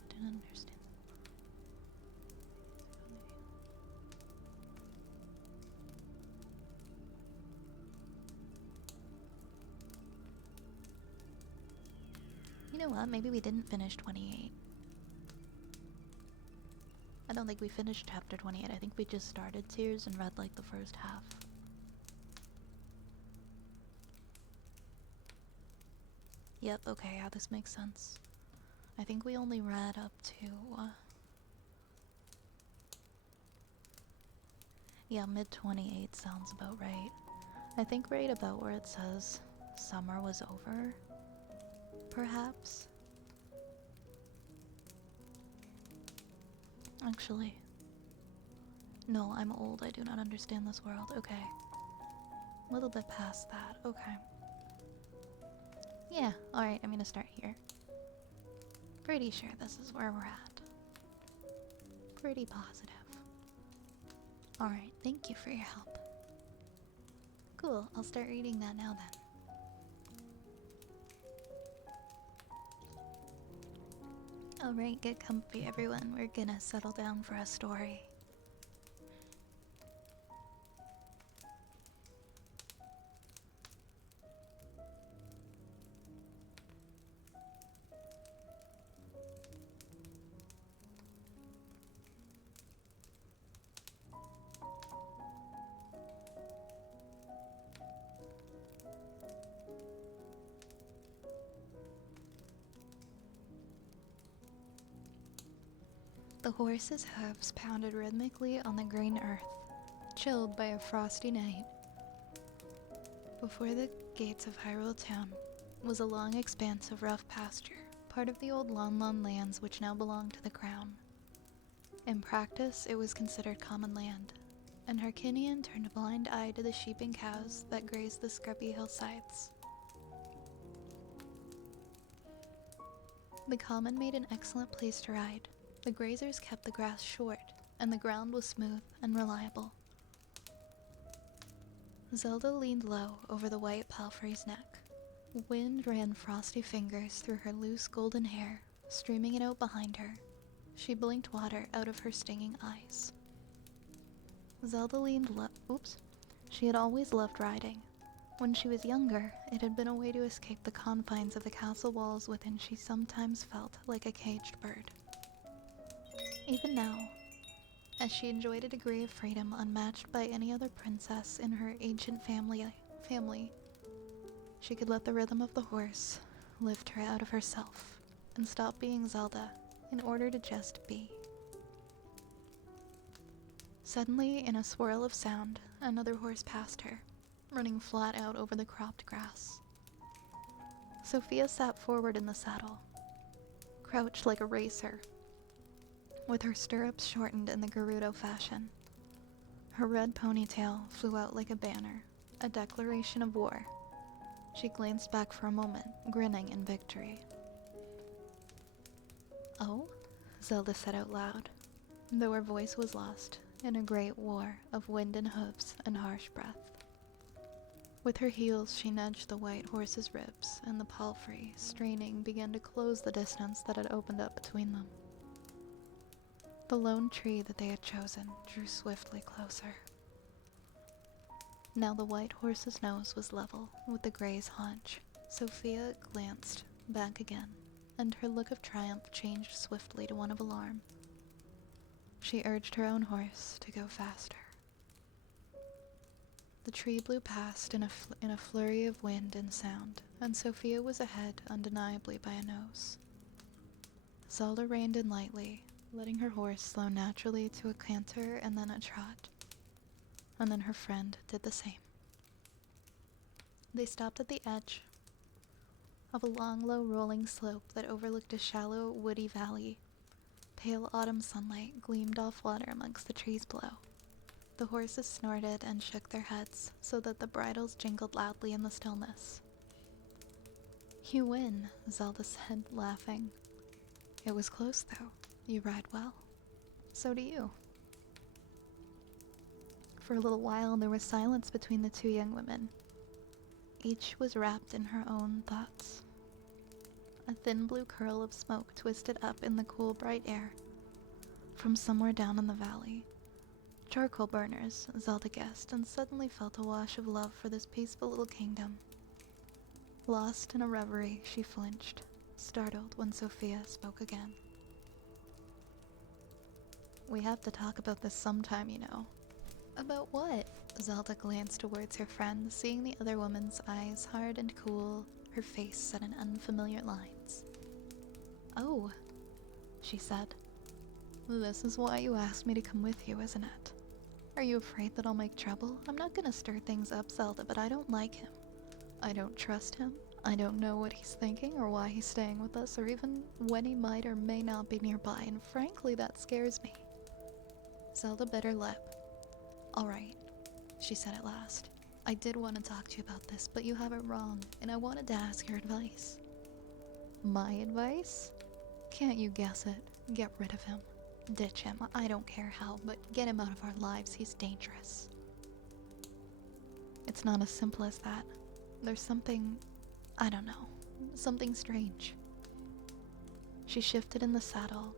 I didn't understand. You know what? Maybe we didn't finish 28. I don't think we finished chapter 28. I think we just started Tears and read like the first half. Yep, okay, yeah, this makes sense. I think we only read up to, yeah, mid-28 sounds about right. I think right about where it says summer was over. perhaps? Actually, no, I'm old. I do not understand this world. Okay. A little bit past that. Okay. Yeah, alright, I'm gonna start here. Pretty sure this is where we're at. Pretty positive. Alright, thank you for your help. Cool, I'll start reading that now then. Alright, get comfy everyone. We're gonna settle down for a story. The horse's hooves pounded rhythmically on the green earth, chilled by a frosty night. Before the gates of Hyrule Town was a long expanse of rough pasture, part of the old Lon Lon lands which now belonged to the crown. In practice, it was considered common land, and Harkinian turned a blind eye to the sheep and cows that grazed the scrubby hillsides. The common made an excellent place to ride. The grazers kept the grass short, and the ground was smooth and reliable. Zelda leaned low over the white palfrey's neck. Wind ran frosty fingers through her loose golden hair, streaming it out behind her. She blinked water out of her stinging eyes. Zelda leaned low. Oops. She had always loved riding. When she was younger, it had been a way to escape the confines of the castle walls within she sometimes felt like a caged bird. Even now, as she enjoyed a degree of freedom unmatched by any other princess in her ancient family, she could let the rhythm of the horse lift her out of herself and stop being Zelda in order to just be. Suddenly, in a swirl of sound, another horse passed her, running flat out over the cropped grass. Sophia sat forward in the saddle, crouched like a racer, with her stirrups shortened in the Gerudo fashion. Her red ponytail flew out like a banner, a declaration of war. She glanced back for a moment, grinning in victory. "Oh?" Zelda said out loud, though her voice was lost in a great war of wind and hooves and harsh breath. With her heels she nudged the white horse's ribs, and the palfrey, straining, began to close the distance that had opened up between them. The lone tree that they had chosen drew swiftly closer. Now the white horse's nose was level with the gray's haunch. Sophia glanced back again, and her look of triumph changed swiftly to one of alarm. She urged her own horse to go faster. The tree blew past in a flurry of wind and sound, and Sophia was ahead undeniably by a nose. Zelda reined in lightly, letting her horse slow naturally to a canter and then a trot. And then her friend did the same. They stopped at the edge of a long, low rolling slope that overlooked a shallow, woody valley. Pale autumn sunlight gleamed off water amongst the trees below. The horses snorted and shook their heads so that the bridles jingled loudly in the stillness. "You win," Zelda said, laughing. "It was close, though. You ride well. So do you." For a little while, there was silence between the two young women. Each was wrapped in her own thoughts. A thin blue curl of smoke twisted up in the cool, bright air from somewhere down in the valley. Charcoal burners, Zelda guessed, and suddenly felt a wash of love for this peaceful little kingdom. Lost in a reverie, she flinched, startled when Sophia spoke again. "We have to talk about this sometime, you know." "About what?" Zelda glanced towards her friend, seeing the other woman's eyes hard and cool, her face set in unfamiliar lines. "Oh," she said. "This is why you asked me to come with you, isn't it? Are you afraid that I'll make trouble? I'm not gonna stir things up, Zelda, but I don't like him. I don't trust him. I don't know what he's thinking or why he's staying with us or even when he might or may not be nearby, and frankly that scares me. Zelda bit her lip. Alright, she said at last. I did want to talk to you about this, but you have it wrong, and I wanted to ask your advice. My advice? Can't you guess it? Get rid of him. Ditch him. I don't care how, but get him out of our lives. He's dangerous. It's not as simple as that. There's something, I don't know, something strange. She shifted in the saddle,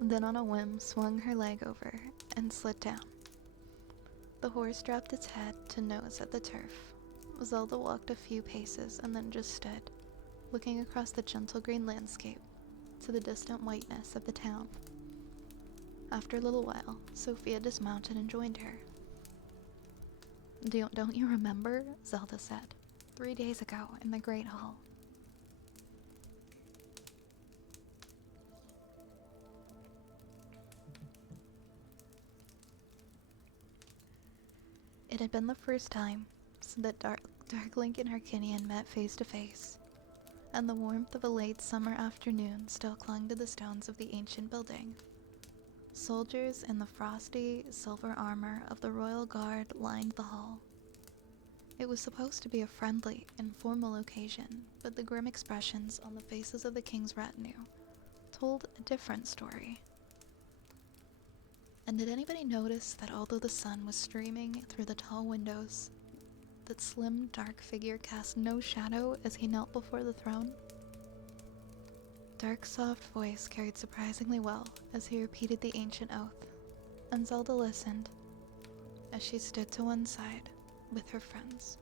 then on a whim swung her leg over and slid down. The horse dropped its head to nose at the turf. Zelda walked a few paces and then just stood, looking across the gentle green landscape to the distant whiteness of the town. After a little while, Sophia dismounted and joined her. Don't you remember? Zelda said. 3 days ago in the Great Hall. It had been the first time that Dark Link and Harkinian met face to face, and the warmth of a late summer afternoon still clung to the stones of the ancient building. Soldiers in the frosty silver armor of the Royal Guard lined the hall. It was supposed to be a friendly, informal occasion, but the grim expressions on the faces of the king's retinue told a different story. And did anybody notice that although the sun was streaming through the tall windows, that slim, dark figure cast no shadow as he knelt before the throne? Dark's soft voice carried surprisingly well as he repeated the ancient oath, and Zelda listened as she stood to one side with her friends.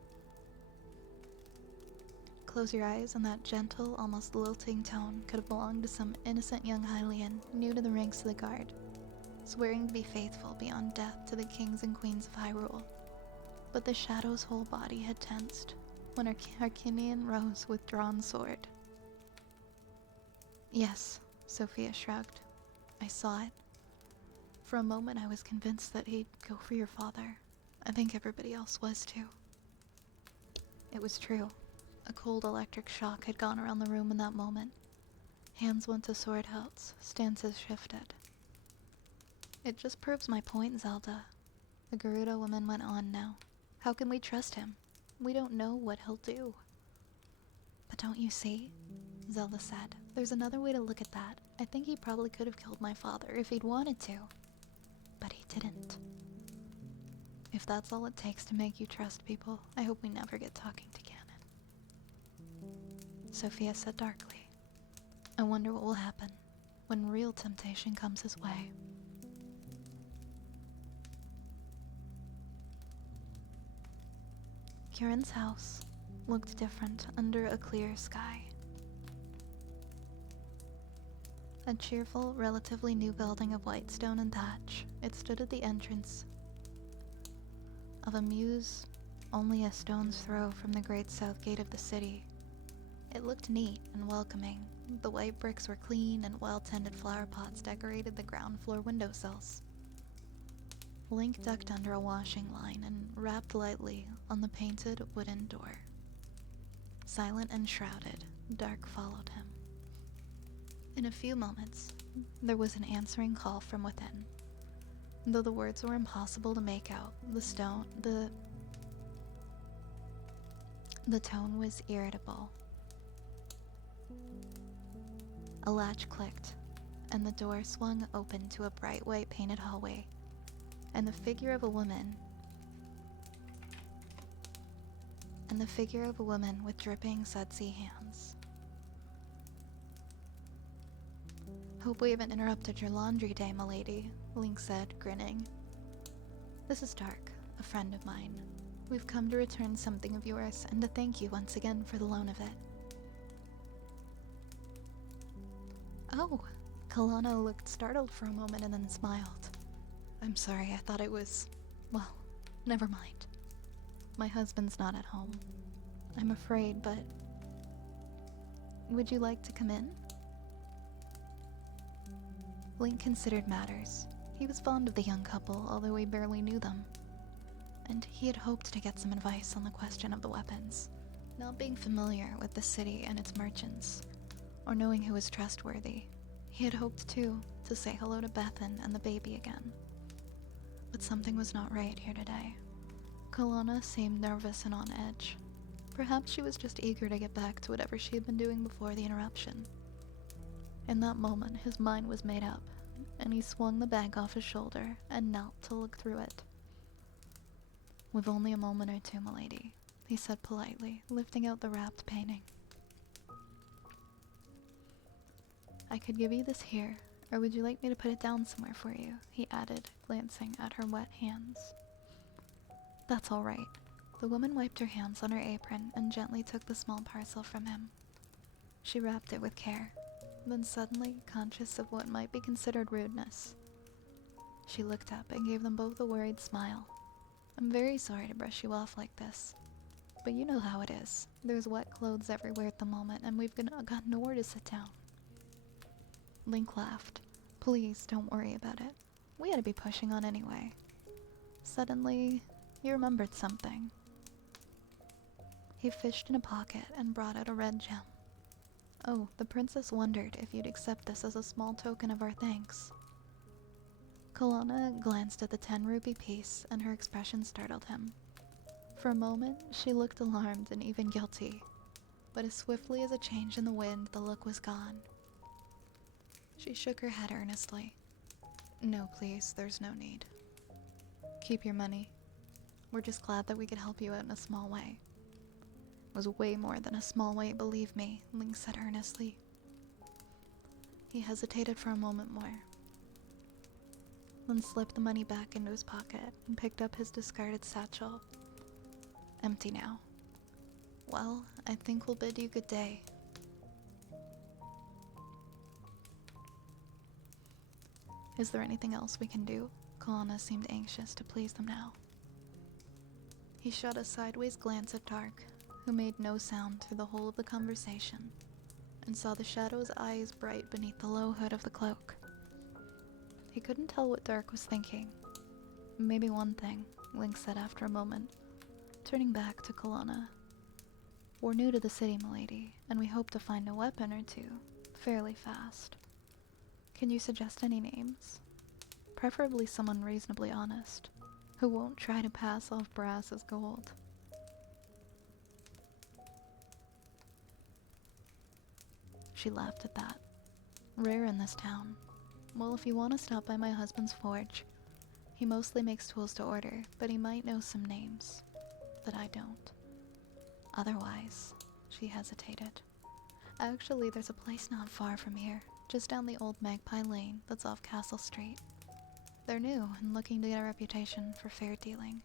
Close your eyes, and that gentle, almost lilting tone could have belonged to some innocent young Hylian new to the ranks of the guard, swearing to be faithful beyond death to the kings and queens of Hyrule. But the Shadow's whole body had tensed when Harkinian rose with drawn sword. Yes, Sophia shrugged. I saw it. For a moment I was convinced that he'd go for your father. I think everybody else was too. It was true. A cold electric shock had gone around the room in that moment. Hands went to sword hilts, stances shifted. It just proves my point, Zelda. The Gerudo woman went on now. How can we trust him? We don't know what he'll do. But don't you see? Zelda said. There's another way to look at that. I think he probably could have killed my father if he'd wanted to. But he didn't. If that's all it takes to make you trust people, I hope we never get talking to Ganon. Sophia said darkly. I wonder what will happen when real temptation comes his way. Kieran's house looked different under a clear sky. A cheerful, relatively new building of white stone and thatch, it stood at the entrance of a mews only a stone's throw from the great south gate of the city. It looked neat and welcoming. The white bricks were clean and well-tended flower pots decorated the ground floor windowsills. Link ducked under a washing line and rapped lightly on the painted wooden door. Silent and shrouded, Dark followed him. In a few moments, there was an answering call from within. Though the words were impossible to make out, the tone was irritable. A latch clicked, and the door swung open to a bright white painted hallway, and the figure of a woman with dripping, sudsy hands. Hope we haven't interrupted your laundry day, milady, Link said, grinning. This is Dark, a friend of mine. We've come to return something of yours and to thank you once again for the loan of it. Oh, Kalana looked startled for a moment and then smiled. I'm sorry, I thought it was... well, never mind. My husband's not at home. I'm afraid, but... would you like to come in? Link considered matters. He was fond of the young couple, although he barely knew them. And he had hoped to get some advice on the question of the weapons. Not being familiar with the city and its merchants, or knowing who was trustworthy, he had hoped, too, to say hello to Bethan and the baby again. But something was not right here today. Kalana seemed nervous and on edge. Perhaps she was just eager to get back to whatever she had been doing before the interruption. In that moment, his mind was made up, and he swung the bag off his shoulder and knelt to look through it. "We've only a moment or two, milady," he said politely, lifting out the wrapped painting. "I could give you this here, or would you like me to put it down somewhere for you?" he added, glancing at her wet hands. "That's all right." The woman wiped her hands on her apron and gently took the small parcel from him. She wrapped it with care, then suddenly, conscious of what might be considered rudeness, she looked up and gave them both a worried smile. "I'm very sorry to brush you off like this, but you know how it is. There's wet clothes everywhere at the moment, and we've got nowhere to sit down." Link laughed. "Please, don't worry about it. We ought to be pushing on anyway." Suddenly, he remembered something. He fished in a pocket and brought out a red gem. "Oh, the princess wondered if you'd accept this as a small token of our thanks." Kalana glanced at the 10-rupee piece, and her expression startled him. For a moment, she looked alarmed and even guilty, but as swiftly as a change in the wind, the look was gone. She shook her head earnestly. "No, please, there's no need. Keep your money. We're just glad that we could help you out in a small way." "It was way more than a small way, believe me," Link said earnestly. He hesitated for a moment more, then slipped the money back into his pocket and picked up his discarded satchel. Empty now. "Well, I think we'll bid you good day." "Is there anything else we can do?" Kalana seemed anxious to please them now. He shot a sideways glance at Dark, who made no sound through the whole of the conversation, and saw the shadow's eyes bright beneath the low hood of the cloak. He couldn't tell what Dark was thinking. "Maybe one thing," Link said after a moment, turning back to Kalana. "We're new to the city, milady, and we hope to find a weapon or two fairly fast. Can you suggest any names? Preferably someone reasonably honest, who won't try to pass off brass as gold." She laughed at that. "Rare in this town. Well, if you want to stop by my husband's forge, he mostly makes tools to order, but he might know some names that I don't. Otherwise," she hesitated. "Actually, there's a place not far from here, just down the old Magpie Lane that's off Castle Street. They're new and looking to get a reputation for fair dealing.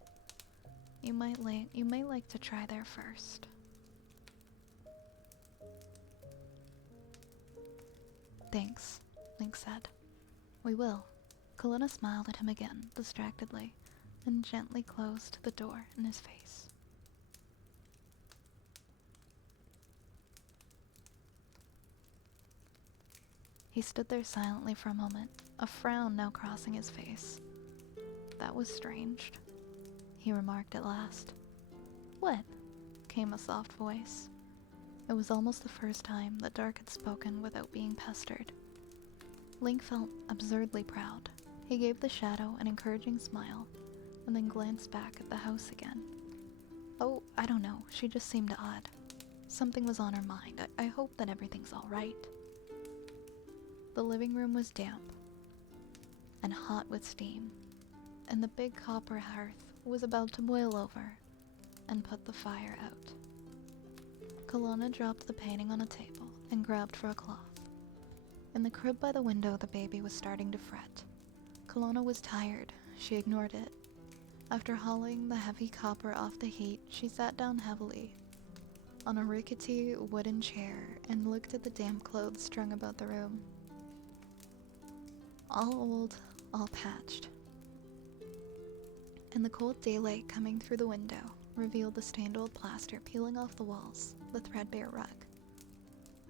You might like to try there first." "Thanks," Link said. "We will." Kalina smiled at him again, distractedly, and gently closed the door in his face. He stood there silently for a moment, a frown now crossing his face. "That was strange," he remarked at last. "What?" came a soft voice. It was almost the first time that Dark had spoken without being pestered. Link felt absurdly proud. He gave the shadow an encouraging smile, and then glanced back at the house again. "Oh, I don't know, she just seemed odd. Something was on her mind. I hope that everything's alright." The living room was damp and hot with steam, and the big copper hearth was about to boil over and put the fire out. Kalana dropped the painting on a table and grabbed for a cloth. In the crib by the window, the baby was starting to fret. Kalana was tired. She ignored it. After hauling the heavy copper off the heat, she sat down heavily on a rickety wooden chair and looked at the damp clothes strung about the room. All old, all patched. And the cold daylight coming through the window revealed the stained old plaster peeling off the walls, the threadbare rug.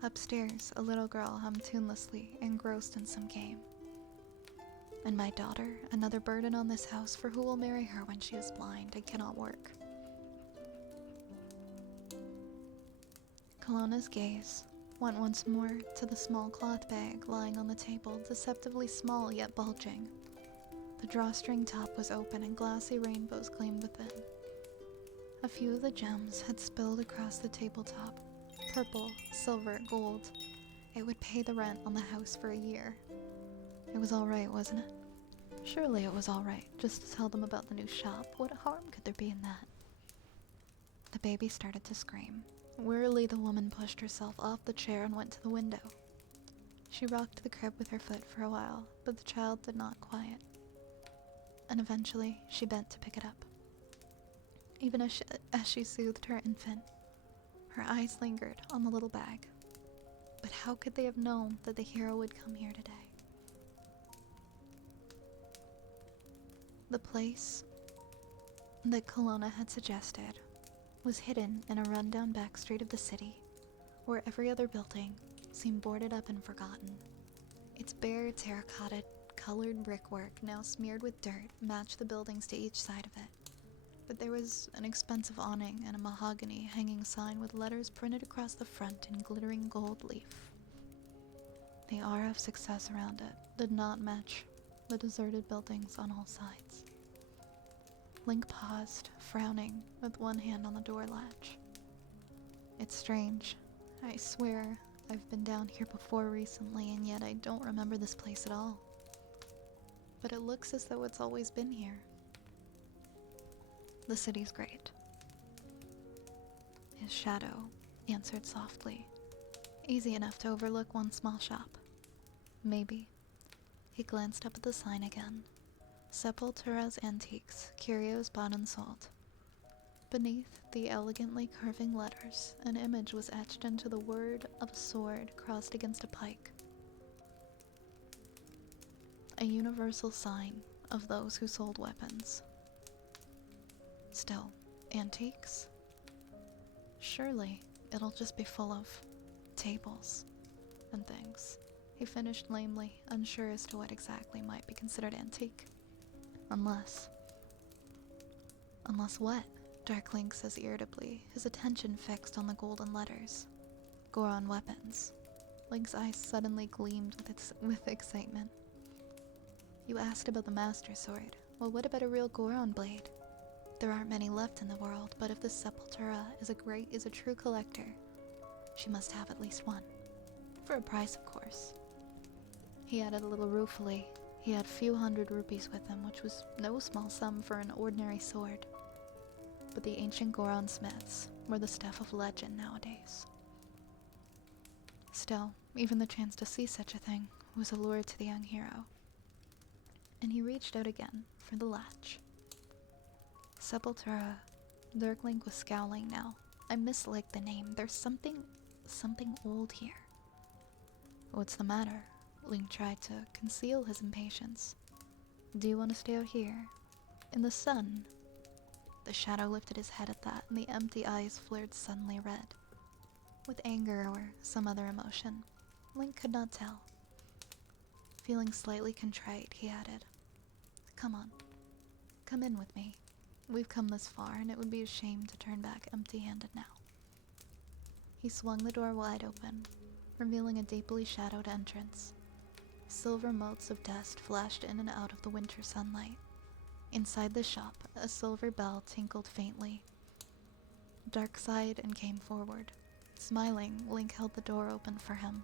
Upstairs, a little girl hummed tunelessly, engrossed in some game. "And my daughter, another burden on this house, for who will marry her when she is blind and cannot work?" Kelowna's gaze went once more to the small cloth bag lying on the table, deceptively small yet bulging. The drawstring top was open and glassy rainbows gleamed within. A few of the gems had spilled across the tabletop. Purple, silver, gold. It would pay the rent on the house for a year. It was alright, wasn't it? Surely it was alright, just to tell them about the new shop. What harm could there be in that? The baby started to scream. Wearily, the woman pushed herself off the chair and went to the window. She rocked the crib with her foot for a while, but the child did not quiet. And eventually, she bent to pick it up. Even as she soothed her infant, her eyes lingered on the little bag. But how could they have known that the hero would come here today? The place that Kelowna had suggested was hidden in a rundown back street of the city, where every other building seemed boarded up and forgotten. Its bare terracotta-colored brickwork, now smeared with dirt, matched the buildings to each side of it. But there was an expensive awning and a mahogany hanging sign with letters printed across the front in glittering gold leaf. The aura of success around it did not match the deserted buildings on all sides. Link paused, frowning, with one hand on the door latch. It's strange. I swear I've been down here before recently, and yet I don't remember this place at all. But it looks as though it's always been here. The city's great. His shadow answered softly. Easy enough to overlook one small shop. Maybe. He glanced up at the sign again. Sepultura's Antiques, curios bought and sold. Beneath the elegantly curving letters, an image was etched into the word of a sword crossed against a pike. A universal sign of those who sold weapons. Still, antiques? Surely it'll just be full of tables and things. He finished lamely, unsure as to what exactly might be considered antique. Unless what? Darklink says irritably, his attention fixed on the golden letters. Goron weapons. Link's eyes suddenly gleamed with excitement. You asked about the Master Sword. Well, what about a real Goron blade? There aren't many left in the world, but if the Sepultura is a true collector, she must have at least one. For a price, of course. He added a little ruefully. He had few hundred rupees with him, which was no small sum for an ordinary sword. But the ancient Goron smiths were the stuff of legend nowadays. Still, even the chance to see such a thing was a lure to the young hero. And he reached out again for the latch. Sepultura. Darklink was scowling now. I misliked the name. There's something old here. What's the matter? Link tried to conceal his impatience. Do you want to stay out here? In the sun? The shadow lifted his head at that, and the empty eyes flared suddenly red. With anger or some other emotion. Link could not tell. Feeling slightly contrite, he added, Come on. Come in with me. We've come this far, and it would be a shame to turn back empty-handed now. He swung the door wide open, revealing a deeply shadowed entrance. Silver motes of dust flashed in and out of the winter sunlight. Inside the shop, a silver bell tinkled faintly. Dark sighed and came forward. Smiling, Link held the door open for him.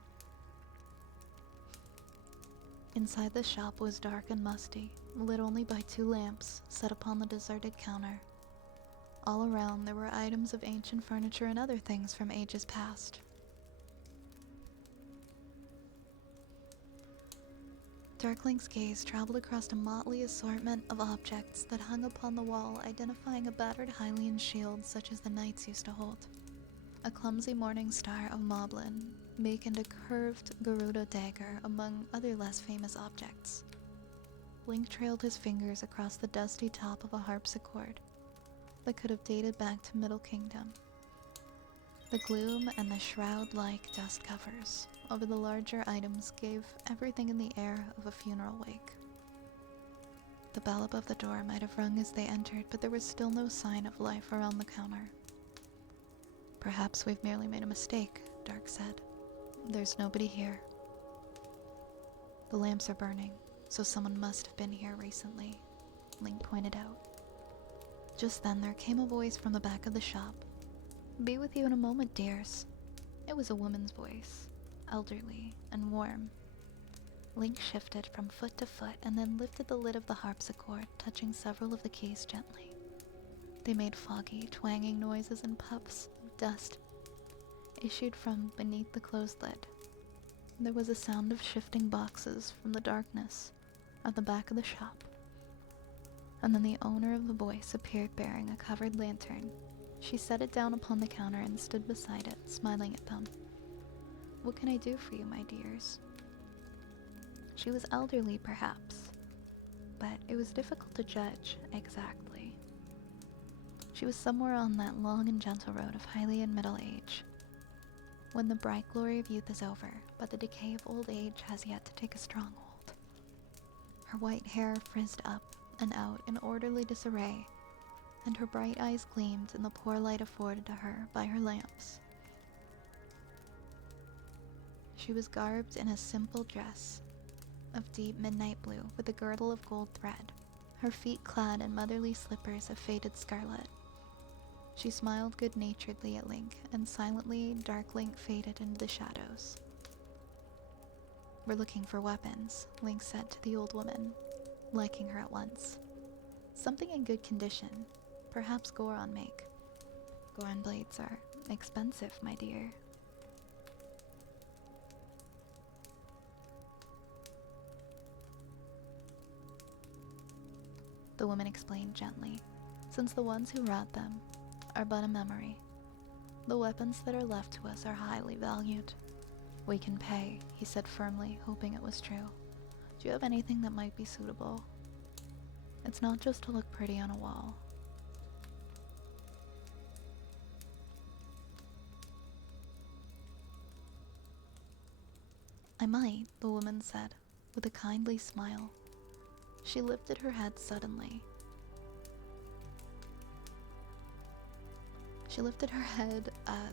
Inside the shop was dark and musty, lit only by 2 lamps set upon the deserted counter. All around there were items of ancient furniture and other things from ages past. Darklink's gaze traveled across a motley assortment of objects that hung upon the wall, identifying a battered Hylian shield such as the knights used to hold, a clumsy morning star of Moblin, and a curved Garuda dagger, among other less famous objects. Link trailed his fingers across the dusty top of a harpsichord that could have dated back to Middle Kingdom. The gloom and the shroud-like dust covers over the larger items gave everything in the air of a funeral wake. The bell above the door might have rung as they entered, but there was still no sign of life around the counter. Perhaps we've merely made a mistake, Dark said. There's nobody here. The lamps are burning, so someone must have been here recently, Link pointed out. Just then there came a voice from the back of the shop. Be with you in a moment, dears. It was a woman's voice, elderly and warm. Link shifted from foot to foot and then lifted the lid of the harpsichord, touching several of the keys gently. They made foggy, twanging noises and puffs of dust issued from beneath the closed lid. There was a sound of shifting boxes from the darkness at the back of the shop. And then the owner of the voice appeared bearing a covered lantern. She set it down upon the counter and stood beside it, smiling at them. What can I do for you, my dears? She was elderly, perhaps, but it was difficult to judge exactly. She was somewhere on that long and gentle road of Hylian middle age, when the bright glory of youth is over, but the decay of old age has yet to take a stronghold. Her white hair frizzed up and out in orderly disarray, and her bright eyes gleamed in the poor light afforded to her by her lamps. She was garbed in a simple dress of deep midnight blue with a girdle of gold thread, her feet clad in motherly slippers of faded scarlet. She smiled good-naturedly at Link, and silently Dark Link faded into the shadows. We're looking for weapons, Link said to the old woman, liking her at once. Something in good condition, perhaps Goron make. Goron blades are expensive, my dear. The woman explained gently, since the ones who wrought them are but a memory. The weapons that are left to us are highly valued. We can pay, he said firmly, hoping it was true. Do you have anything that might be suitable? It's not just to look pretty on a wall. I might, the woman said, with a kindly smile. She lifted her head suddenly.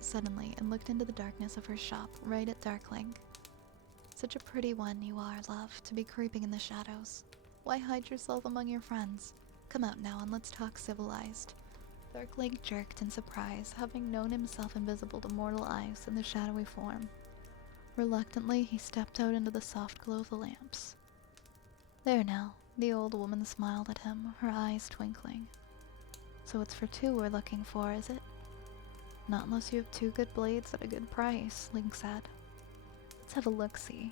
Suddenly and looked into the darkness of her shop, right at Dark Link. Such a pretty one you are, love, to be creeping in the shadows. Why hide yourself among your friends? Come out now and let's talk civilized. Dark Link jerked in surprise, having known himself invisible to mortal eyes in the shadowy form. Reluctantly, he stepped out into the soft glow of the lamps. There now, the old woman smiled at him, her eyes twinkling. So it's for two we're looking for, is it? Not unless you have two good blades at a good price, Link said. Let's have a look-see,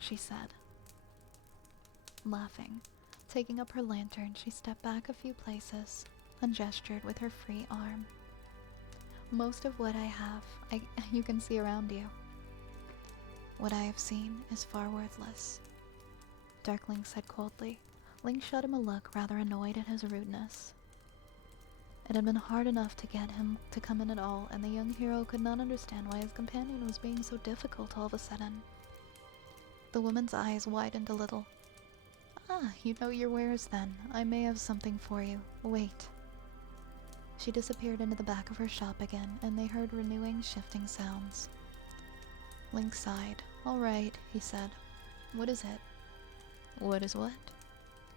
she said. Laughing, taking up her lantern, she stepped back a few places and gestured with her free arm. Most of what I have, you can see around you. What I have seen is far worthless, Dark Link said coldly. Link shot him a look, rather annoyed at his rudeness. It had been hard enough to get him to come in at all, and the young hero could not understand why his companion was being so difficult all of a sudden. The woman's eyes widened a little. Ah, you know your wares then. I may have something for you. Wait. She disappeared into the back of her shop again, and they heard renewing, shifting sounds. Link sighed. All right, he said. What is it? What is what?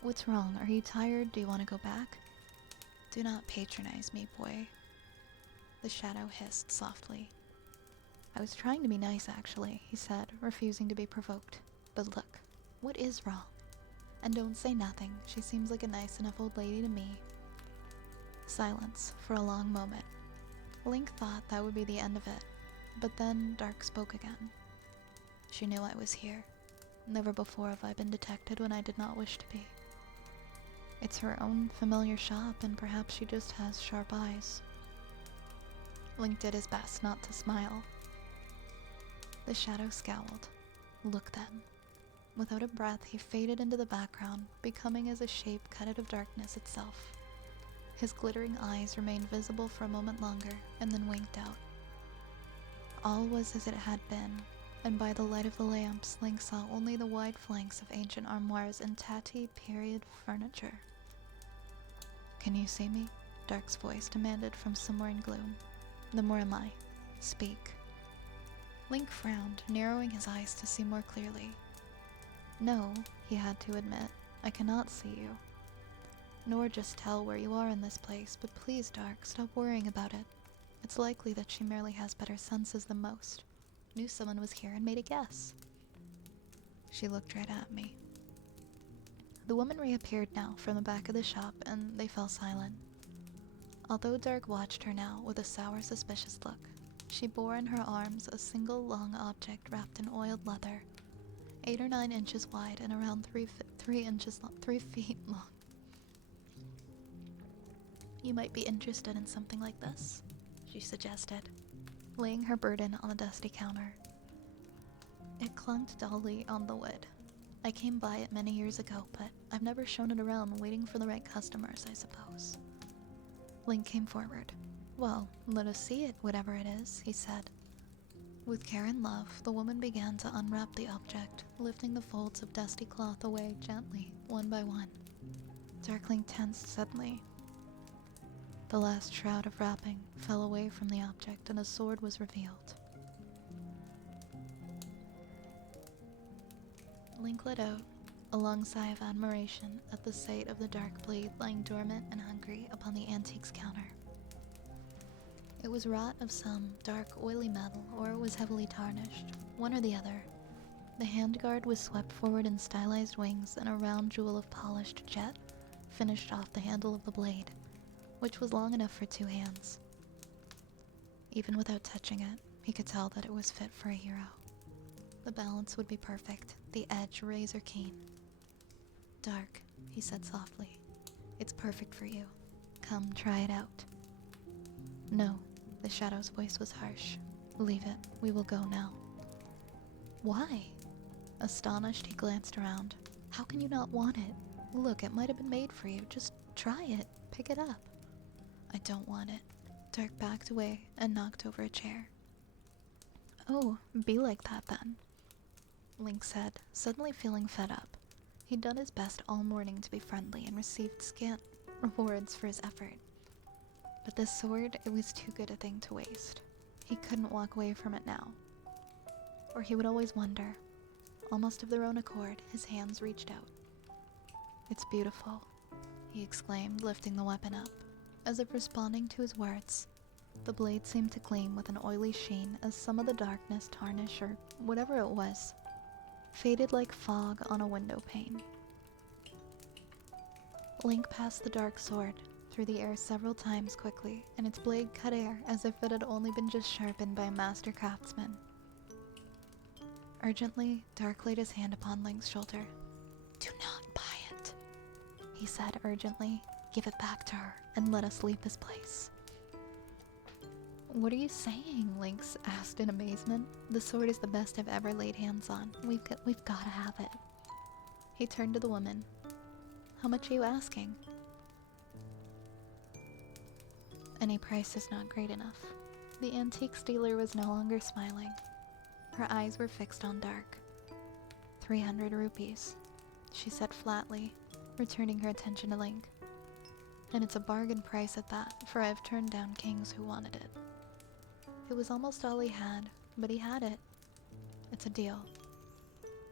What's wrong? Are you tired? Do you want to go back? Do not patronize me, boy, the shadow hissed softly. I was trying to be nice, actually, he said, refusing to be provoked. But look, what is wrong? And don't say nothing. She seems like a nice enough old lady to me. Silence for a long moment. Link thought that would be the end of it, but then Dark spoke again. She knew I was here. Never before have I been detected when I did not wish to be. It's her own familiar shop, and perhaps she just has sharp eyes. Link did his best not to smile. The shadow scowled. Look then. Without a breath, he faded into the background, becoming as a shape cut out of darkness itself. His glittering eyes remained visible for a moment longer, and then winked out. All was as it had been, and by the light of the lamps, Link saw only the wide flanks of ancient armoires and tatty period furniture. Can you see me? Dark's voice demanded from somewhere in gloom. the more am I. Speak. Link frowned, narrowing his eyes to see more clearly. No, he had to admit, I cannot see you. Nor just tell where you are in this place, but please, Dark, stop worrying about it. It's likely that she merely has better senses than most. Knew someone was here and made a guess. She looked right at me. The woman reappeared now from the back of the shop, and they fell silent. Although Dark watched her now with a sour, suspicious look, she bore in her arms a single long object wrapped in oiled leather, 8 or 9 inches wide and around 3 feet long. You might be interested in something like this, she suggested, laying her burden on the dusty counter. It clunked dully on the wood. I came by it many years ago, but I've never shown it around waiting for the right customers, I suppose. Link came forward. Well, let us see it, whatever it is, he said. With care and love, the woman began to unwrap the object, lifting the folds of dusty cloth away gently, one by one. Darkling tensed suddenly. The last shroud of wrapping fell away from the object and a sword was revealed. Link let out a long sigh of admiration at the sight of the dark blade lying dormant and hungry upon the antiques counter. It was wrought of some dark, oily metal, or it was heavily tarnished, one or the other. The handguard was swept forward in stylized wings, and a round jewel of polished jet finished off the handle of the blade, which was long enough for 2 hands. Even without touching it, he could tell that it was fit for a hero. The balance would be perfect, the edge razor keen. Dark, he said softly. It's perfect for you. Come, try it out. No, the shadow's voice was harsh. Leave it, we will go now. Why? Astonished, he glanced around. How can you not want it? Look, it might have been made for you. Just try it. Pick it up. I don't want it. Dark backed away and knocked over a chair. Oh, be like that then, Link said, suddenly feeling fed up. He'd done his best all morning to be friendly and received scant rewards for his effort. But this sword, it was too good a thing to waste. He couldn't walk away from it now. Or he would always wonder. Almost of their own accord, his hands reached out. It's beautiful, he exclaimed, lifting the weapon up. As if responding to his words, the blade seemed to gleam with an oily sheen as some of the darkness, tarnish, or whatever it was, faded like fog on a window pane. Link passed the dark sword through the air several times quickly, and its blade cut air as if it had only been just sharpened by a master craftsman. Urgently, Dark laid his hand upon Link's shoulder. Do not buy it, he said urgently. Give it back to her, and let us leave this place. What are you saying? Link asked in amazement. The sword is the best I've ever laid hands on. We've got to have it. He turned to the woman. How much are you asking? Any price is not great enough. The antiques dealer was no longer smiling. Her eyes were fixed on Dark. 300 rupees, she said flatly, returning her attention to Link. And it's a bargain price at that, for I've turned down kings who wanted it. It was almost all he had, but he had it. It's a deal,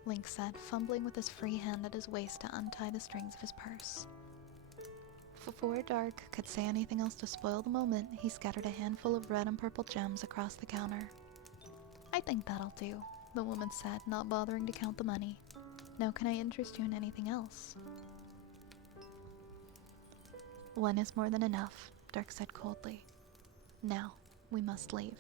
Link said, fumbling with his free hand at his waist to untie the strings of his purse. Before Dark could say anything else to spoil the moment, he scattered a handful of red and purple gems across the counter. I think that'll do, the woman said, not bothering to count the money. Now can I interest you in anything else? One is more than enough, Dark said coldly. Now, we must leave.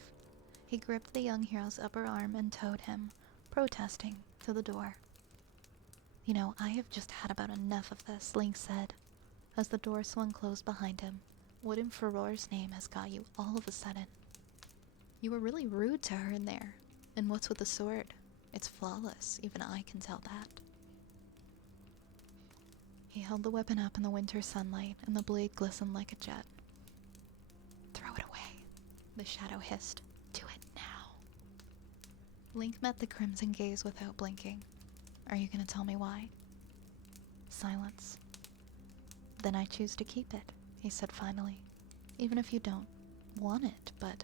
He gripped the young hero's upper arm and towed him, protesting, to the door. You know, I have just had about enough of this, Link said, as the door swung closed behind him. What in Farore's name has got you all of a sudden? You were really rude to her in there. And what's with the sword? It's flawless, even I can tell that. He held the weapon up in the winter sunlight, and the blade glistened like a jet. Throw it away, the shadow hissed. Do it now. Link met the crimson gaze without blinking. Are you going to tell me why? Silence. Then I choose to keep it, he said finally. Even if you don't want it, but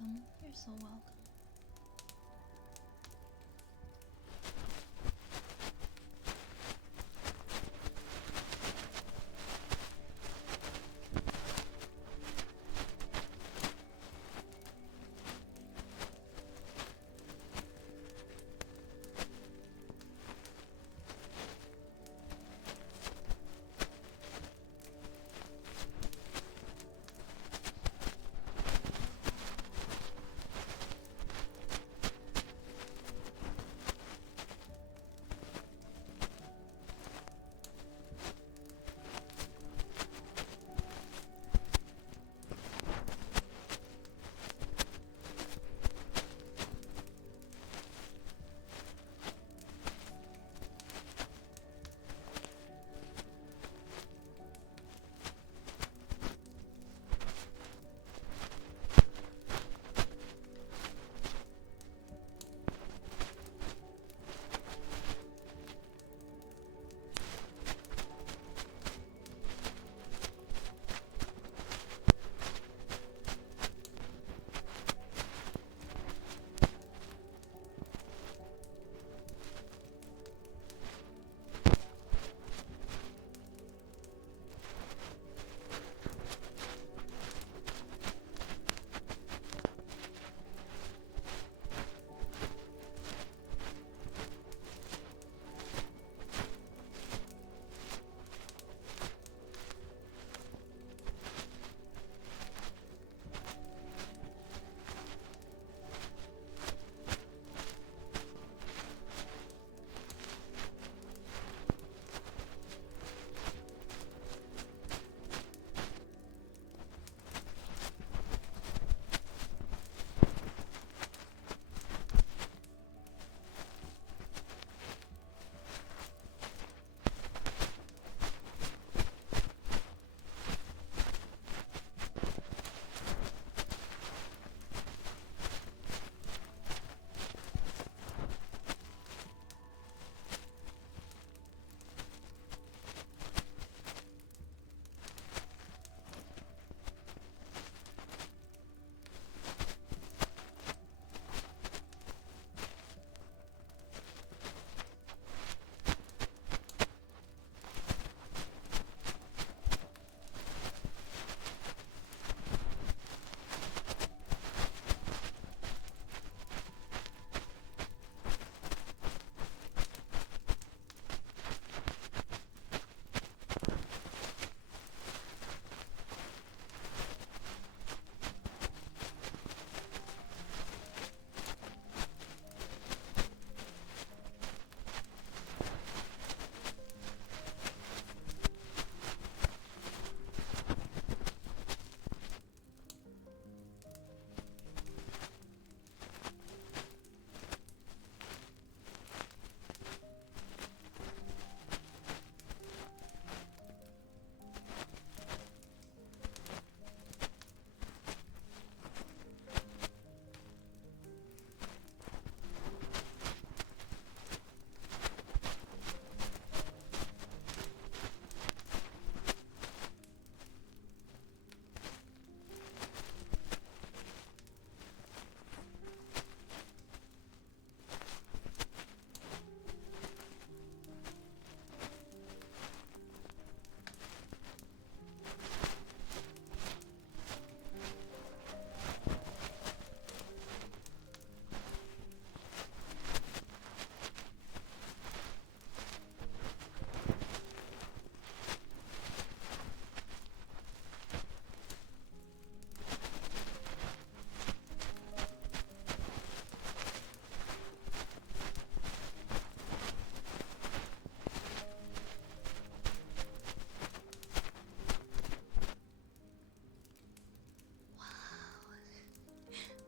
welcome. You're so welcome.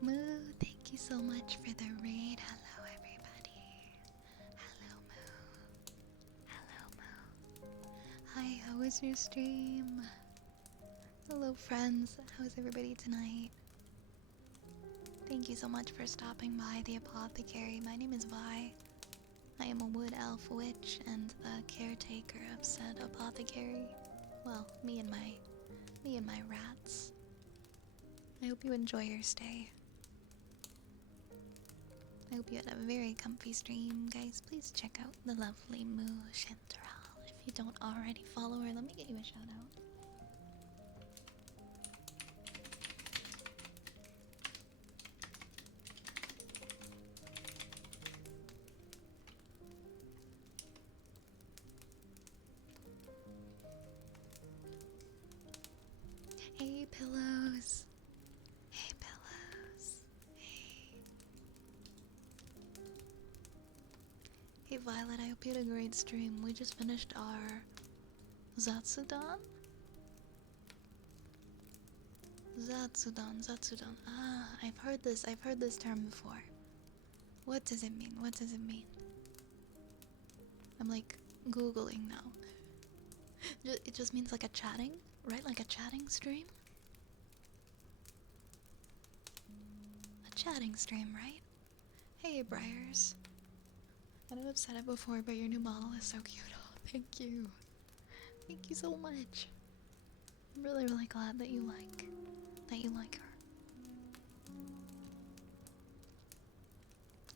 Moo, thank you so much for the raid. Hello, everybody. Hello, Moo. Hello, Moo. Hi, how was your stream? Hello, friends. How's everybody tonight? Thank you so much for stopping by the apothecary. My name is Vi. I am a wood elf witch and the caretaker of said apothecary. Well, me and my rats. I hope you enjoy your stay. I hope you had a very comfy stream, guys. Please check out the lovely Moo Chanterelle. If you don't already follow her, let me get you a shout out. Hey, pillows. Hey, pillows. Hey. Hey, Violet, I hope you had a great stream. We just finished our Zatsudan? Zatsudan. Ah, I've heard this term before. What does it mean? What does it mean? I'm like Googling now. It just means like a chatting, right? Like a chatting stream? A chatting stream, right? Hey, Briars. I know I've said it before, but your new model is so cute. Oh, thank you. Thank you so much. I'm really, really glad that you like her.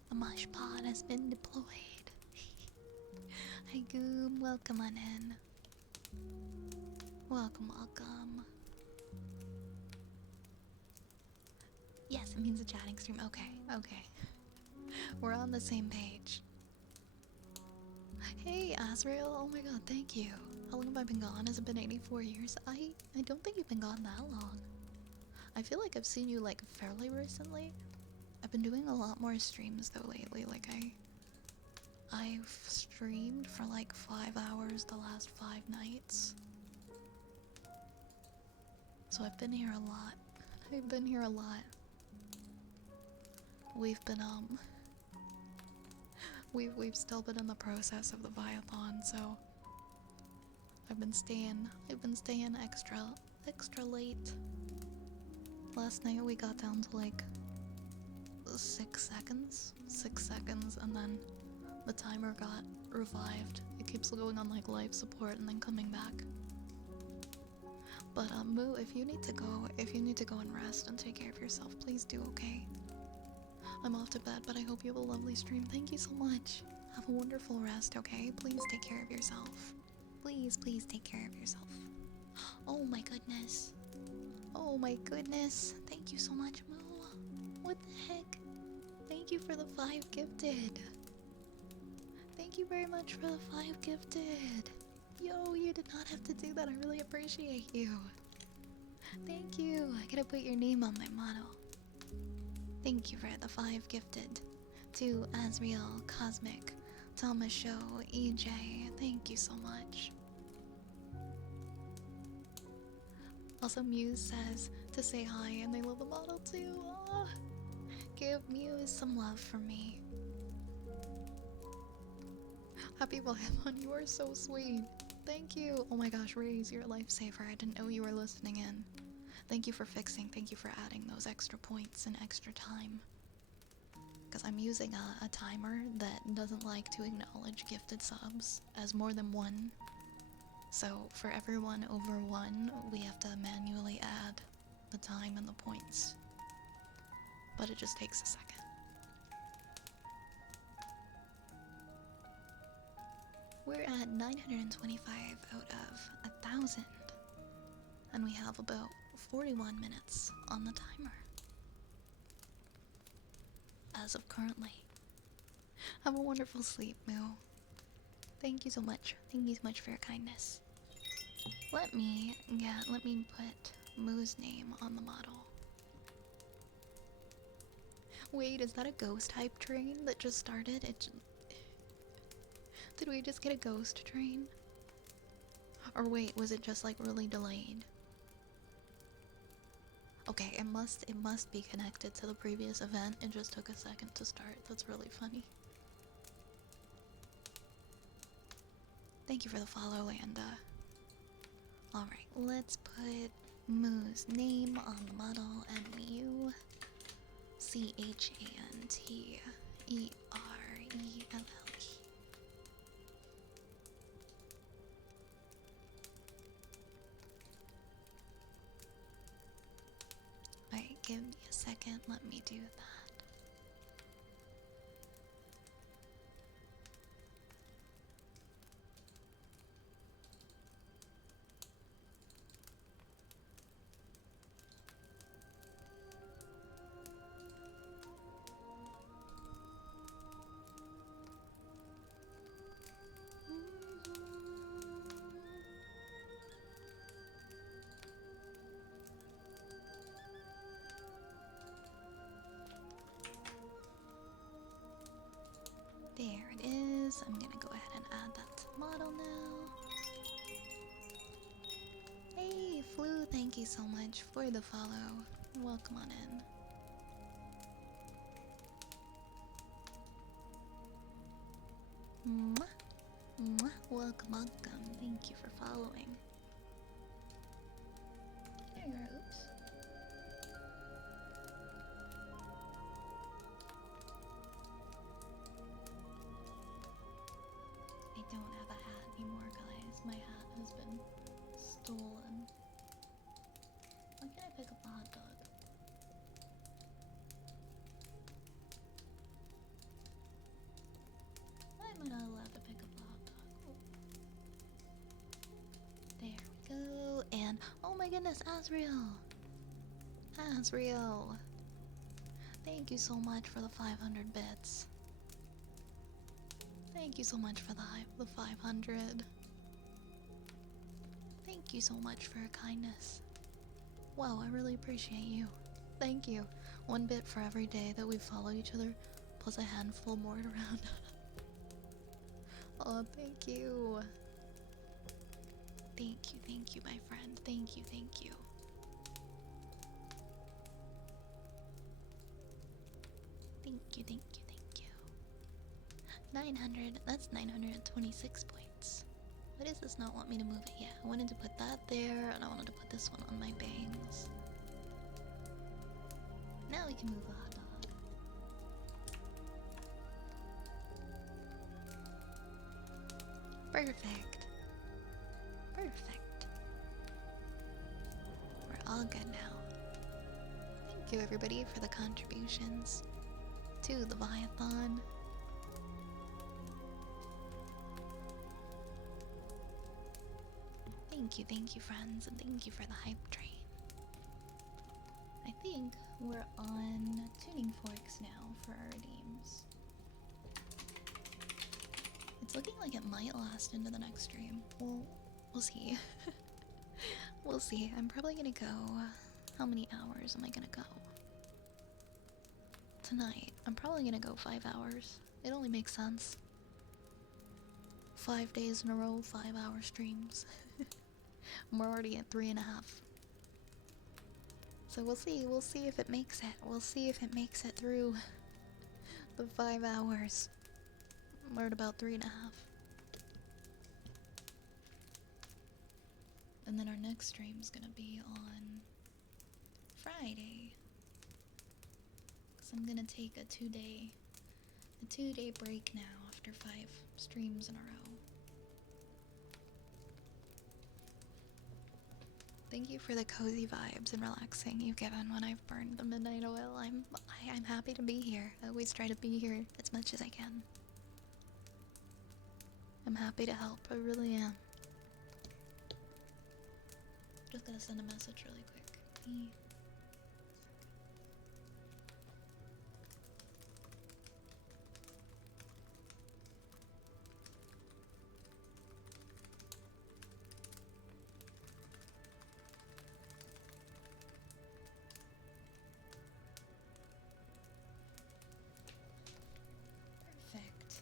The mosh pod has been deployed. Hi, Goom. Welcome on in. Welcome. Yes, it means a chatting stream. Okay. We're on the same page. Hey, Azrael. Oh my god, thank you. How long have I been gone? Has it been 84 years? I don't think you've been gone that long. I feel like I've seen you like fairly recently. I've been doing a lot more streams though lately. Like I've streamed for like 5 hours the last 5 nights. So I've been here a lot. We've been we've still been in the process of the Viathon, so I've been staying extra late. Last night we got down to like 6 seconds, and then the timer got revived. It keeps going on like life support and then coming back. But Moo, if you need to go and rest and take care of yourself, please do, okay? I'm off to bed, but I hope you have a lovely stream. Thank you so much. Have a wonderful rest, okay? Please take care of yourself. Please take care of yourself. Oh my goodness. Thank you so much, Moo. What the heck? Thank you for the 5 gifted. Thank you very much for the 5 gifted. Yo, you did not have to do that. I really appreciate you. Thank you. I gotta put your name on my model. Thank you for the 5 gifted. To Azriel, Cosmic, Thomas Show, EJ. Thank you so much. Also, Muse says to say hi and they love the model too. Oh, give Muse some love for me. Happy Vlogthon, you are so sweet. Thank you. Oh my gosh, Raze, you're a lifesaver. I didn't know you were listening in. Thank you for fixing, thank you for adding those extra points and extra time. Because I'm using a timer that doesn't like to acknowledge gifted subs as more than 1. So for everyone over 1, we have to manually add the time and the points. But it just takes a second. We're at 925 out of 1,000. And we have about 41 minutes on the timer. As of currently. Have a wonderful sleep, Moo. Thank you so much. Thank you so much for your kindness. Let me put Moo's name on the model. Wait, is that a ghost hype train that just started? Did we just get a ghost train? Or wait, was it just like really delayed? Okay, it must be connected to the previous event. It just took a second to start. That's really funny. Thank you for the follow, Landa. Alright, let's put Moo's name on the model. M-U C-H-A-N-T-E-R-E-L-L-E. Alright, give me a second. Let me do that. thank you so much for the follow. Welcome on in. Mwah. Mwah. Welcome, welcome. Thank you for following. There you are, oops. I don't have a hat anymore, guys. My hat has been stolen. Why can't I pick up a hot dog? Why am I not allowed to pick up a hot dog? Oh. There we go. And oh my goodness, Asriel! Asriel! Thank you so much for the 500 bits. Thank you so much for the 500. Thank you so much for your kindness. Wow, I really appreciate you. Thank you. 1 bit for every day that we follow each other, plus a handful more around. Oh, thank you. Thank you, my friend. Thank you, thank you. Thank you, thank you, thank you. 900, that's 926 points. Why does this not want me to move it? Yeah, I wanted to put that there, and I wanted to put this one on my bangs. Now we can move a hot dog. Perfect. Perfect. We're all good now. Thank you everybody for the contributions to the Viathon. Thank you friends, and thank you for the hype train. I think we're on tuning forks now for our redeems. It's looking like it might last into the next stream. We'll see. We'll see. I'm probably gonna go... How many hours am I gonna go? Tonight, I'm probably gonna go 5 hours. It only makes sense. 5 days in a row, 5-hour streams. We're already at 3.5. So we'll see if it makes it. We'll see if it makes it through the 5 hours. We're at about 3.5. And then our next stream's gonna be on Friday. Cause I'm gonna take a 2-day break now after 5 streams in a row. Thank you for the cozy vibes and relaxing you've given when I've burned the midnight oil. I'm happy to be here. I always try to be here as much as I can. I'm happy to help. I really am. Just gonna send a message really quick. Perfect.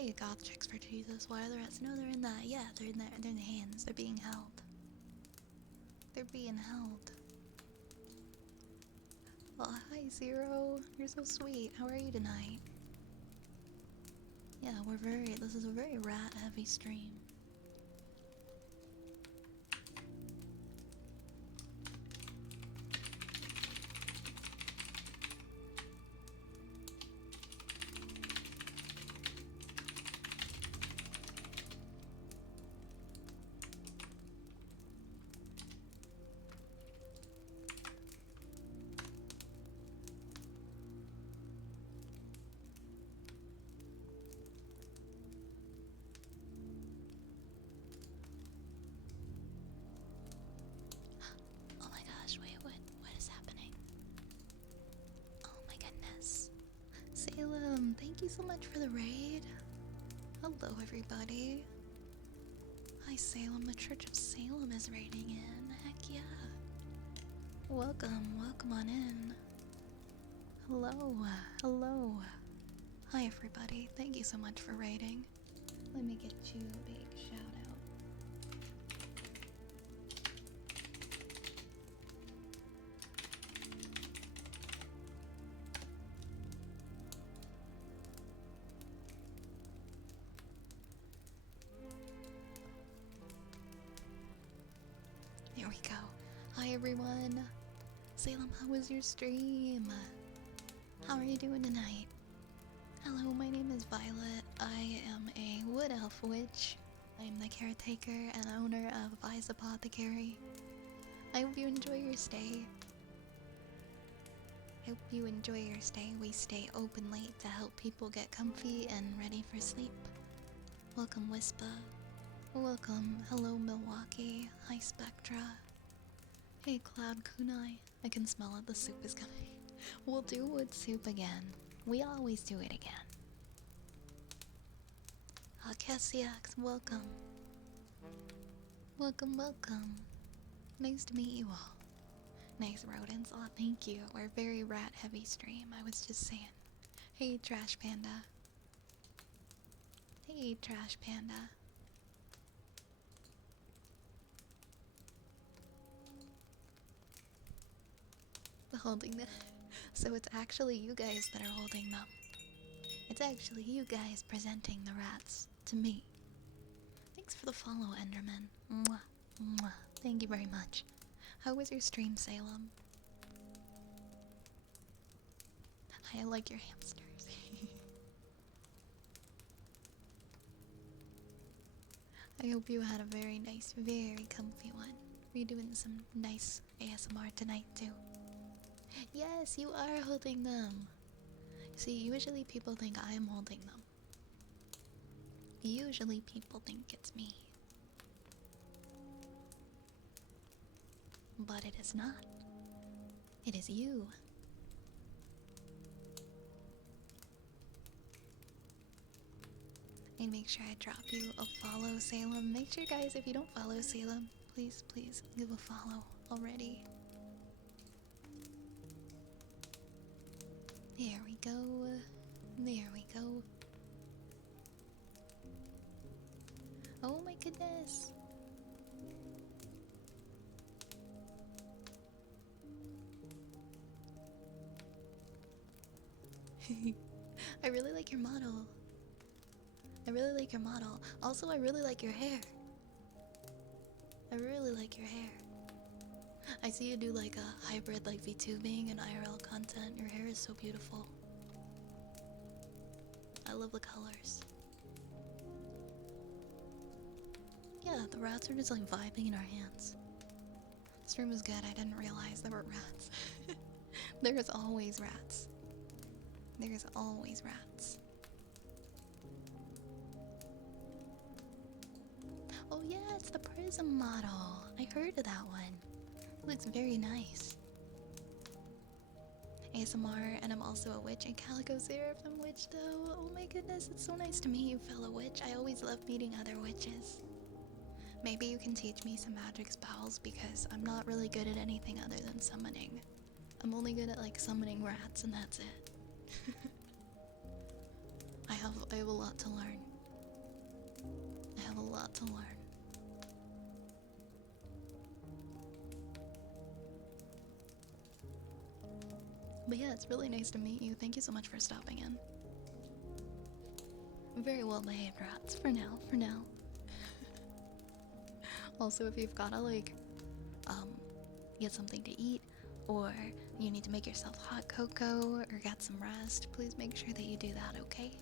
Hey, goth chicks for Jesus. Why are the rats? No, they're in the. Yeah, they're in they're in the hands. They're being held. They're being held. Oh, hi, Zero. You're so sweet. How are you tonight? Yeah, this is a very rat heavy stream. Oh my gosh, wait, what is happening? Oh my goodness. Salem, thank you so much for the raid. Hello, everybody. Hi, Salem. The Church of Salem is raiding in. Heck yeah. Welcome on in. Hello, hello. Hi, everybody. Thank you so much for raiding. Let me get you a big shout out. There we go. Hi, everyone. Salem, how was your stream? How are you doing tonight? Hello, my name is Violet. I am a wood elf witch. I am the caretaker and owner of Vi's Apothecary. I hope you enjoy your stay. We stay open late to help people get comfy and ready for sleep. Welcome, Wispa. Welcome. Hello, Milwaukee. Hi, Spectra. Hey, Cloud Kunai. I can smell it. The soup is coming. We'll do wood soup again. We always do it again. Cassiax, welcome. Welcome. Nice to meet you all. Nice rodents. Oh, thank you. We're a very rat heavy stream. I was just saying. Hey, Trash Panda. Hey, Trash Panda. Holding them. So it's actually you guys that are holding them. It's actually you guys presenting the rats to me. Thanks for the follow, Enderman. Mwah. Mwah. Thank you very much. How was your stream, Salem? I like your hamsters. I hope you had a very nice, very comfy one. We're doing some nice ASMR tonight, too. Yes, you are holding them. See, usually people think I am holding them. Usually people think it's me. But it is not. It is you. And make sure I drop you a follow, Salem. Make sure, guys, if you don't follow Salem, please give a follow already. There we go. There we go. Oh my goodness. I really like your model. Also, I really like your hair. I see you do like a hybrid like VTubing and IRL content. Your hair is so beautiful. I love the colors. Yeah, the rats are just like vibing in our hands. This room is good. I didn't realize there were rats. There's always rats. There's always rats. Oh yeah, it's the prism model. I heard of that one. It looks very nice. ASMR, and I'm also a witch, and Calico Seraphim witch though. Oh my goodness, it's so nice to meet you, fellow witch. I always love meeting other witches. Maybe you can teach me some magic spells because I'm not really good at anything other than summoning. I'm only good at like summoning rats and that's it. I have a lot to learn. lot to learn. But yeah, it's really nice to meet you. Thank you so much for stopping in. Very well behaved rats, for now, for now. Also, if you've gotta, like, get something to eat, or you need to make yourself hot cocoa, or get some rest, please make sure that you do that, okay?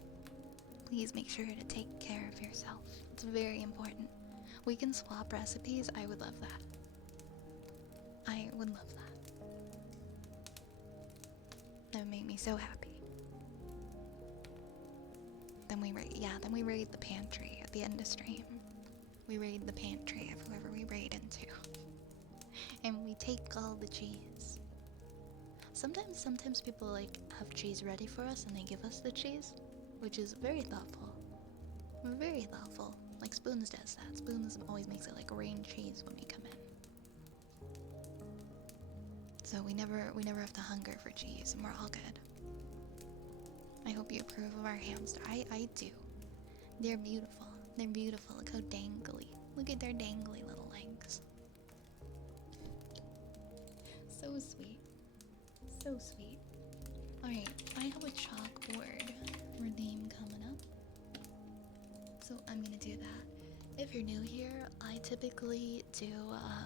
Please make sure to take care of yourself. It's very important. We can swap recipes. I would love that. I would love that. That would make me so happy. Then we raid the pantry at the end of stream. We raid the pantry of whoever we raid into. And we take all the cheese. Sometimes people like have cheese ready for us and they give us the cheese, which is very thoughtful. Very thoughtful. Like Spoons does that. Spoons always makes it like rain cheese when we come in. So we never have to hunger for cheese, and we're all good. I hope you approve of our hamster. I do. They're beautiful. They're beautiful. Look how dangly. Look at their dangly little legs. So sweet. So sweet. Alright, I have a chalkboard redeem coming up. So I'm gonna do that. If you're new here, I typically do,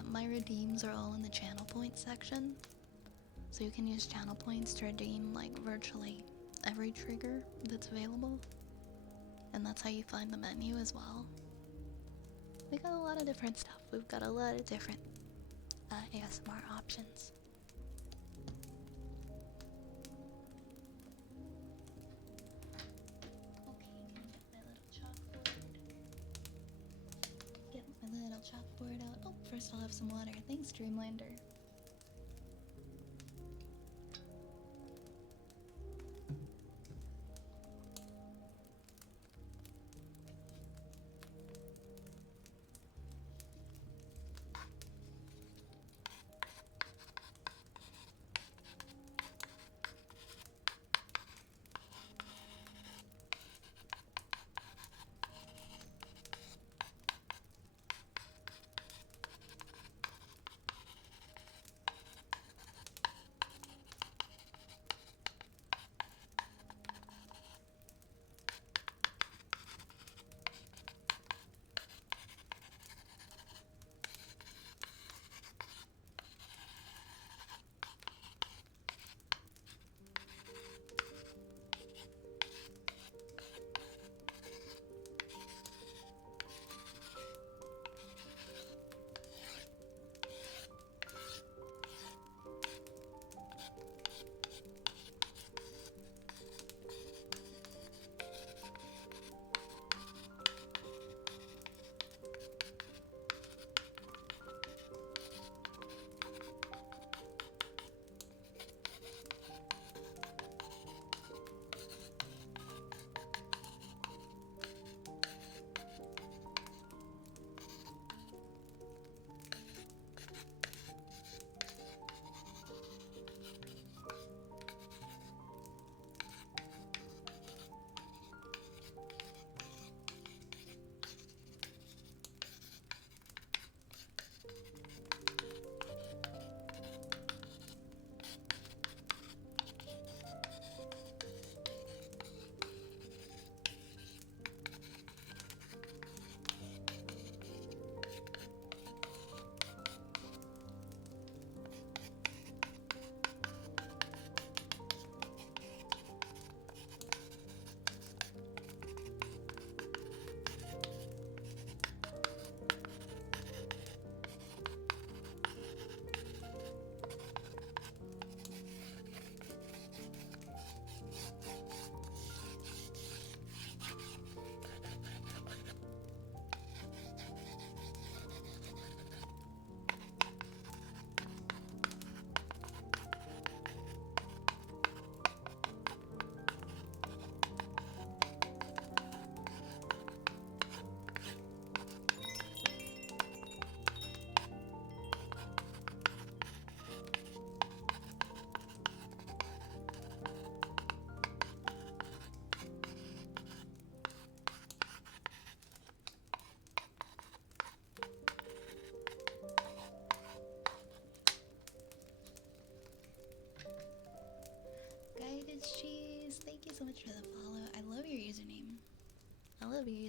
my redeems are all in the channel points section. So you can use channel points to redeem like virtually every trigger that's available. And that's how you find the menu as well. We got a lot of different stuff. We've got a lot of different ASMR options. Get my little chalkboard out. Oh, first I'll have some water. Thanks, Dreamlander.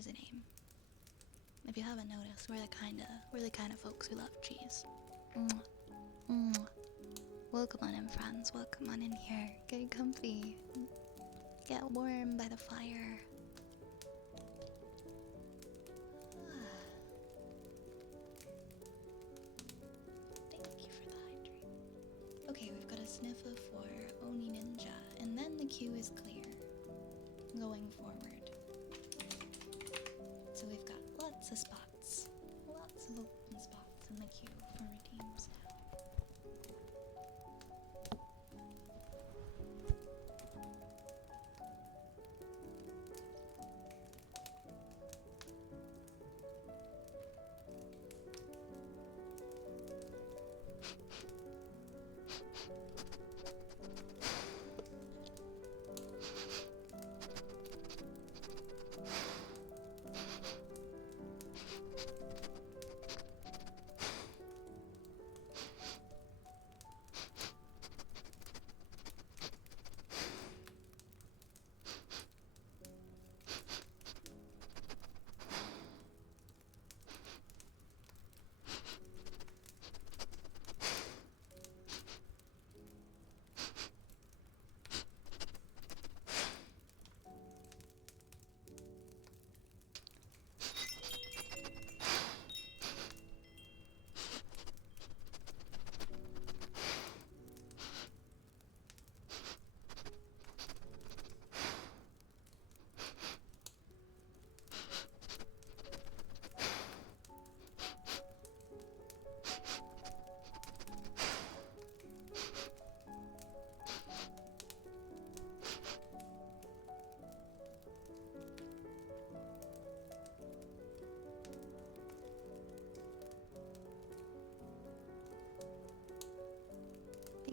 username. If you haven't noticed, we're the kind of folks who love cheese. Mwah. Mwah. Welcome on in, friends. Welcome on in here. Get comfy. Get warm by the fire. Thank you for the hydrate. Okay, we've got a sniffer for Oni Ninja, and then the queue is clear going forward. So we've got lots of spots, lots of open spots in the queue for redeems now.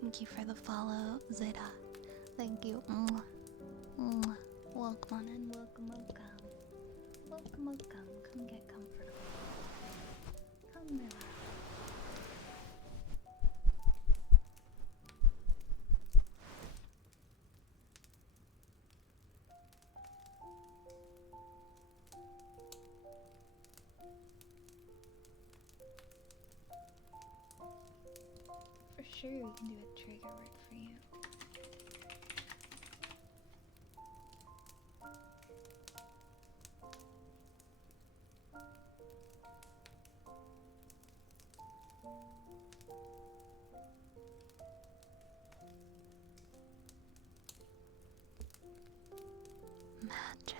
Thank you for the follow, Zeta. Thank you. Mwah. Mwah. Welcome on in, welcome. Welcome. Come get comfortable. Come relax. For sure we can do a trigger word for you. Magic.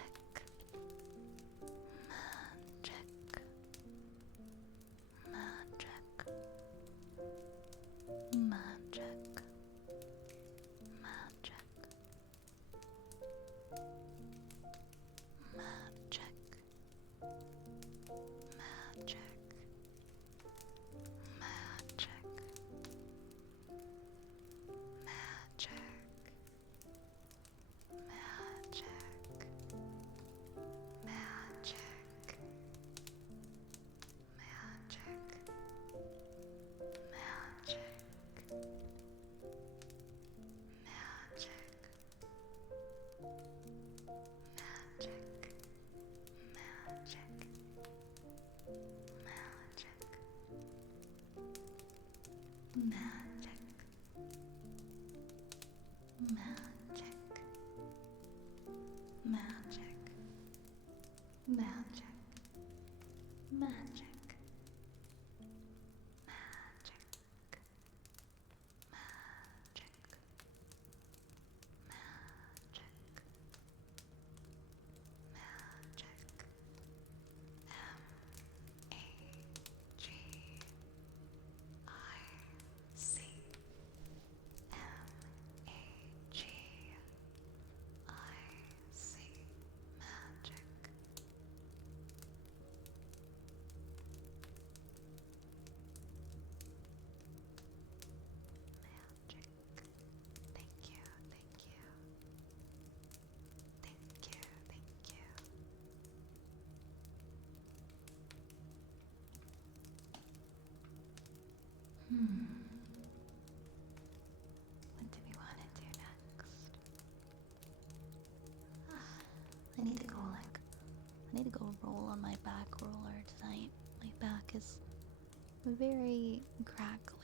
What do we want to do next? I need to to go roll on my back roller tonight. My back is very crackly.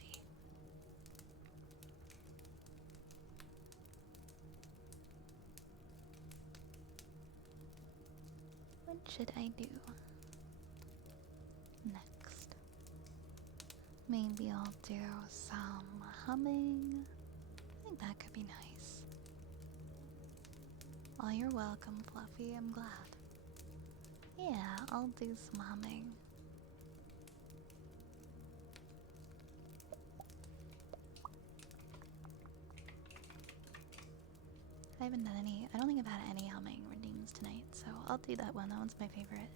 What should I do next? Maybe I'll do some humming. I think that could be nice. Oh, you're welcome, Fluffy. I'm glad. Yeah, I'll do some humming. I haven't done any. I don't think I've had any humming redeems tonight, so I'll do that one. That one's my favorite.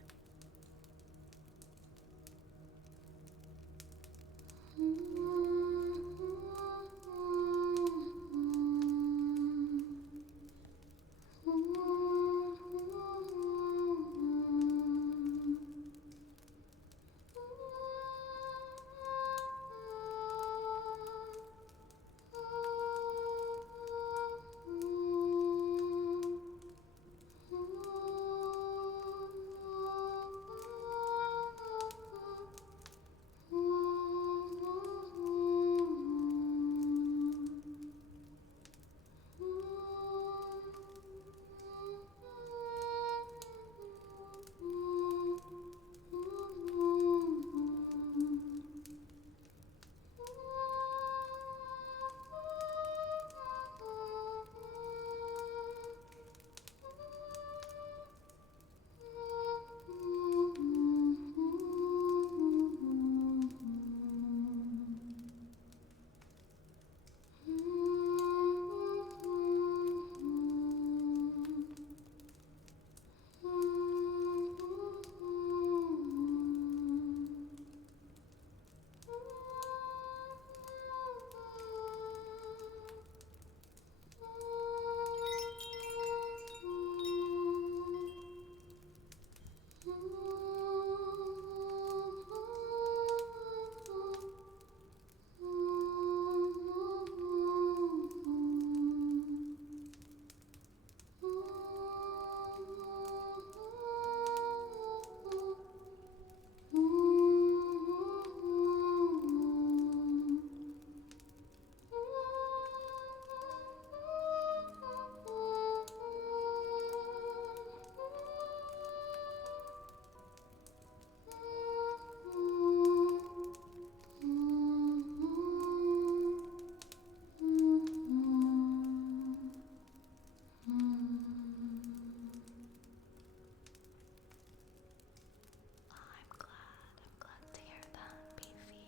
I'm glad to hear that, Beefy.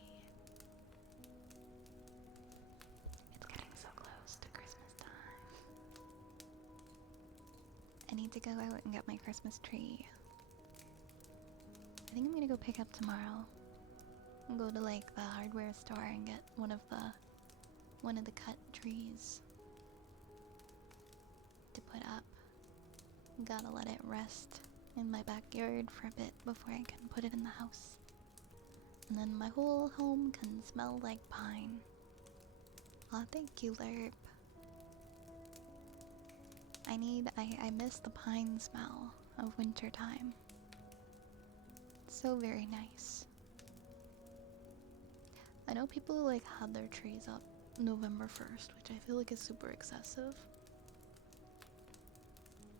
It's getting so close to Christmas time. I need to go out and get my Christmas tree. I think I'm gonna go pick up tomorrow. And go to like the hardware store and get one of the cut trees to put up. Gotta let it rest in my backyard for a bit before I can put it in the house. And then my whole home can smell like pine. Aw, thank you, Lerp. I miss the pine smell of wintertime. It's so very nice. I know people like had their trees up November 1st, which I feel like is super excessive.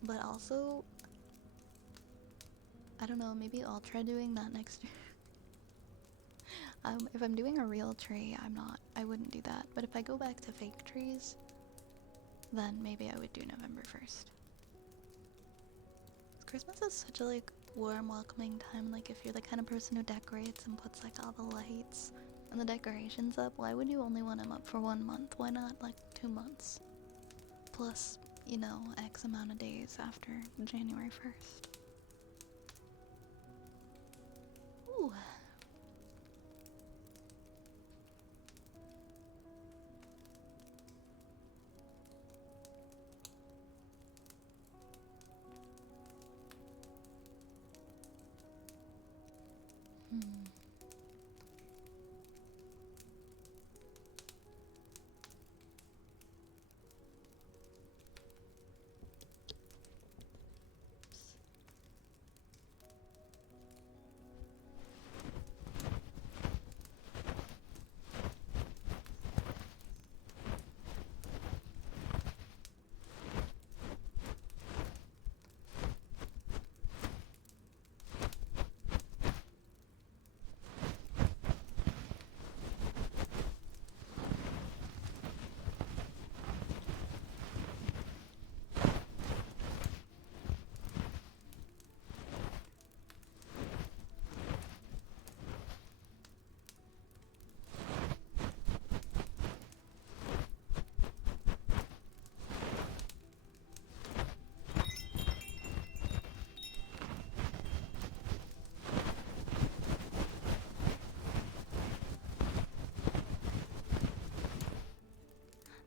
But also, I don't know, maybe I'll try doing that next year. If I'm doing a real tree, I wouldn't do that. But if I go back to fake trees, then maybe I would do November 1st. Christmas is such a like warm, welcoming time. Like if you're the kind of person who decorates and puts like all the lights and the decorations up, why would you only want them up for 1 month? Why not like 2 months? Plus, you know, X amount of days after January 1st. Ooh.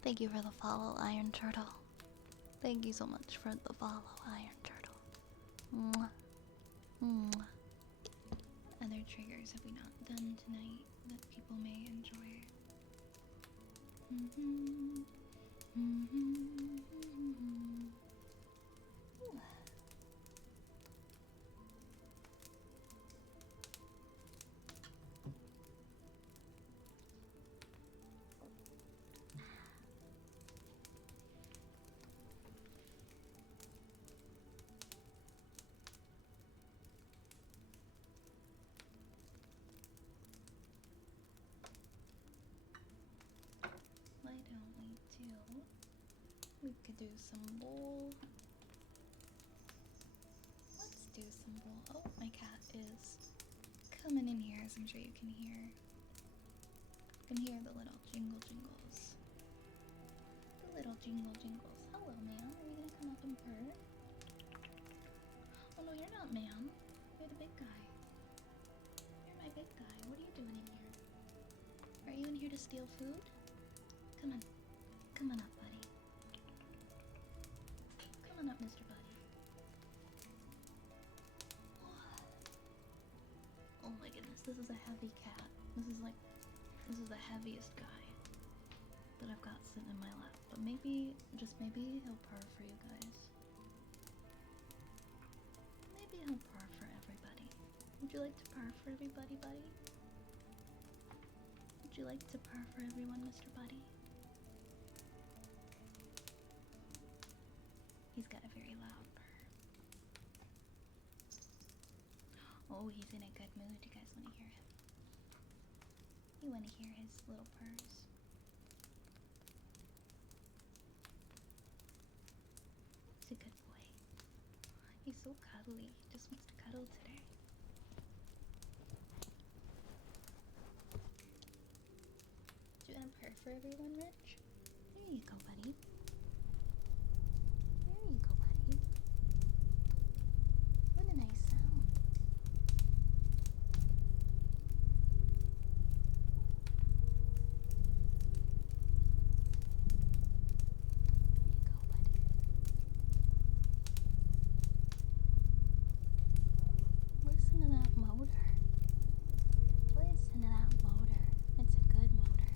Thank you for the follow, Iron Turtle. Thank you so much for the follow, Iron Turtle. Mwah. Mwah. Other triggers have we not done tonight that people may enjoy? Why don't we do? We could do some bowl. Let's do some bowl. Oh, my cat is coming in here, as I'm sure you can hear. You can hear the little jingle jingles. The little jingle jingles. Hello, ma'am. Are you gonna come up and purr? Oh no, you're not, ma'am. You're the big guy. You're my big guy. What are you doing in here? Are you in here to steal food? Come on. Come on up, buddy. Come on up, Mr. Buddy. Oh my goodness, this is a heavy cat. This is the heaviest guy that I've got sitting in my lap. But maybe, just maybe, he'll purr for you guys. Maybe he'll purr for everybody. Would you like to purr for everybody, buddy? Would you like to purr for everyone, Mr. Buddy? He's got a very loud purr. Oh, he's in a good mood. You guys want to hear him? You want to hear his little purrs? He's a good boy. He's so cuddly. He just wants to cuddle today. Do you want to purr for everyone, Rich? There you go, buddy. There you go, buddy. What a nice sound. Listen to that motor. Listen to that motor. It's a good motor.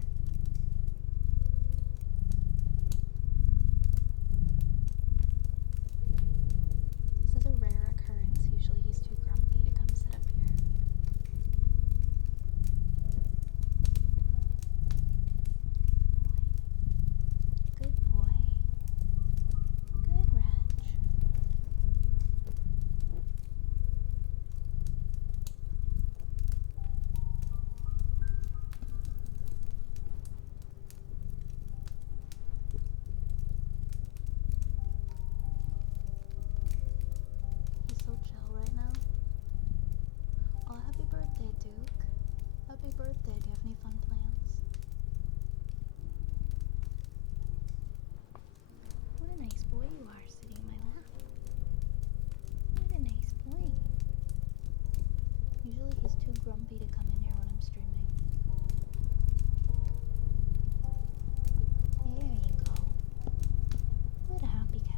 This is a rare occurrence. Usually he's too grumpy to come sit up here. Good boy. Good Reg. He's so chill right now. Oh, happy birthday, Duke. Happy birthday. Do you have any fun plans? What a nice boy you are sitting in my lap. What a nice boy. Usually he's too grumpy to come in here when I'm streaming. There you go. What a happy cat.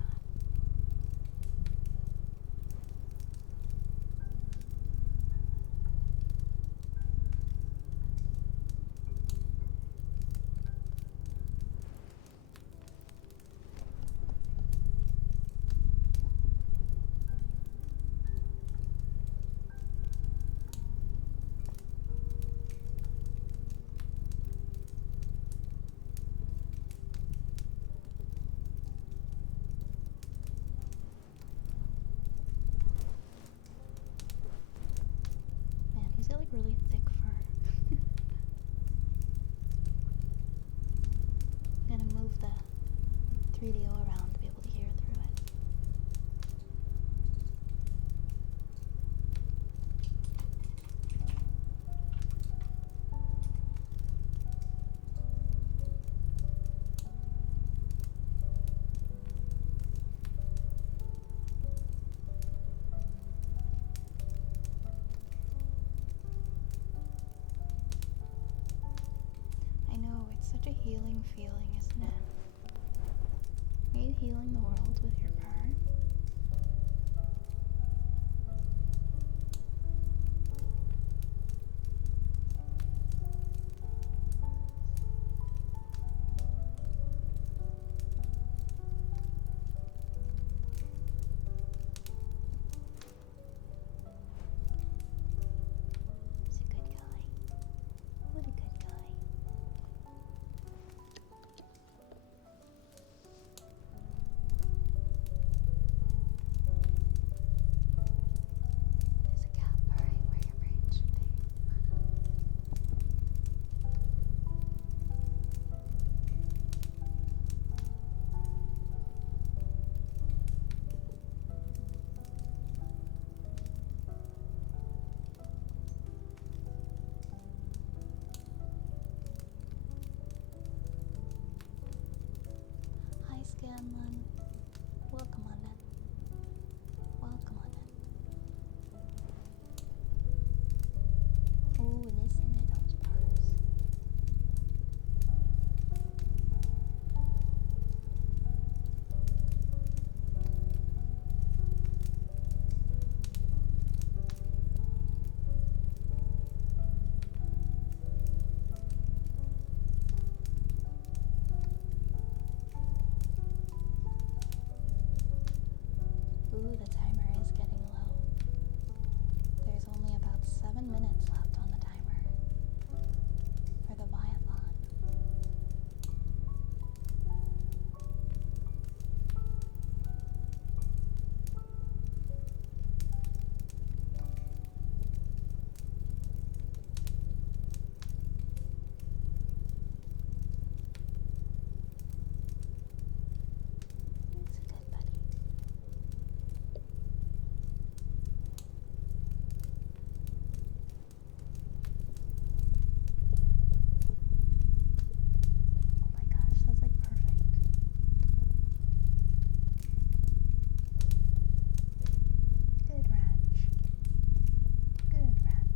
Man, he's got like really thick fur. Gotta move the 3DO around to be able to hear through it. I know, it's such a healing feeling, isn't it? Are you healing the world with your purr? He's a good guy. What a good guy. There's a cat purring where your brain should be. Hi, Scanlan. Welcome on in. Welcome on in. Oh, listen to those purrs. Ooh, the timer is getting low. There's only about 7 minutes left on the timer for the biathlon. It's a good buddy. Oh my gosh, that's like perfect. Good ranch. Good ranch.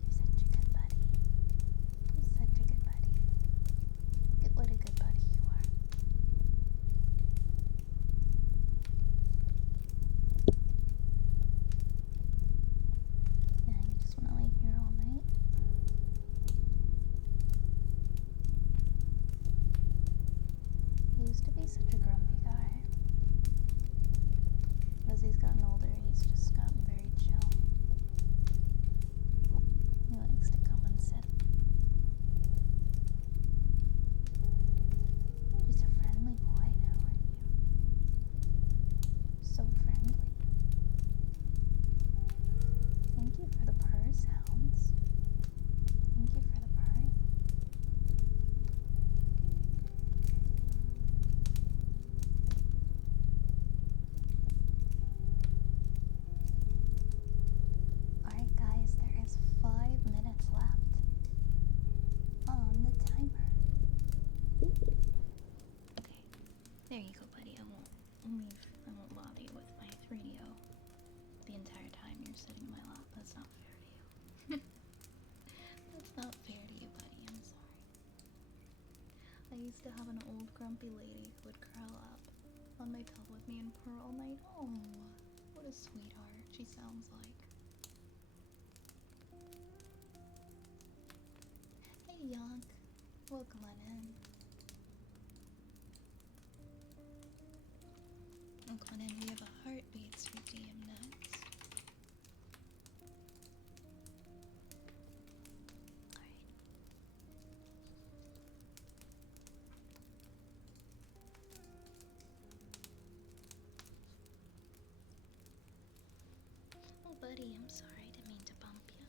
You're such a good buddy. You're such a good buddy. Good, what a good buddy you are. Yeah, you just want to lay here all night. He used to be such a grumpy guy. As he's gotten older, he's just gotten very chill. He likes to come and sit. Just a friendly boy now, aren't you? So friendly. Thank you for the purr sounds. Thank you for the purring. Alright guys, there is 5 minutes left on the timer. Okay, there you go, buddy. I won't bother you with my 3DO the entire time you're sitting in my lap. That's not fair to you. That's not fair to you, buddy. I'm sorry. I used to have an old grumpy lady who would curl up on my tub with me and purr all night. Oh, what a sweetheart she sounds like. Hey, Yonk. Welcome on in. and we have a heartbeats redeem next. Alright. Oh, buddy, I'm sorry. Didn't mean to bump you.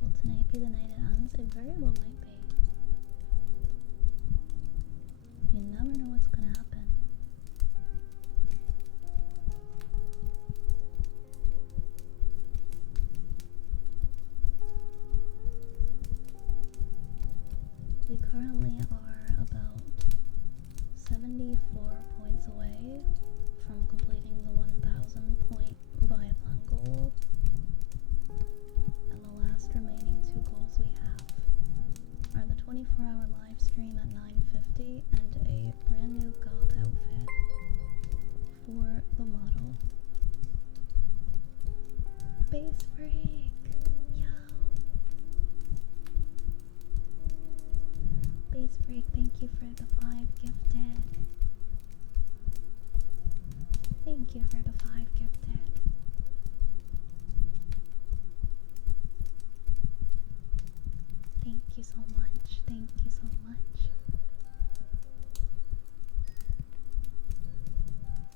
Will tonight be the night it ends? It very well might be. You never know what's gonna happen. We currently are about 74 points away from completing the 1,000 point biathlon goal. And the last remaining 2 goals we have are the 24-hour live stream at 9:50 and a brand new goth outfit for the model. Base break! Yo! Base break, thank you for the 5 gifted. Thank you for the 5 gifted. Thank you so much. Thank you so much.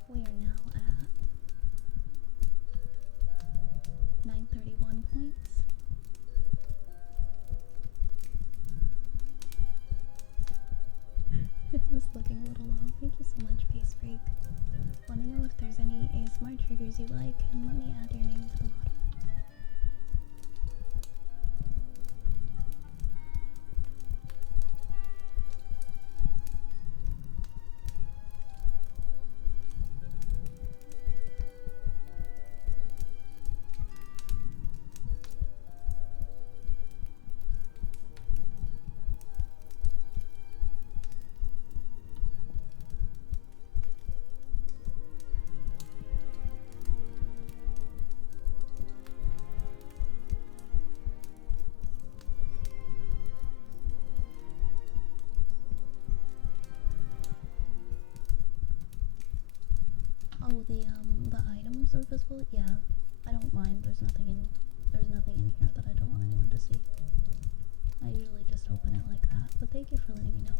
We are now at 931 points. It was looking a little low. Thank you so much, Pace Break. Let me know if there's any ASMR triggers you like, and let me add your name to the model. Oh, the items are visible? Yeah, I don't mind. There's nothing in here that I don't want anyone to see. I usually just open it like that, but thank you for letting me know.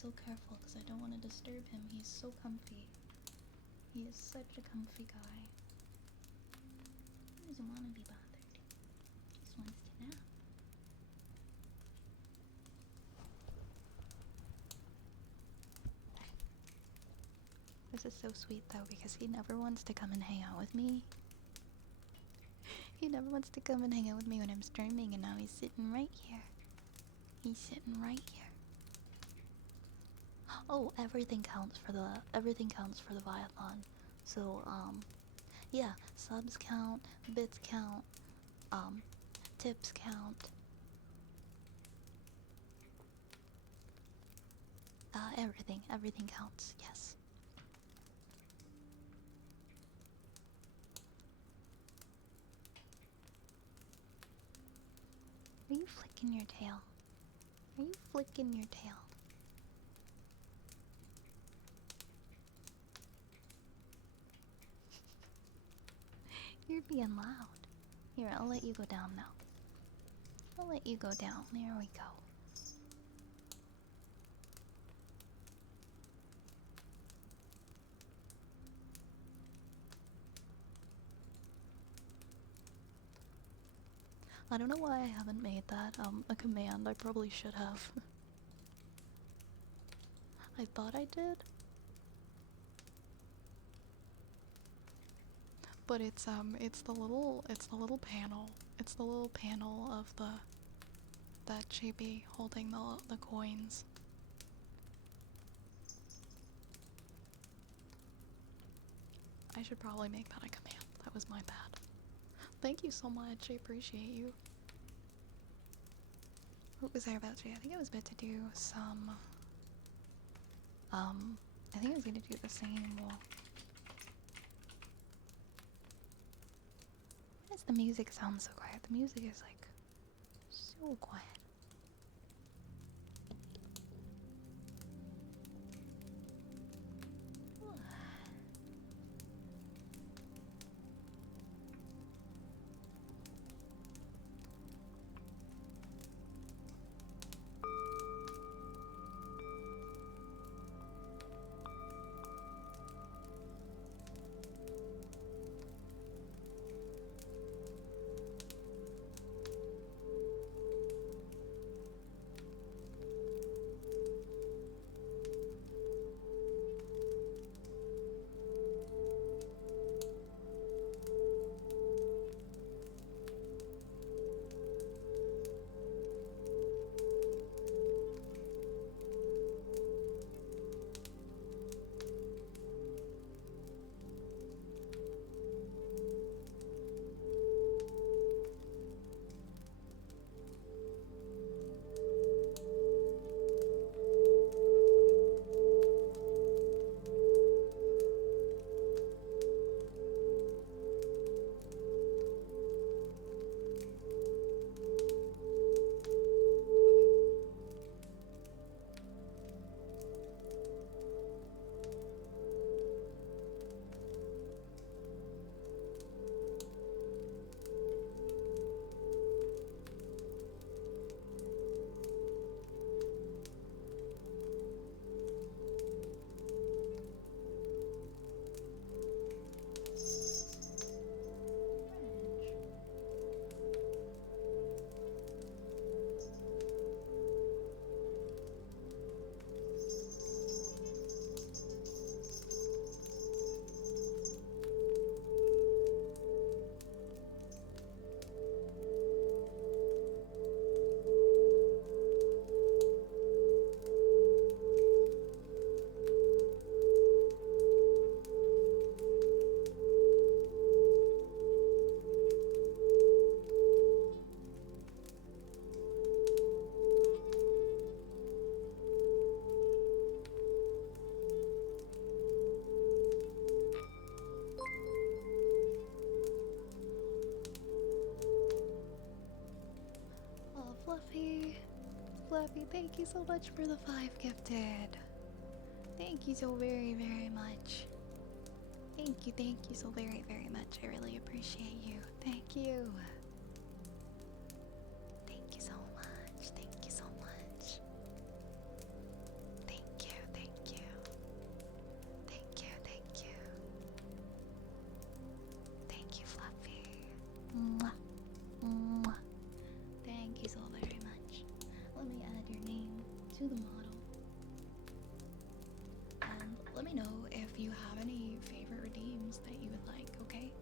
so careful because I don't want to disturb him. He's so comfy. He is such a comfy guy. He doesn't want to be bothered. He just wants to nap. This is so sweet though because he never wants to come and hang out with me. He never wants to come and hang out with me when I'm streaming, and now he's sitting right here. He's sitting right here. Oh, everything counts for the Viathlon. So, yeah, subs count, bits count, tips count. Everything counts, yes. Are you flicking your tail? Are you flicking your tail? You're being loud. Here, I'll let you go down now. I'll let you go down. There we go. I don't know why I haven't made that a command. I probably should have. I thought I did. But it's the little panel. It's the little panel of that chibi holding the coins. I should probably make that a command. That was my bad. Thank you so much. I appreciate you. What was I about to do? I think I was about to do some I think I was gonna do the same. Why does the music sound so quiet? The music is like so quiet. Fluffy, thank you so much for the 5 gifted. Thank you so very, very much. Thank you so very, very much. I really appreciate you. Thank you. Thank you so much. Thank you so much. Thank Mwah. Mwah. Thank you so very much. Let me add your name to the model. And let me know if you have any favorite redeems that you would like, okay?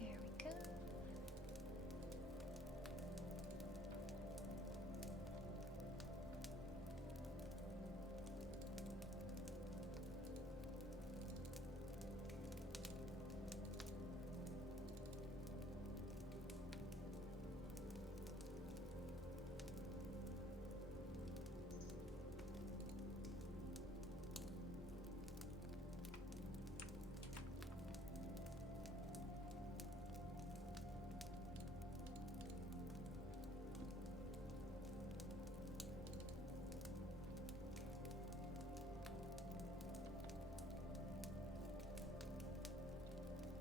There we go.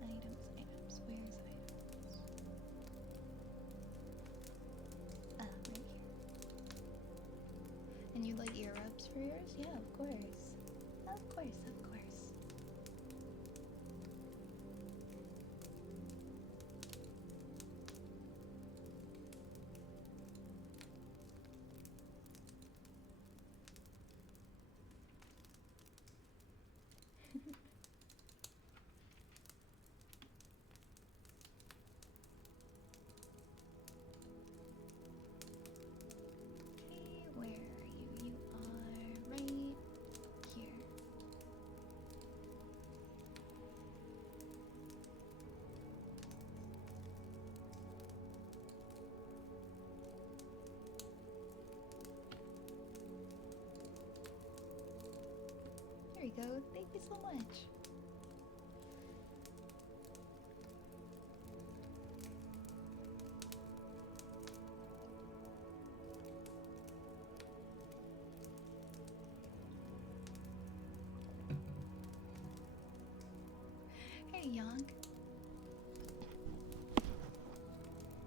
Items. Where's items? Ah, right here. And you like ear rubs for yours? Yeah, of course. Of course, of course. Okay, where are you? You are right here. There you go. Thank you so much. Hey, Young.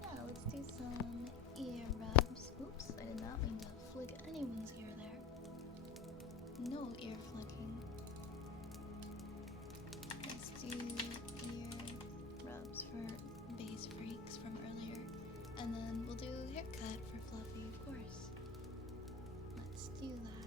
Yeah, let's do some ear rubs. Oops, I did not mean to flick anyone's ear there. No ear flicking. Let's do ear rubs for base freaks from earlier. And then we'll do haircut for Fluffy, of course. Let's do that.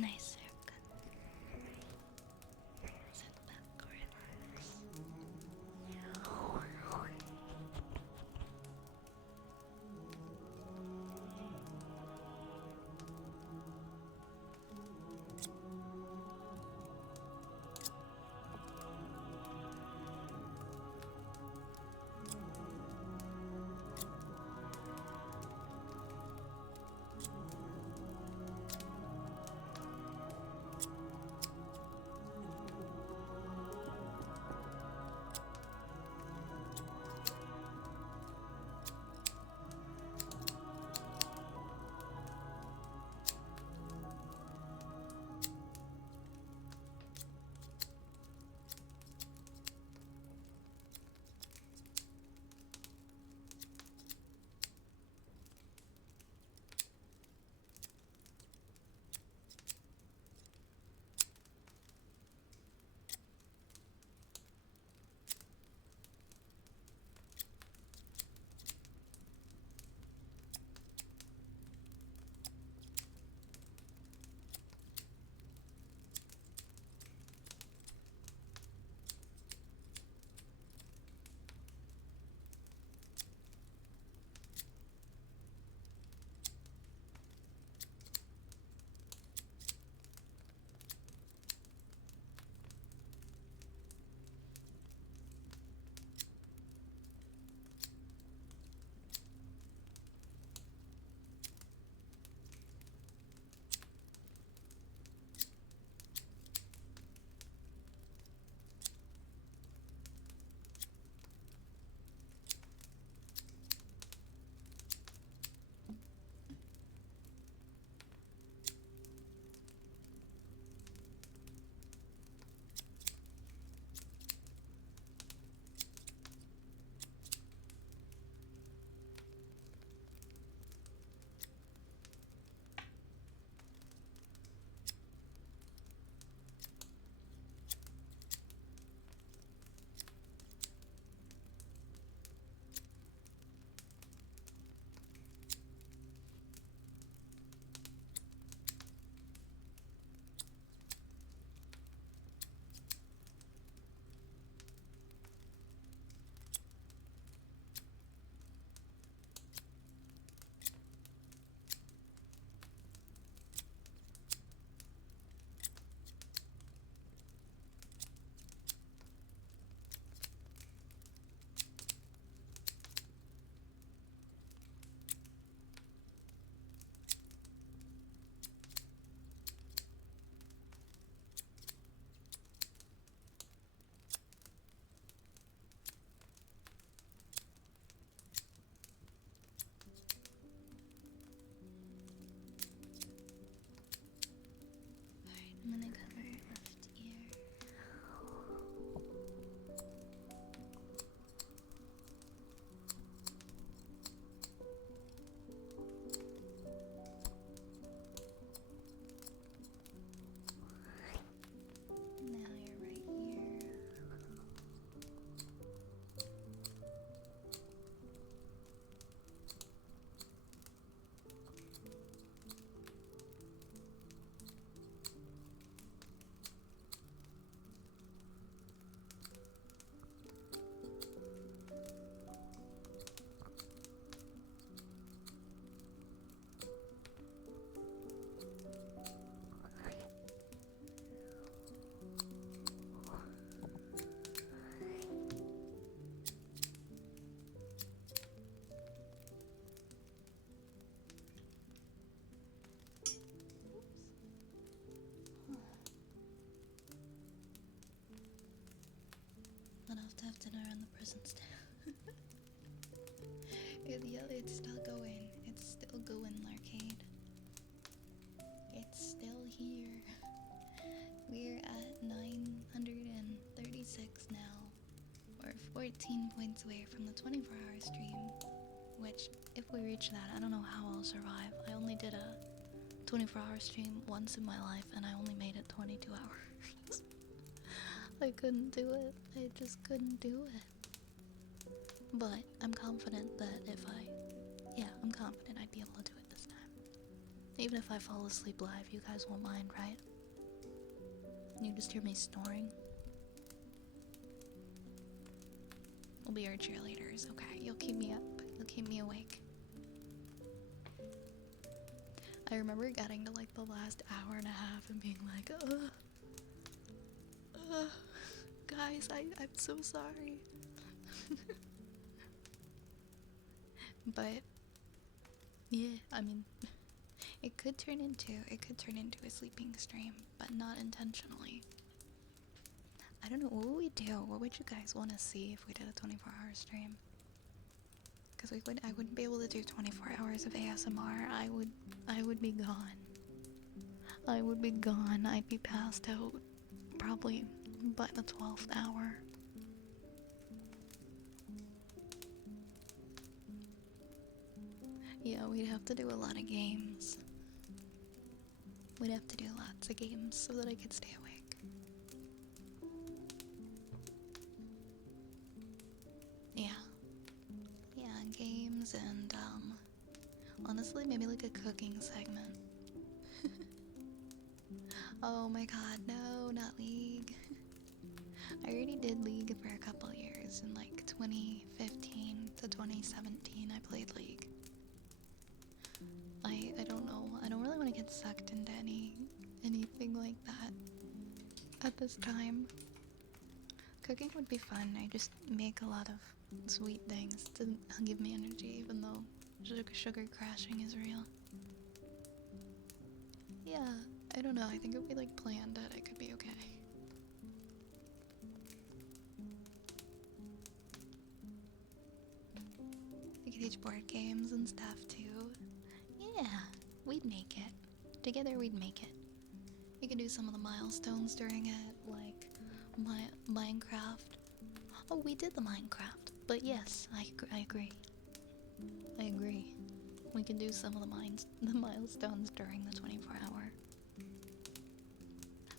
Nice haircut. Sit back, relax. I'm gonna cover your left ear. Now your right ear. I'll have to have dinner on the prison stand. Yeah, it's still going. It's still going, Larcade. It's still here. We're at 936 now. We're 14 points away from the 24-hour stream. Which, if we reach that, I don't know how I'll survive. I only did a 24-hour stream once in my life, and I only made it 22 hours. I couldn't do it. I just couldn't do it. But I'm confident that if I'm confident I'd be able to do it this time. Even if I fall asleep live, you guys won't mind, right? You just hear me snoring. We'll be your cheerleaders, okay? You'll keep me up. You'll keep me awake. I remember getting to like the last hour and a half and being like, guys, I'm so sorry. But yeah, I mean, it could turn into a sleeping stream, but not intentionally. I don't know, what would we do? What would you guys want to see if we did a 24-hour stream? Because I wouldn't be able to do 24 hours of ASMR. I would be gone. I would be gone. I'd be passed out probably by the 12th hour. Yeah, we'd have to do a lot of games. We'd have to do lots of games so that I could stay awake. Yeah. Yeah, games and, honestly, maybe like a cooking segment. Oh my god, no, not League. I already did League for a couple years. In like 2015 to 2017, I played League. I don't know. I don't really want to get sucked into anything like that at this time. Cooking would be fun. I just make a lot of sweet things to give me energy, even though sugar crashing is real. Yeah, I don't know. I think if we like planned it, it could be okay. We could teach board games and stuff too. Yeah, we'd make it. Together we'd make it. You could do some of the milestones during it, like Minecraft. Oh, we did the Minecraft. But yes, I agree. I agree. We can do some of the milestones during the 24-hour.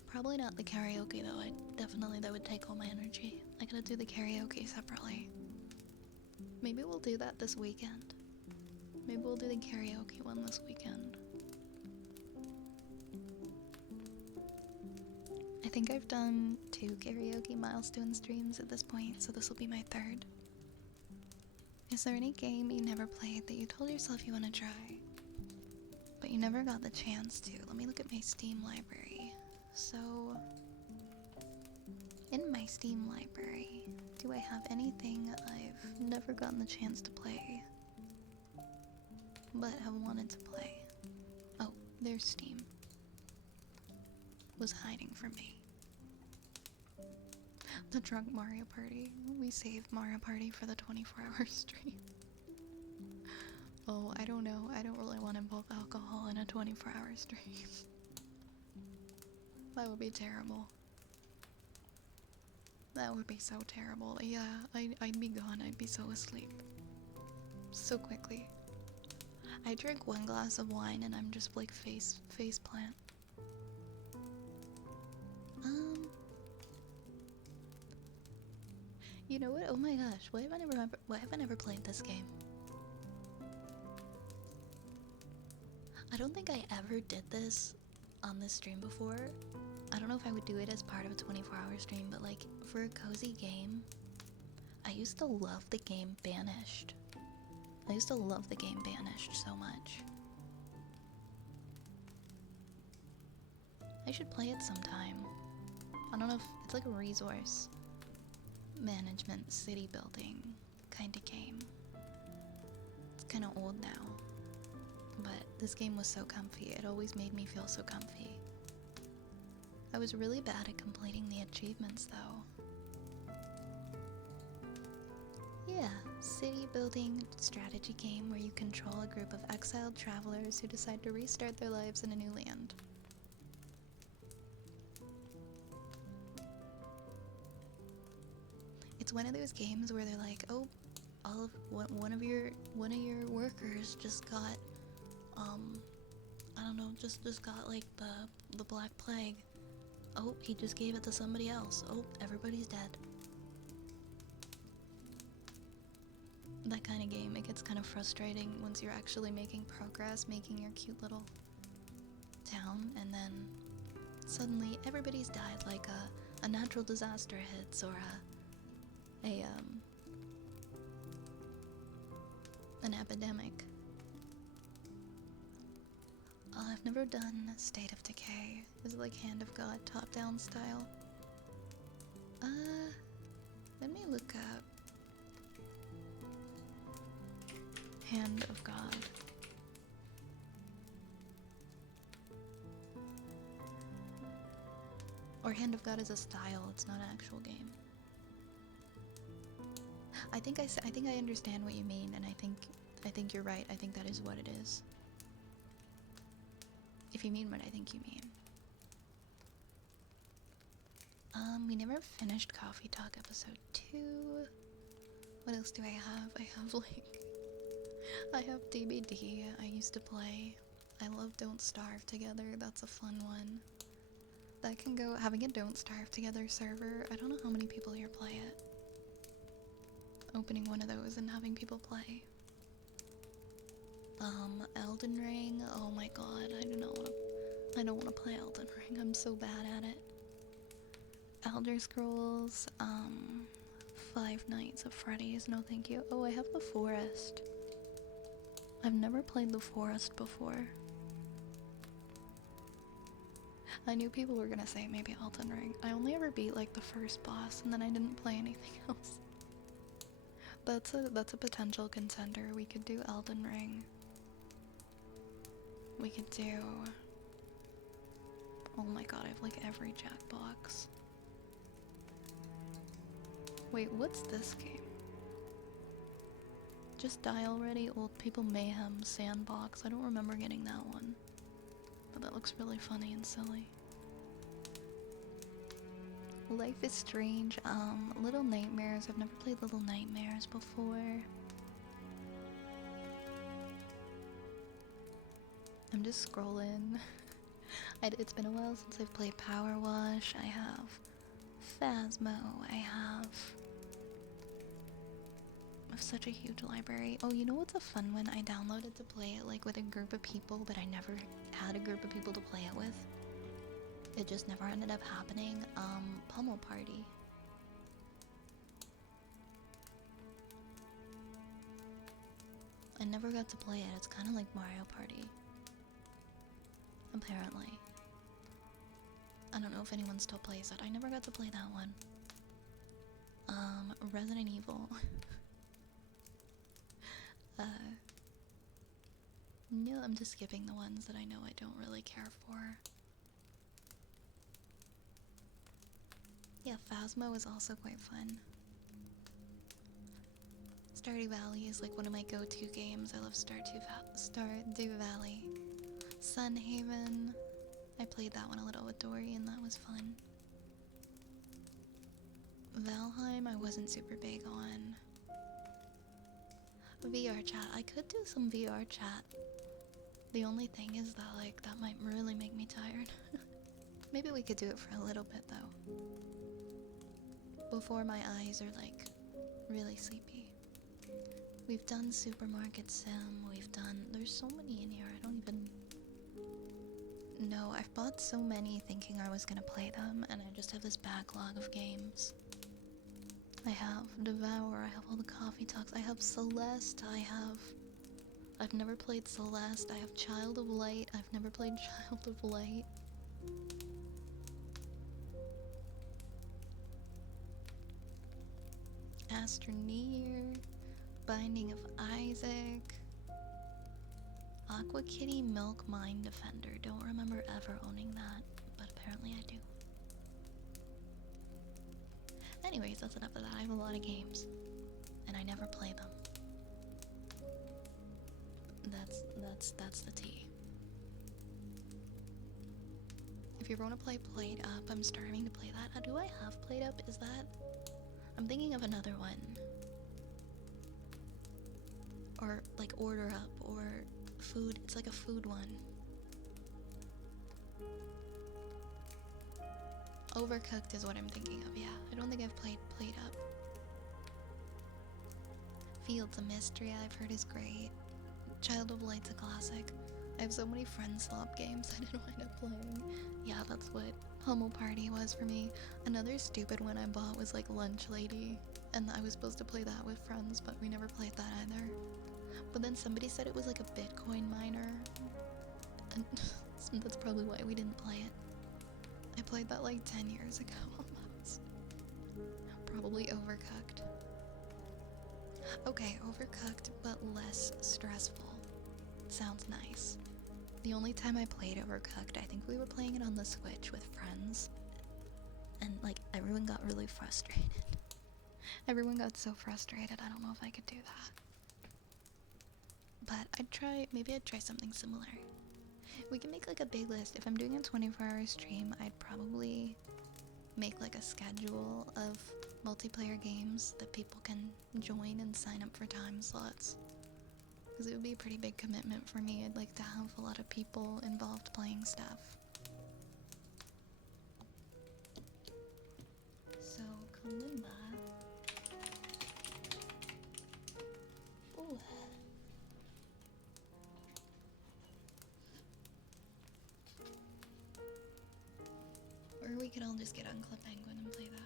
Probably not the karaoke though. Definitely that would take all my energy. I gotta do the karaoke separately. Maybe we'll do that this weekend. Maybe we'll do the karaoke one this weekend. I think I've done 2 karaoke milestone streams at this point, so this will be my 3rd. Is there any game you never played that you told yourself you want to try, but you never got the chance to? Let me look at my Steam library. So, in my Steam library, do I have anything I've never gotten the chance to play, but have wanted to play? Oh, there's Steam. Was hiding from me. The drunk Mario Party. We saved Mario Party for the 24-hour stream. Oh, I don't know. I don't really want to involve alcohol in a 24-hour stream. That would be terrible. That would be so terrible. Yeah, I'd be gone. I'd be so asleep. So quickly. I drink 1 glass of wine and I'm just like face plant. You know what? Oh my gosh, why have I never played this game? I don't think I ever did this on this stream before. I don't know if I would do it as part of a 24-hour stream, but like for a cozy game, I used to love the game Banished. I used to love the game Banished so much. I should play it sometime. I don't know if it's like a resource management, city building kind of game. It's kind of old now, but this game was so comfy. It always made me feel so comfy. I was really bad at completing the achievements though. Yeah, city building strategy game where you control a group of exiled travelers who decide to restart their lives in a new land. It's one of those games where they're like, oh, one of your workers just got, I don't know, just got like the Black Plague. Oh, he just gave it to somebody else. Oh, everybody's dead. That kind of game, it gets kind of frustrating once you're actually making progress, making your cute little town, and then suddenly everybody's died, like a natural disaster hits, or an epidemic. I've never done State of Decay. Is it like Hand of God, top-down style? Let me look up Hand of God. Or Hand of God is a style, it's not an actual game. I think I understand what you mean, and I think you're right. I think that is what it is. If you mean what I think you mean. We never finished Coffee Talk episode 2. What else do I have? I have DBD. I used to play. I love Don't Starve Together. That's a fun one. That can go, having a Don't Starve Together server. I don't know how many people here play it. Opening one of those and having people play. Elden Ring. Oh my god, I don't want to play Elden Ring. I'm so bad at it. Elder Scrolls, Five Nights at Freddy's, no thank you. Oh, I have The Forest. I've never played The Forest before. I knew people were gonna say maybe Elden Ring. I only ever beat like the first boss, and then I didn't play anything else. That's a potential contender. We could do Elden Ring. We could do... Oh my god, I have like every Jackbox. Wait, what's this game? Just Die Already, Old People Mayhem, Sandbox. I don't remember getting that one. But that looks really funny and silly. Life is Strange, Little Nightmares. I've never played Little Nightmares before. I'm just scrolling. It's been a while since I've played Power Wash. I have Phasmo. I have such a huge library. Oh, you know what's a fun one? I downloaded to play it like with a group of people, but I never had a group of people to play it with. It just never ended up happening. Pummel Party. I never got to play it. It's kind of like Mario Party. Apparently. I don't know if anyone still plays it. I never got to play that one. Resident Evil. No, I'm just skipping the ones that I know I don't really care for. Yeah, Phasmo is also quite fun. Stardew Valley is like one of my go-to games. I love Stardew Valley. Sunhaven. I played that one a little with Dory and that was fun. Valheim I wasn't super big on. VR chat. I could do some VR chat. The only thing is that like that might really make me tired. Maybe we could do it for a little bit though. Before my eyes are like really sleepy. We've done Supermarket Sim. There's so many in here. I don't even know. I've bought so many thinking I was gonna play them, and I just have this backlog of games. I have Devour, I have all the Coffee Talks, I have Celeste, I've never played Celeste, I have Child of Light, I've never played Child of Light. Astroneer, Binding of Isaac, Aqua Kitty Milk Mine Defender. Don't remember ever owning that, but apparently I do. Anyways, that's enough of that. I have a lot of games, and I never play them. That's the tea. If you ever want to play Played Up, I'm starting to play that. Do I have Played Up? Is that... I'm thinking of another one. Or like Order Up, or Food. It's like a food one. Overcooked is what I'm thinking of, yeah. I don't think I've played Up. Fields of Mystery I've heard is great. Child of Light's a classic. I have so many friend swap games I didn't wind up playing. Yeah, that's what Hummel Party was for me. Another stupid one I bought was like Lunch Lady, and I was supposed to play that with friends, but we never played that either. But then somebody said it was like a Bitcoin miner, and that's probably why we didn't play it. I played that like 10 years ago almost. Probably Overcooked. Okay, Overcooked, but less stressful. Sounds nice. The only time I played Overcooked, I think we were playing it on the Switch with friends. And like, everyone got really frustrated. Everyone got so frustrated, I don't know if I could do that. But maybe I'd try something similar. We can make like a big list. If I'm doing a 24-hour stream, I'd probably make like a schedule of multiplayer games that people can join and sign up for time slots. Because it would be a pretty big commitment for me. I'd like to have a lot of people involved playing stuff. So, Kalimba. Ooh. Or we could all just get on Club Penguin and play that.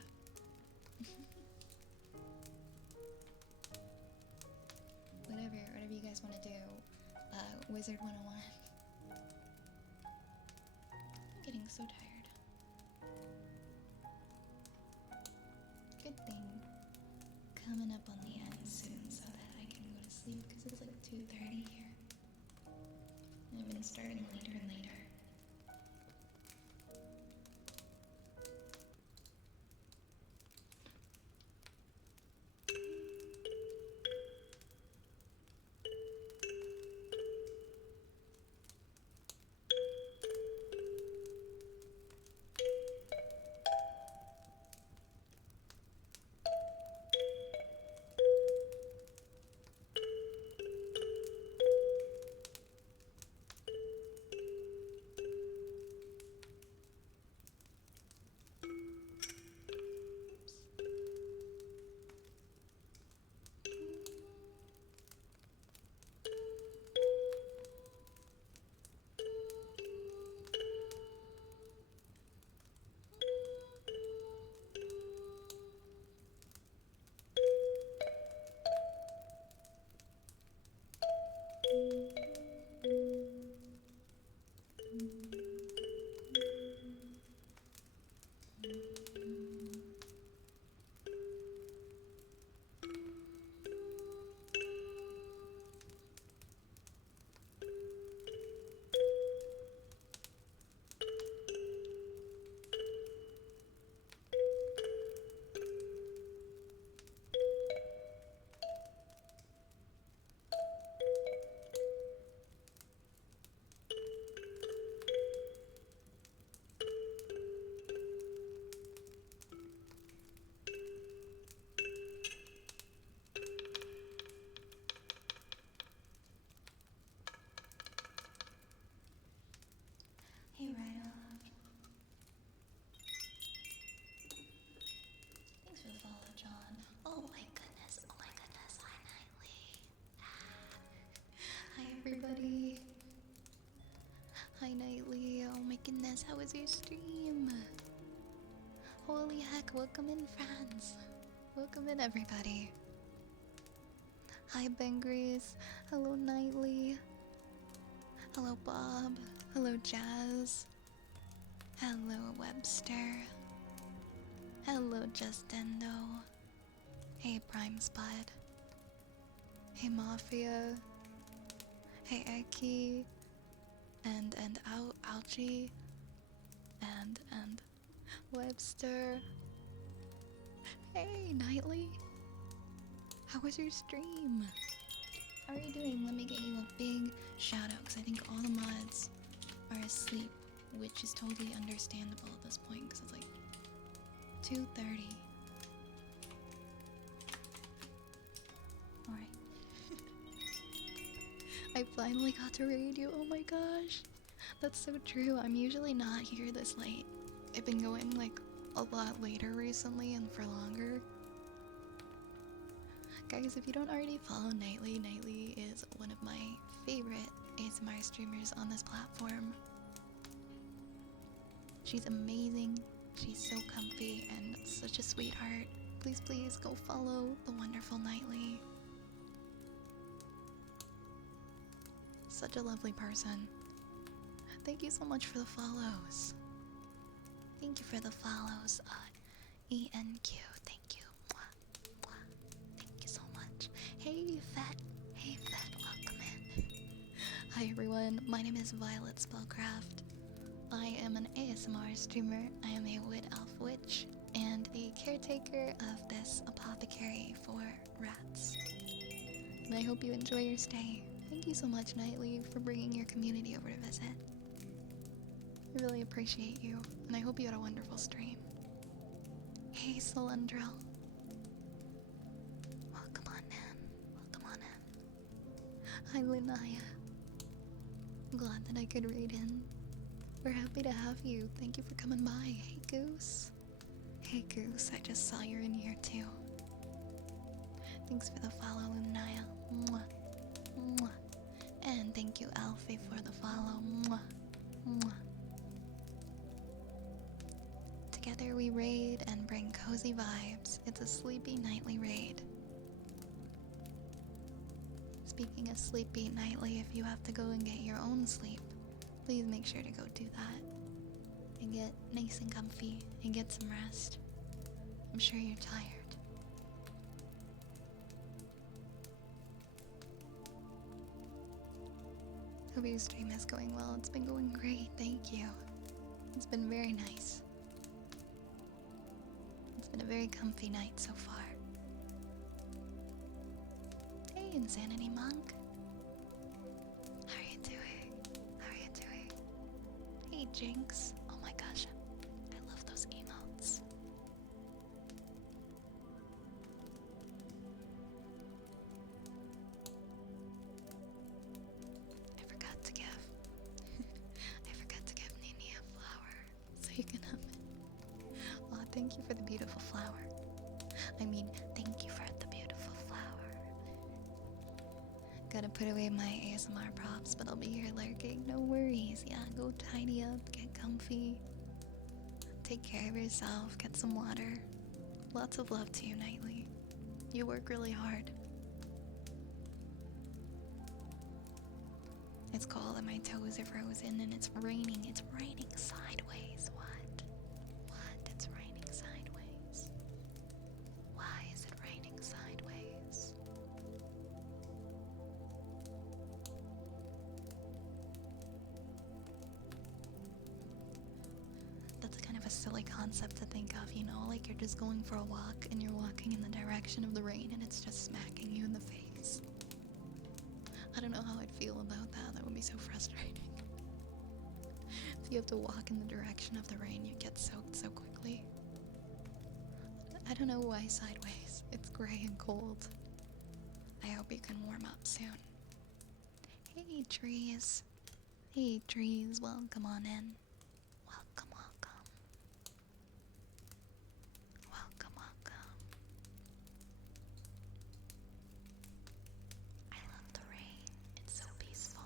Whatever you guys want to do. Wizard 101. I'm getting so tired. Good thing coming up on the end soon so that I can go to sleep because it's like 2:30 here. And I've been starting later and later. Hey, Rhino. Thanks for the follow, John. Oh my goodness. Hi, Nightly. Hi, everybody. Hi, Nightly. Oh my goodness, how was your stream? Holy heck, welcome in, friends. Welcome in, everybody. Hi, Bengries. Hello, Nightly. Hello, Bob. Hello, Jazz. Hello, Webster. Hello, Justendo. Hey, Prime Spud. Hey, Mafia. Hey, Eki. And Ouchie. And Webster. Hey, Nightly. How was your stream? How are you doing? Let me get you a big shout out because I think all the mods are asleep, which is totally understandable at this point because it's like 2:30. Alright. I finally got to raid you. Oh my gosh. That's so true. I'm usually not here this late. I've been going like a lot later recently and for longer. Guys, if you don't already follow Nightly, Nightly is one of my ASMR streamers on this platform. She's amazing. She's so comfy and such a sweetheart. Please, please go follow the wonderful Nightly. Such a lovely person. Thank you so much for the follows. Thank you for the follows. ENQ, thank you. Mwah, mwah. Thank you so much. Hey, Fat. Hey, Fat, welcome in. Hi, everyone. My name is Violet Spellcraft. I am an ASMR streamer. I am a wood elf witch and a caretaker of this apothecary for rats. And I hope you enjoy your stay. Thank you so much, Nightly, for bringing your community over to visit. I really appreciate you, and I hope you had a wonderful stream. Hey, Solandrel. Welcome on in. Welcome on in. Hi, Linaya. I'm glad that I could raid in. We're happy to have you. Thank you for coming by. Hey, Goose. Hey, Goose. I just saw you're in here, too. Thanks for the follow, Linaya. Mwah. Mwah. And thank you, Alfie, for the follow. Mwah. Mwah. Together we raid and bring cozy vibes. It's a sleepy nightly raid. Speaking of sleepy nightly, if you have to go and get your own sleep, please make sure to go do that. And get nice and comfy and get some rest. I'm sure you're tired. Hope your stream is going well. It's been going great, thank you. It's been very nice. It's been a very comfy night so far. Hey, Insanity Monk. How are you doing? How are you doing? Hey, Jinx. Oh my gosh, I love those emotes. I forgot to give. I forgot to give Nini a flower, so you can have it. Aw, thank you for the beautiful flower. I mean, thank you for the beautiful flower. Gotta put away my ASMR props, but I'll be here lurking. No worries. Yeah, go tidy up, get comfy. Take care of yourself, get some water. Lots of love to you, Nightly. You work really hard. It's cold and my toes are frozen and it's raining. It's raining sideways. What? What? It's raining sideways. Why is it raining sideways? That's kind of a silly concept to think of, you know? Like you're just going for a walk and you're walking in the direction of the rain and it's just smacking you in the face. I don't know how I'd feel about that. That would be so frustrating. If you have to walk in the direction of the rain, you get soaked so quickly. I don't know why sideways. It's gray and cold. I hope you can warm up soon. Hey, trees. Hey, trees. Welcome on in. Welcome, welcome. Welcome, welcome. I love the rain. It's so peaceful.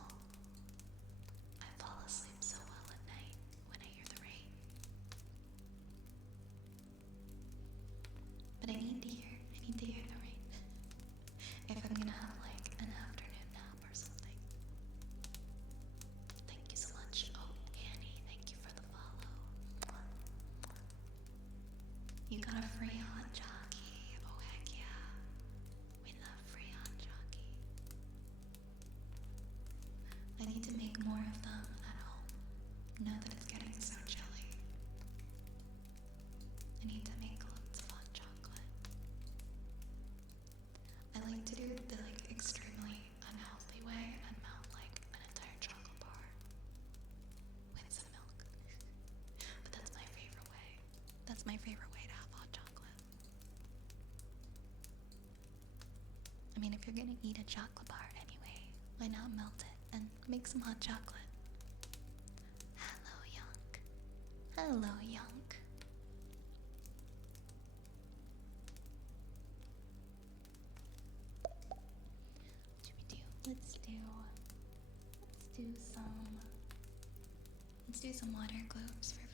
I fall asleep so well at night when I hear the rain. But I need to hear the rain. If I'm gonna have like an afternoon nap or something. Thank you so much. Oh, Annie, thank you for the follow. You got a free hot jockey. Oh heck yeah. We love free hot jockey. I need to make more of them at home. Now that it's getting so chilly. I need to make loads of hot chocolate. I like to do the extremely unhealthy way and melt like an entire chocolate bar with some milk. But that's my favorite way. That's my favorite way to have hot chocolate. I mean, if you're gonna eat a chocolate bar anyway, why not melt it and make some hot chocolate? Hello, Yonk. Hello, Yonk. Let's do do some. Let's do some water globes for everybody.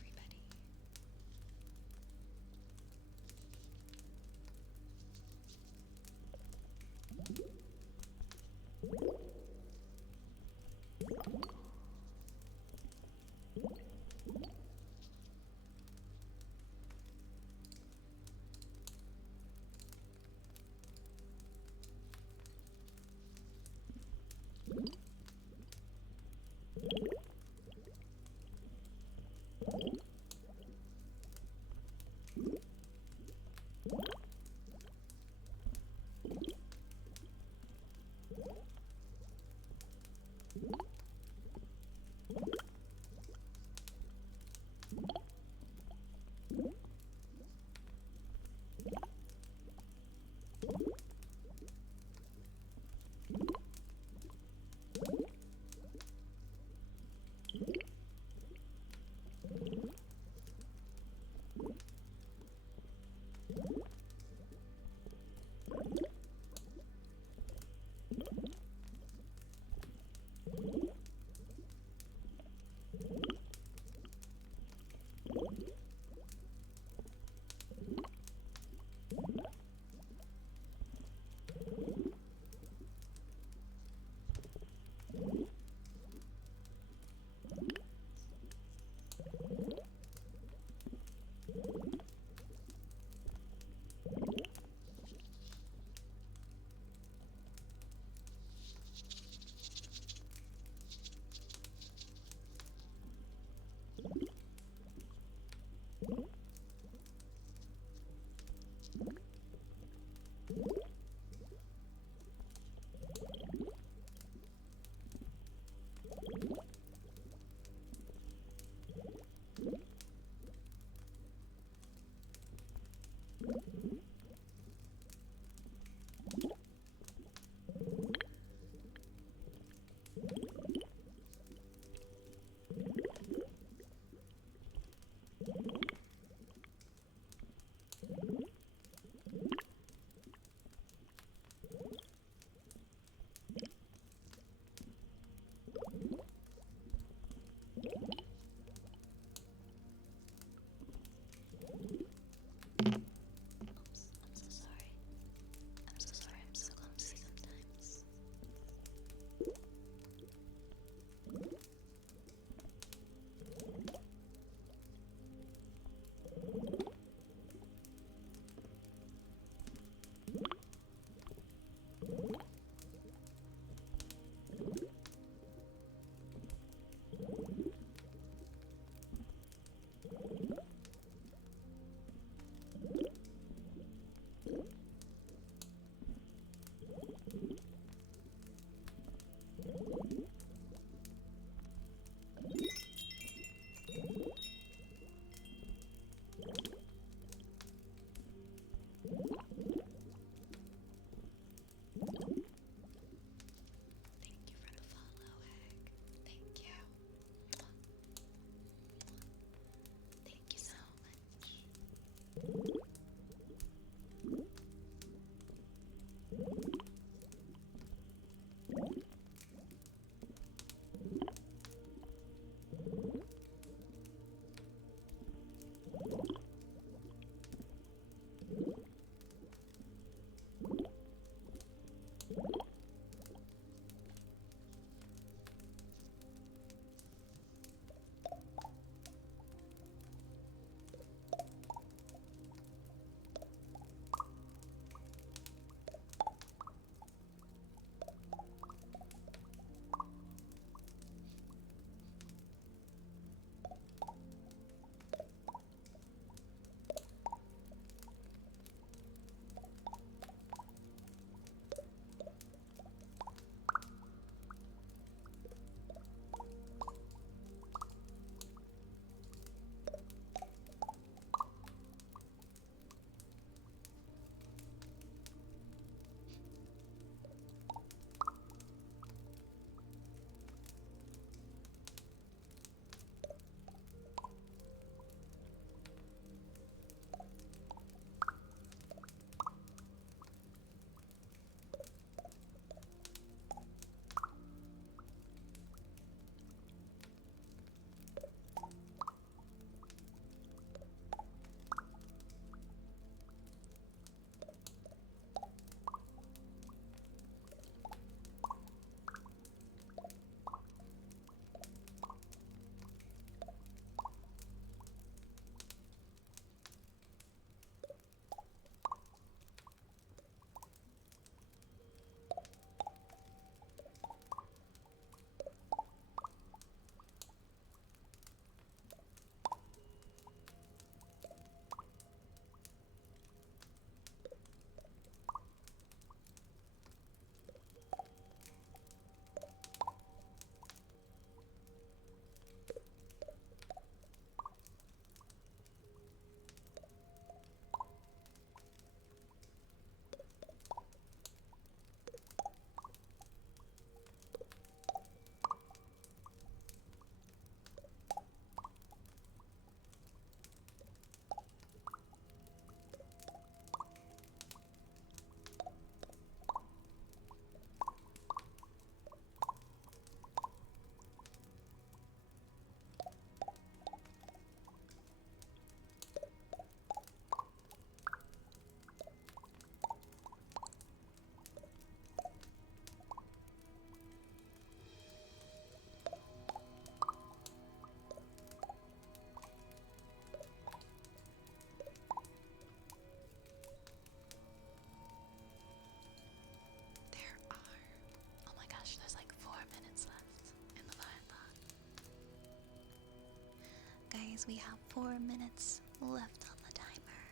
as we have 4 minutes left on the timer.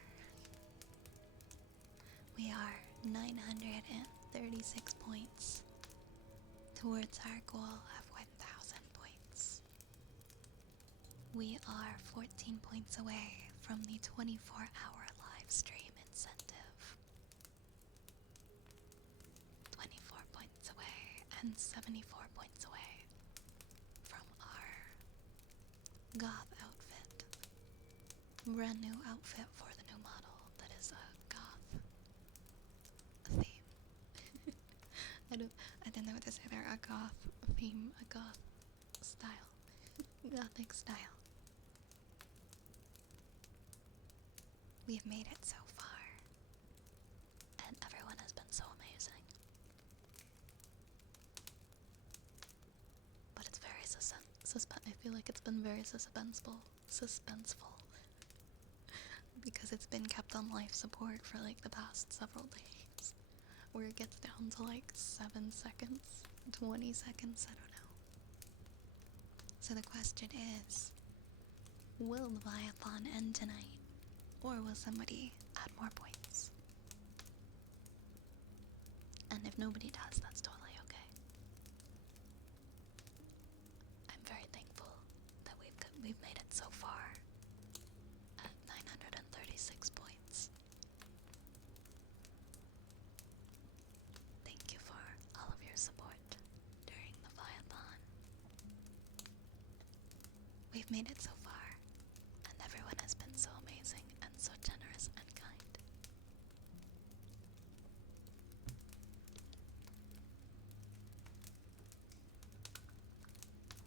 We are 936 points towards our goal of 1,000 points. We are 14 points away from the 24-hour live stream incentive. 24 points away and 74 points away from our goth outfit. Brand new outfit for the new model that is a goth theme. I didn't know what to say there. A goth theme, a goth style. Gothic style. We've made it so far, and everyone has been so amazing. But it's very I feel like it's been very suspenseful, because it's been kept on life support for like the past several days, where it gets down to like 7 seconds, 20 seconds, I don't know. So the question is, will the Viathon end tonight? Or will somebody add more points? And if nobody does, that's totally okay. I'm very thankful that we've made it so far at 936 points. Thank you for all of your support during the Viathon. We've made it so far, and everyone has been so amazing and so generous and kind.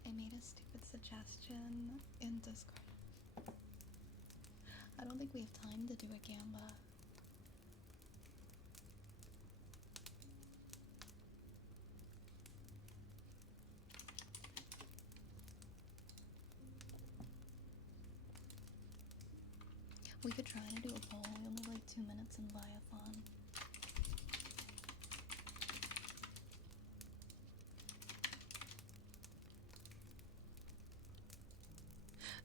I made a stupid suggestion in Discord. I don't think we have time to do a gamba. We could try to do a poll. We only have like 2 minutes in Viathon.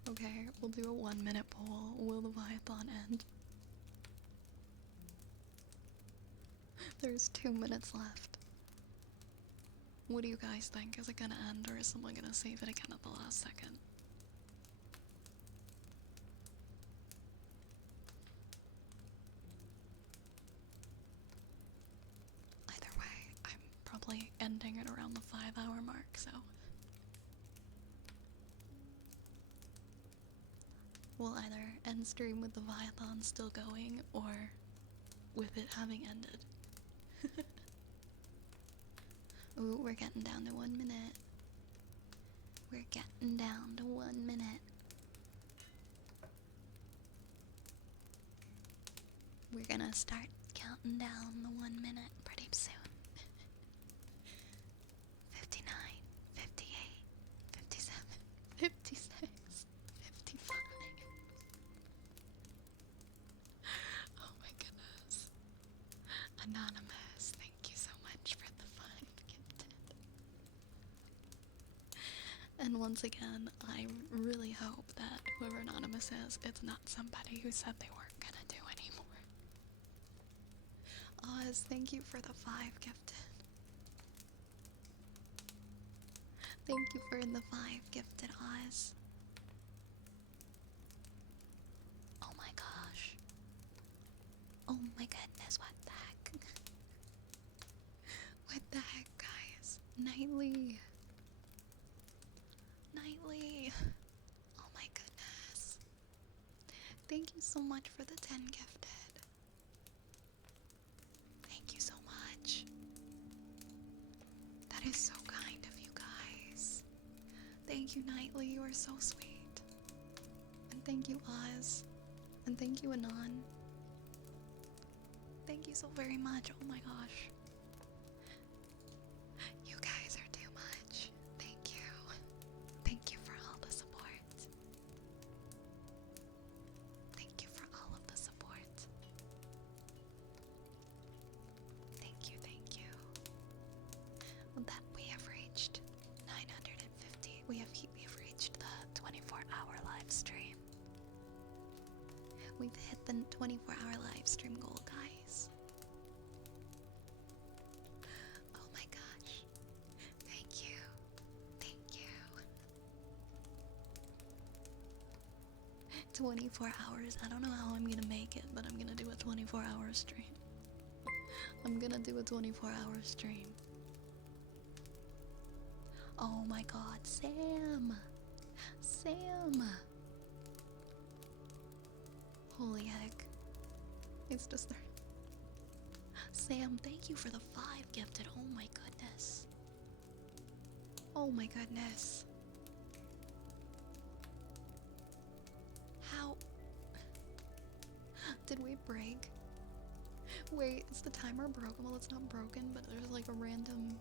Okay, we'll do a 1-minute poll. Will the Viathon end? There's 2 minutes left. What do you guys think? Is it gonna end, or is someone gonna save it again at the last second? Either way, I'm probably ending it around the 5-hour mark, so we'll either end stream with the Viathon still going, or with it having ended. Ooh, we're getting down to 1 minute. We're getting down to 1 minute. We're gonna start counting down the 1 minute pretty soon. 59, 58, 57, 56, 55. Oh my goodness. Anonymous, thank you so much for the 5 gifted. And once again, I really hope that whoever Anonymous is, it's not somebody who said they weren't gonna do anymore. Oz, thank you for the 5 gifted. Thank you for the 5 gifted, Oz. Oh my gosh. Oh my goodness, what the heck? What the heck, guys? Nightly. Nightly. Oh my goodness. Thank you so much for the 10 gifted. Thank you so much. That is so kind of you guys. Thank you, Nightly. You are so sweet. And thank you, Oz. And thank you, Anon. Thank you so very much. Oh my gosh. You guys are too much. Thank you. Thank you for all the support. Thank you for all of the support. Thank you, thank you. That we have reached 950. We have reached the 24-hour live stream. the 24-hour live stream goal, guys. Oh my gosh. Thank you. Thank you. 24 hours. I don't know how I'm gonna make it, but I'm gonna do a 24-hour stream. I'm gonna do a 24-hour stream. Oh my god, Sam! Sam! Holy heck. It's just there. Sam, thank you for the 5 gifted. Oh my goodness. Oh my goodness. How? Did we break? Wait, is the timer broken? Well, it's not broken, but there's like a random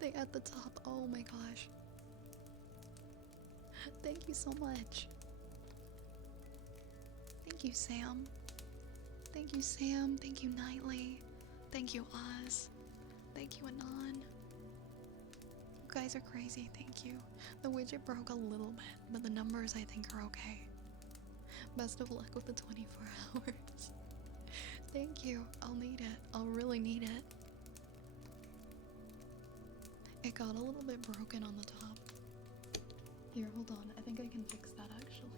thing at the top. Oh my gosh. Thank you so much. Thank you, Sam. Thank you, Sam. Thank you, Nightly. Thank you, Oz. Thank you, Anon. You guys are crazy. Thank you. The widget broke a little bit, but the numbers I think are okay. Best of luck with the 24 hours. Thank you. I'll need it. I'll really need it. It got a little bit broken on the top. Here, hold on. I think I can fix that actually.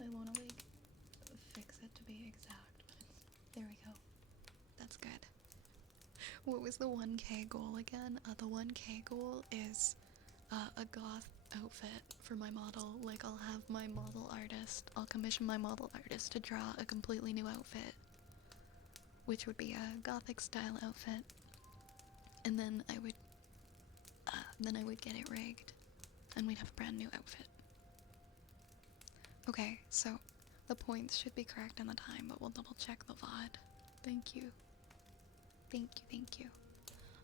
I wanna like fix it to be exact, but there we go. That's good. What was the 1K goal again? The 1K goal is a goth outfit for my model. Like, I'll have my model artist, I'll commission my model artist to draw a completely new outfit, which would be a gothic style outfit, and then I would get it rigged, and we'd have a brand new outfit. Okay, so the points should be correct on the time, but we'll double check the VOD. Thank you. Thank you, thank you.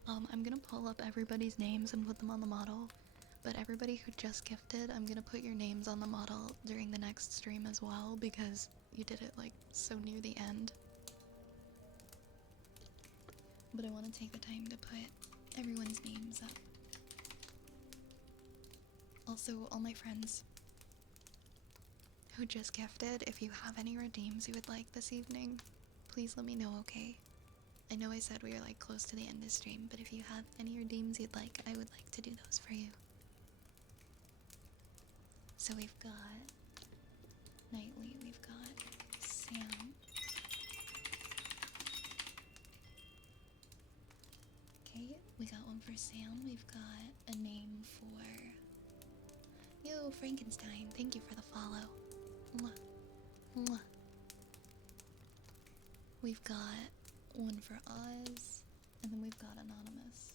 I'm gonna pull up everybody's names and put them on the model, but everybody who just gifted, I'm gonna put your names on the model during the next stream as well, because you did it like so near the end. But I want to take the time to put everyone's names up. Also, all my friends who just gifted, if you have any redeems you would like this evening, please let me know, okay? I know I said we were like close to the end of the stream, but if you have any redeems you'd like, I would like to do those for you. So we've got Nightly, we've got Sam. Okay, we got one for Sam. We've got a name for... Yo, Frankenstein, thank you for the follow. Mwah. Mwah. We've got one for Oz, and then we've got Anonymous.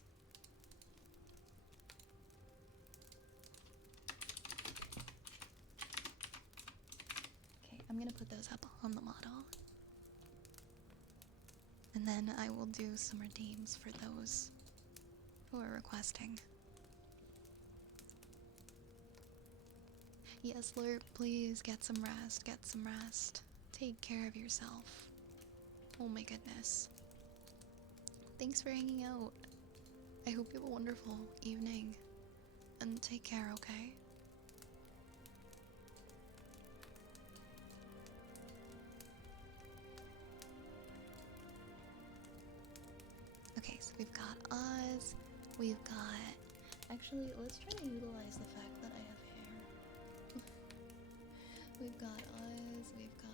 Okay, I'm gonna put those up on the model. And then I will do some redeems for those who are requesting. Yes, Lurp, please get some rest, get some rest. Take care of yourself. Oh my goodness. Thanks for hanging out. I hope you have a wonderful evening. And take care, okay? Okay, so we've got Oz, we've got... Actually, let's try to utilize the fact that I have hair. We've got Oz, we've got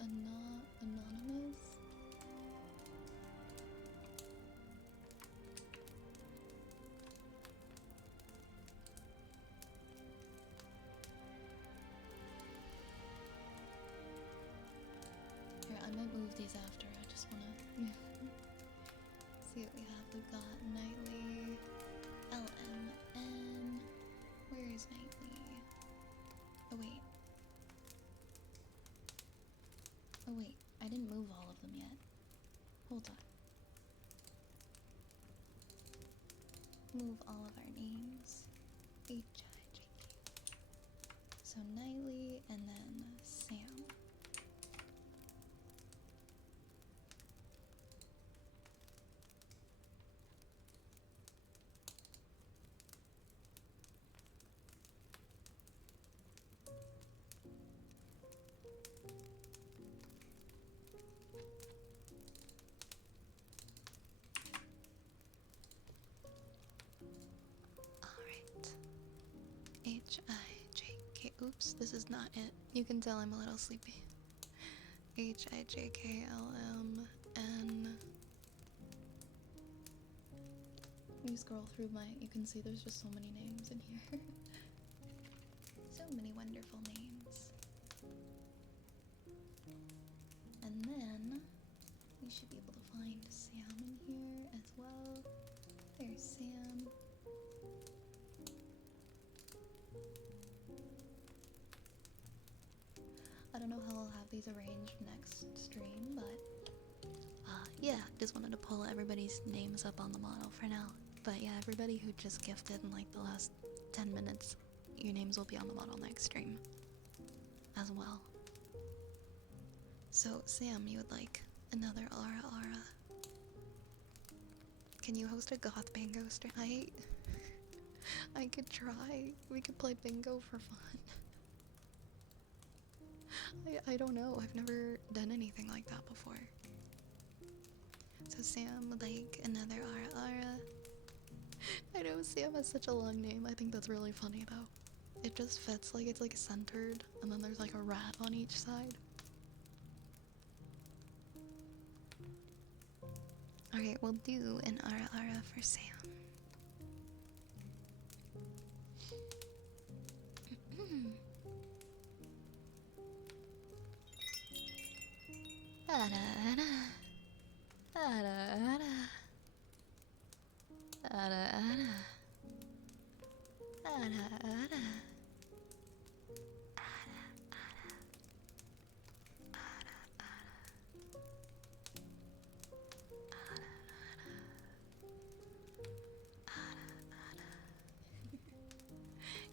Anonymous. Here, I might move these after, I just wanna see what we have. We've got Nightly, LMN, where is Nightly? Oh wait. Oh wait, I didn't move all of them yet. Hold on. Move all of our names. HI. So Nightly and then Sam. Alright. H-I-J-K. Oops, this is not it. You can tell I'm a little sleepy. H-I-J-K-L-M-N. You scroll through you can see there's just so many names in here. So many wonderful names. And then we should be able to find Sam in here as well. There's Sam. I don't know how I'll have these arranged next stream, but yeah, just wanted to pull everybody's names up on the model for now. But yeah, everybody who just gifted in like the last 10 minutes, your names will be on the model next stream as well. So Sam, you would like another Ara. Can you host a goth bingo stream? I could try. We could play bingo for fun. I don't know. I've never done anything like that before. So Sam would like another Ara. I know Sam has such a long name. I think that's really funny though. It just fits, like it's like centered, and then there's like a rat on each side. Alright, we'll do an Ara for Sam.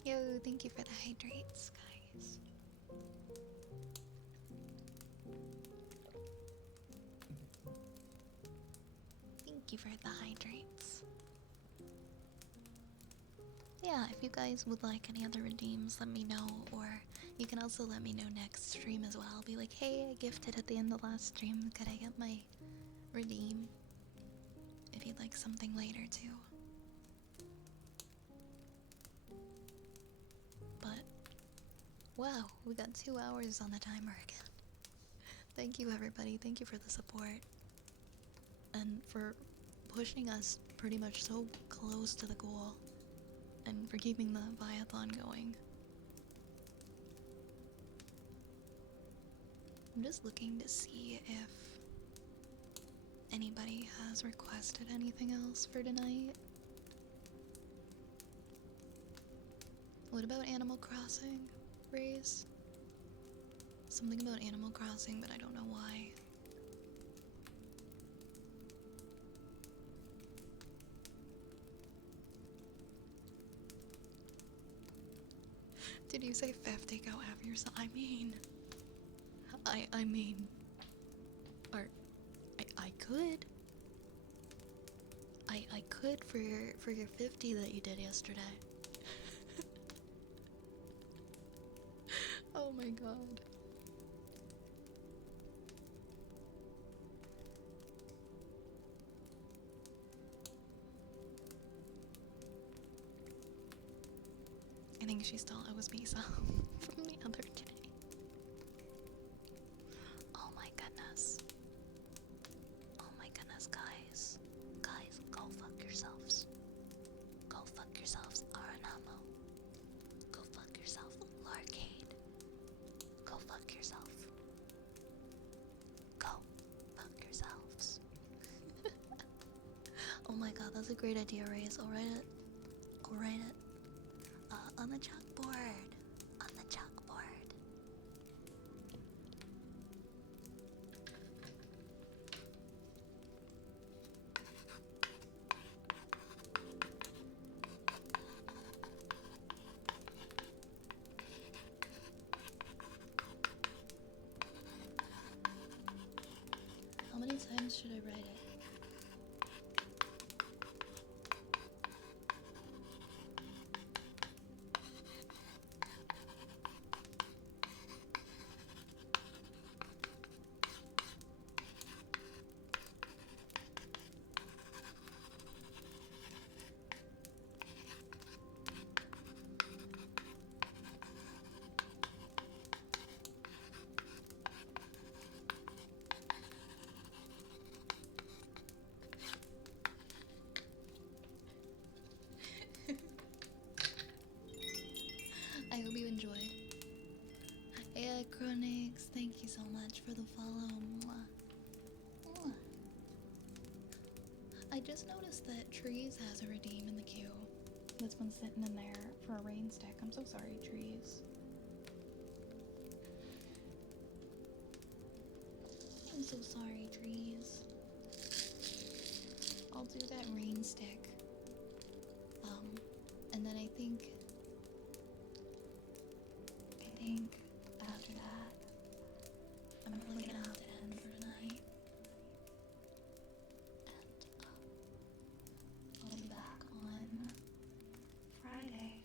Yo, thank you for the hydrates, guys. Thank you for the hydrates. Yeah, if you guys would like any other redeems, let me know, or you can also let me know next stream as well. Be like, hey, I gifted at the end of last stream, could I get my redeem? If you'd like something later too. But, wow, we got 2 hours on the timer again. Thank you everybody, thank you for the support. And for pushing us pretty much so close to the goal. And for keeping the Viathon going. I'm just looking to see if anybody has requested anything else for tonight. What about Animal Crossing, Raze? Something about Animal Crossing, but I don't know why. Did you say 50? Go have yourself. I mean, I could. I could for your 50 that you did yesterday. Oh my god. I think she still owes me some from the other day. Oh my goodness. Oh my goodness, guys. Guys, go fuck yourselves. Go fuck yourselves, Aranamo. Go fuck yourself, Larcade. Go fuck yourself. Go fuck yourselves. Oh my god, that's a great idea, Raze. I'll write it. I'll write it. On the chalkboard. On the chalkboard. should I write it? I hope you enjoyed. Yeah, Chronix, thank you so much for the follow. Mwah. Mwah. I just noticed that Trees has a redeem in the queue. That's been sitting in there for a rain stick. I'm so sorry, Trees. I'm so sorry, Trees. I'll do that rain stick. And then I think after that, I'm really gonna have to end for tonight. And I'll be back on Friday.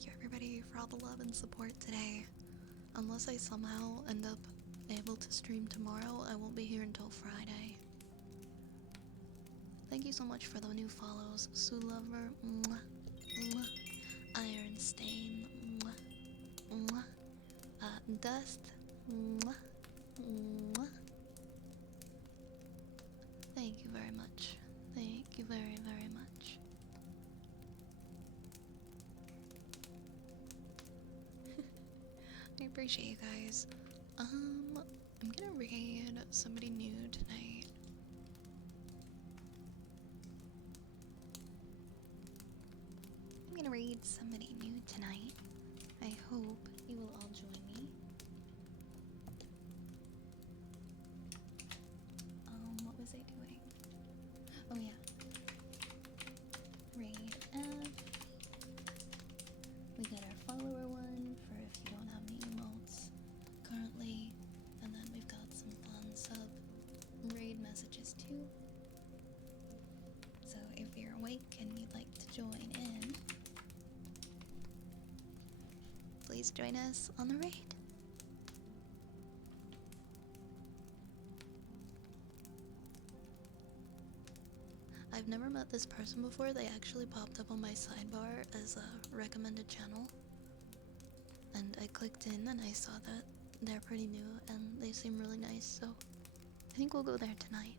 thank you everybody for all the love and support today. Unless I somehow end up able to stream tomorrow, I won't be here until Friday. Thank you so much for the new follows. Sue Lover, mwah, mwah. Iron Stain, mwah, mwah. Dust, mwah, mwah. Thank you very much. Thank you very, very much. I appreciate you guys. I'm gonna raid somebody new tonight. I'm gonna raid somebody new tonight. I hope you will all join me. What was I doing? Oh yeah. Raid F. We get our follower one for if you don't have any emotes currently. And then we've got some fun sub raid messages too. So if you're awake and you'd like to join in, please join us on the raid. I've never met this person before. They actually popped up on my sidebar as a recommended channel. And I clicked in and I saw that they're pretty new and they seem really nice, so I think we'll go there tonight.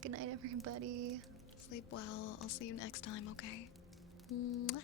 Good night, everybody. Sleep well. I'll see you next time, okay? Mwah.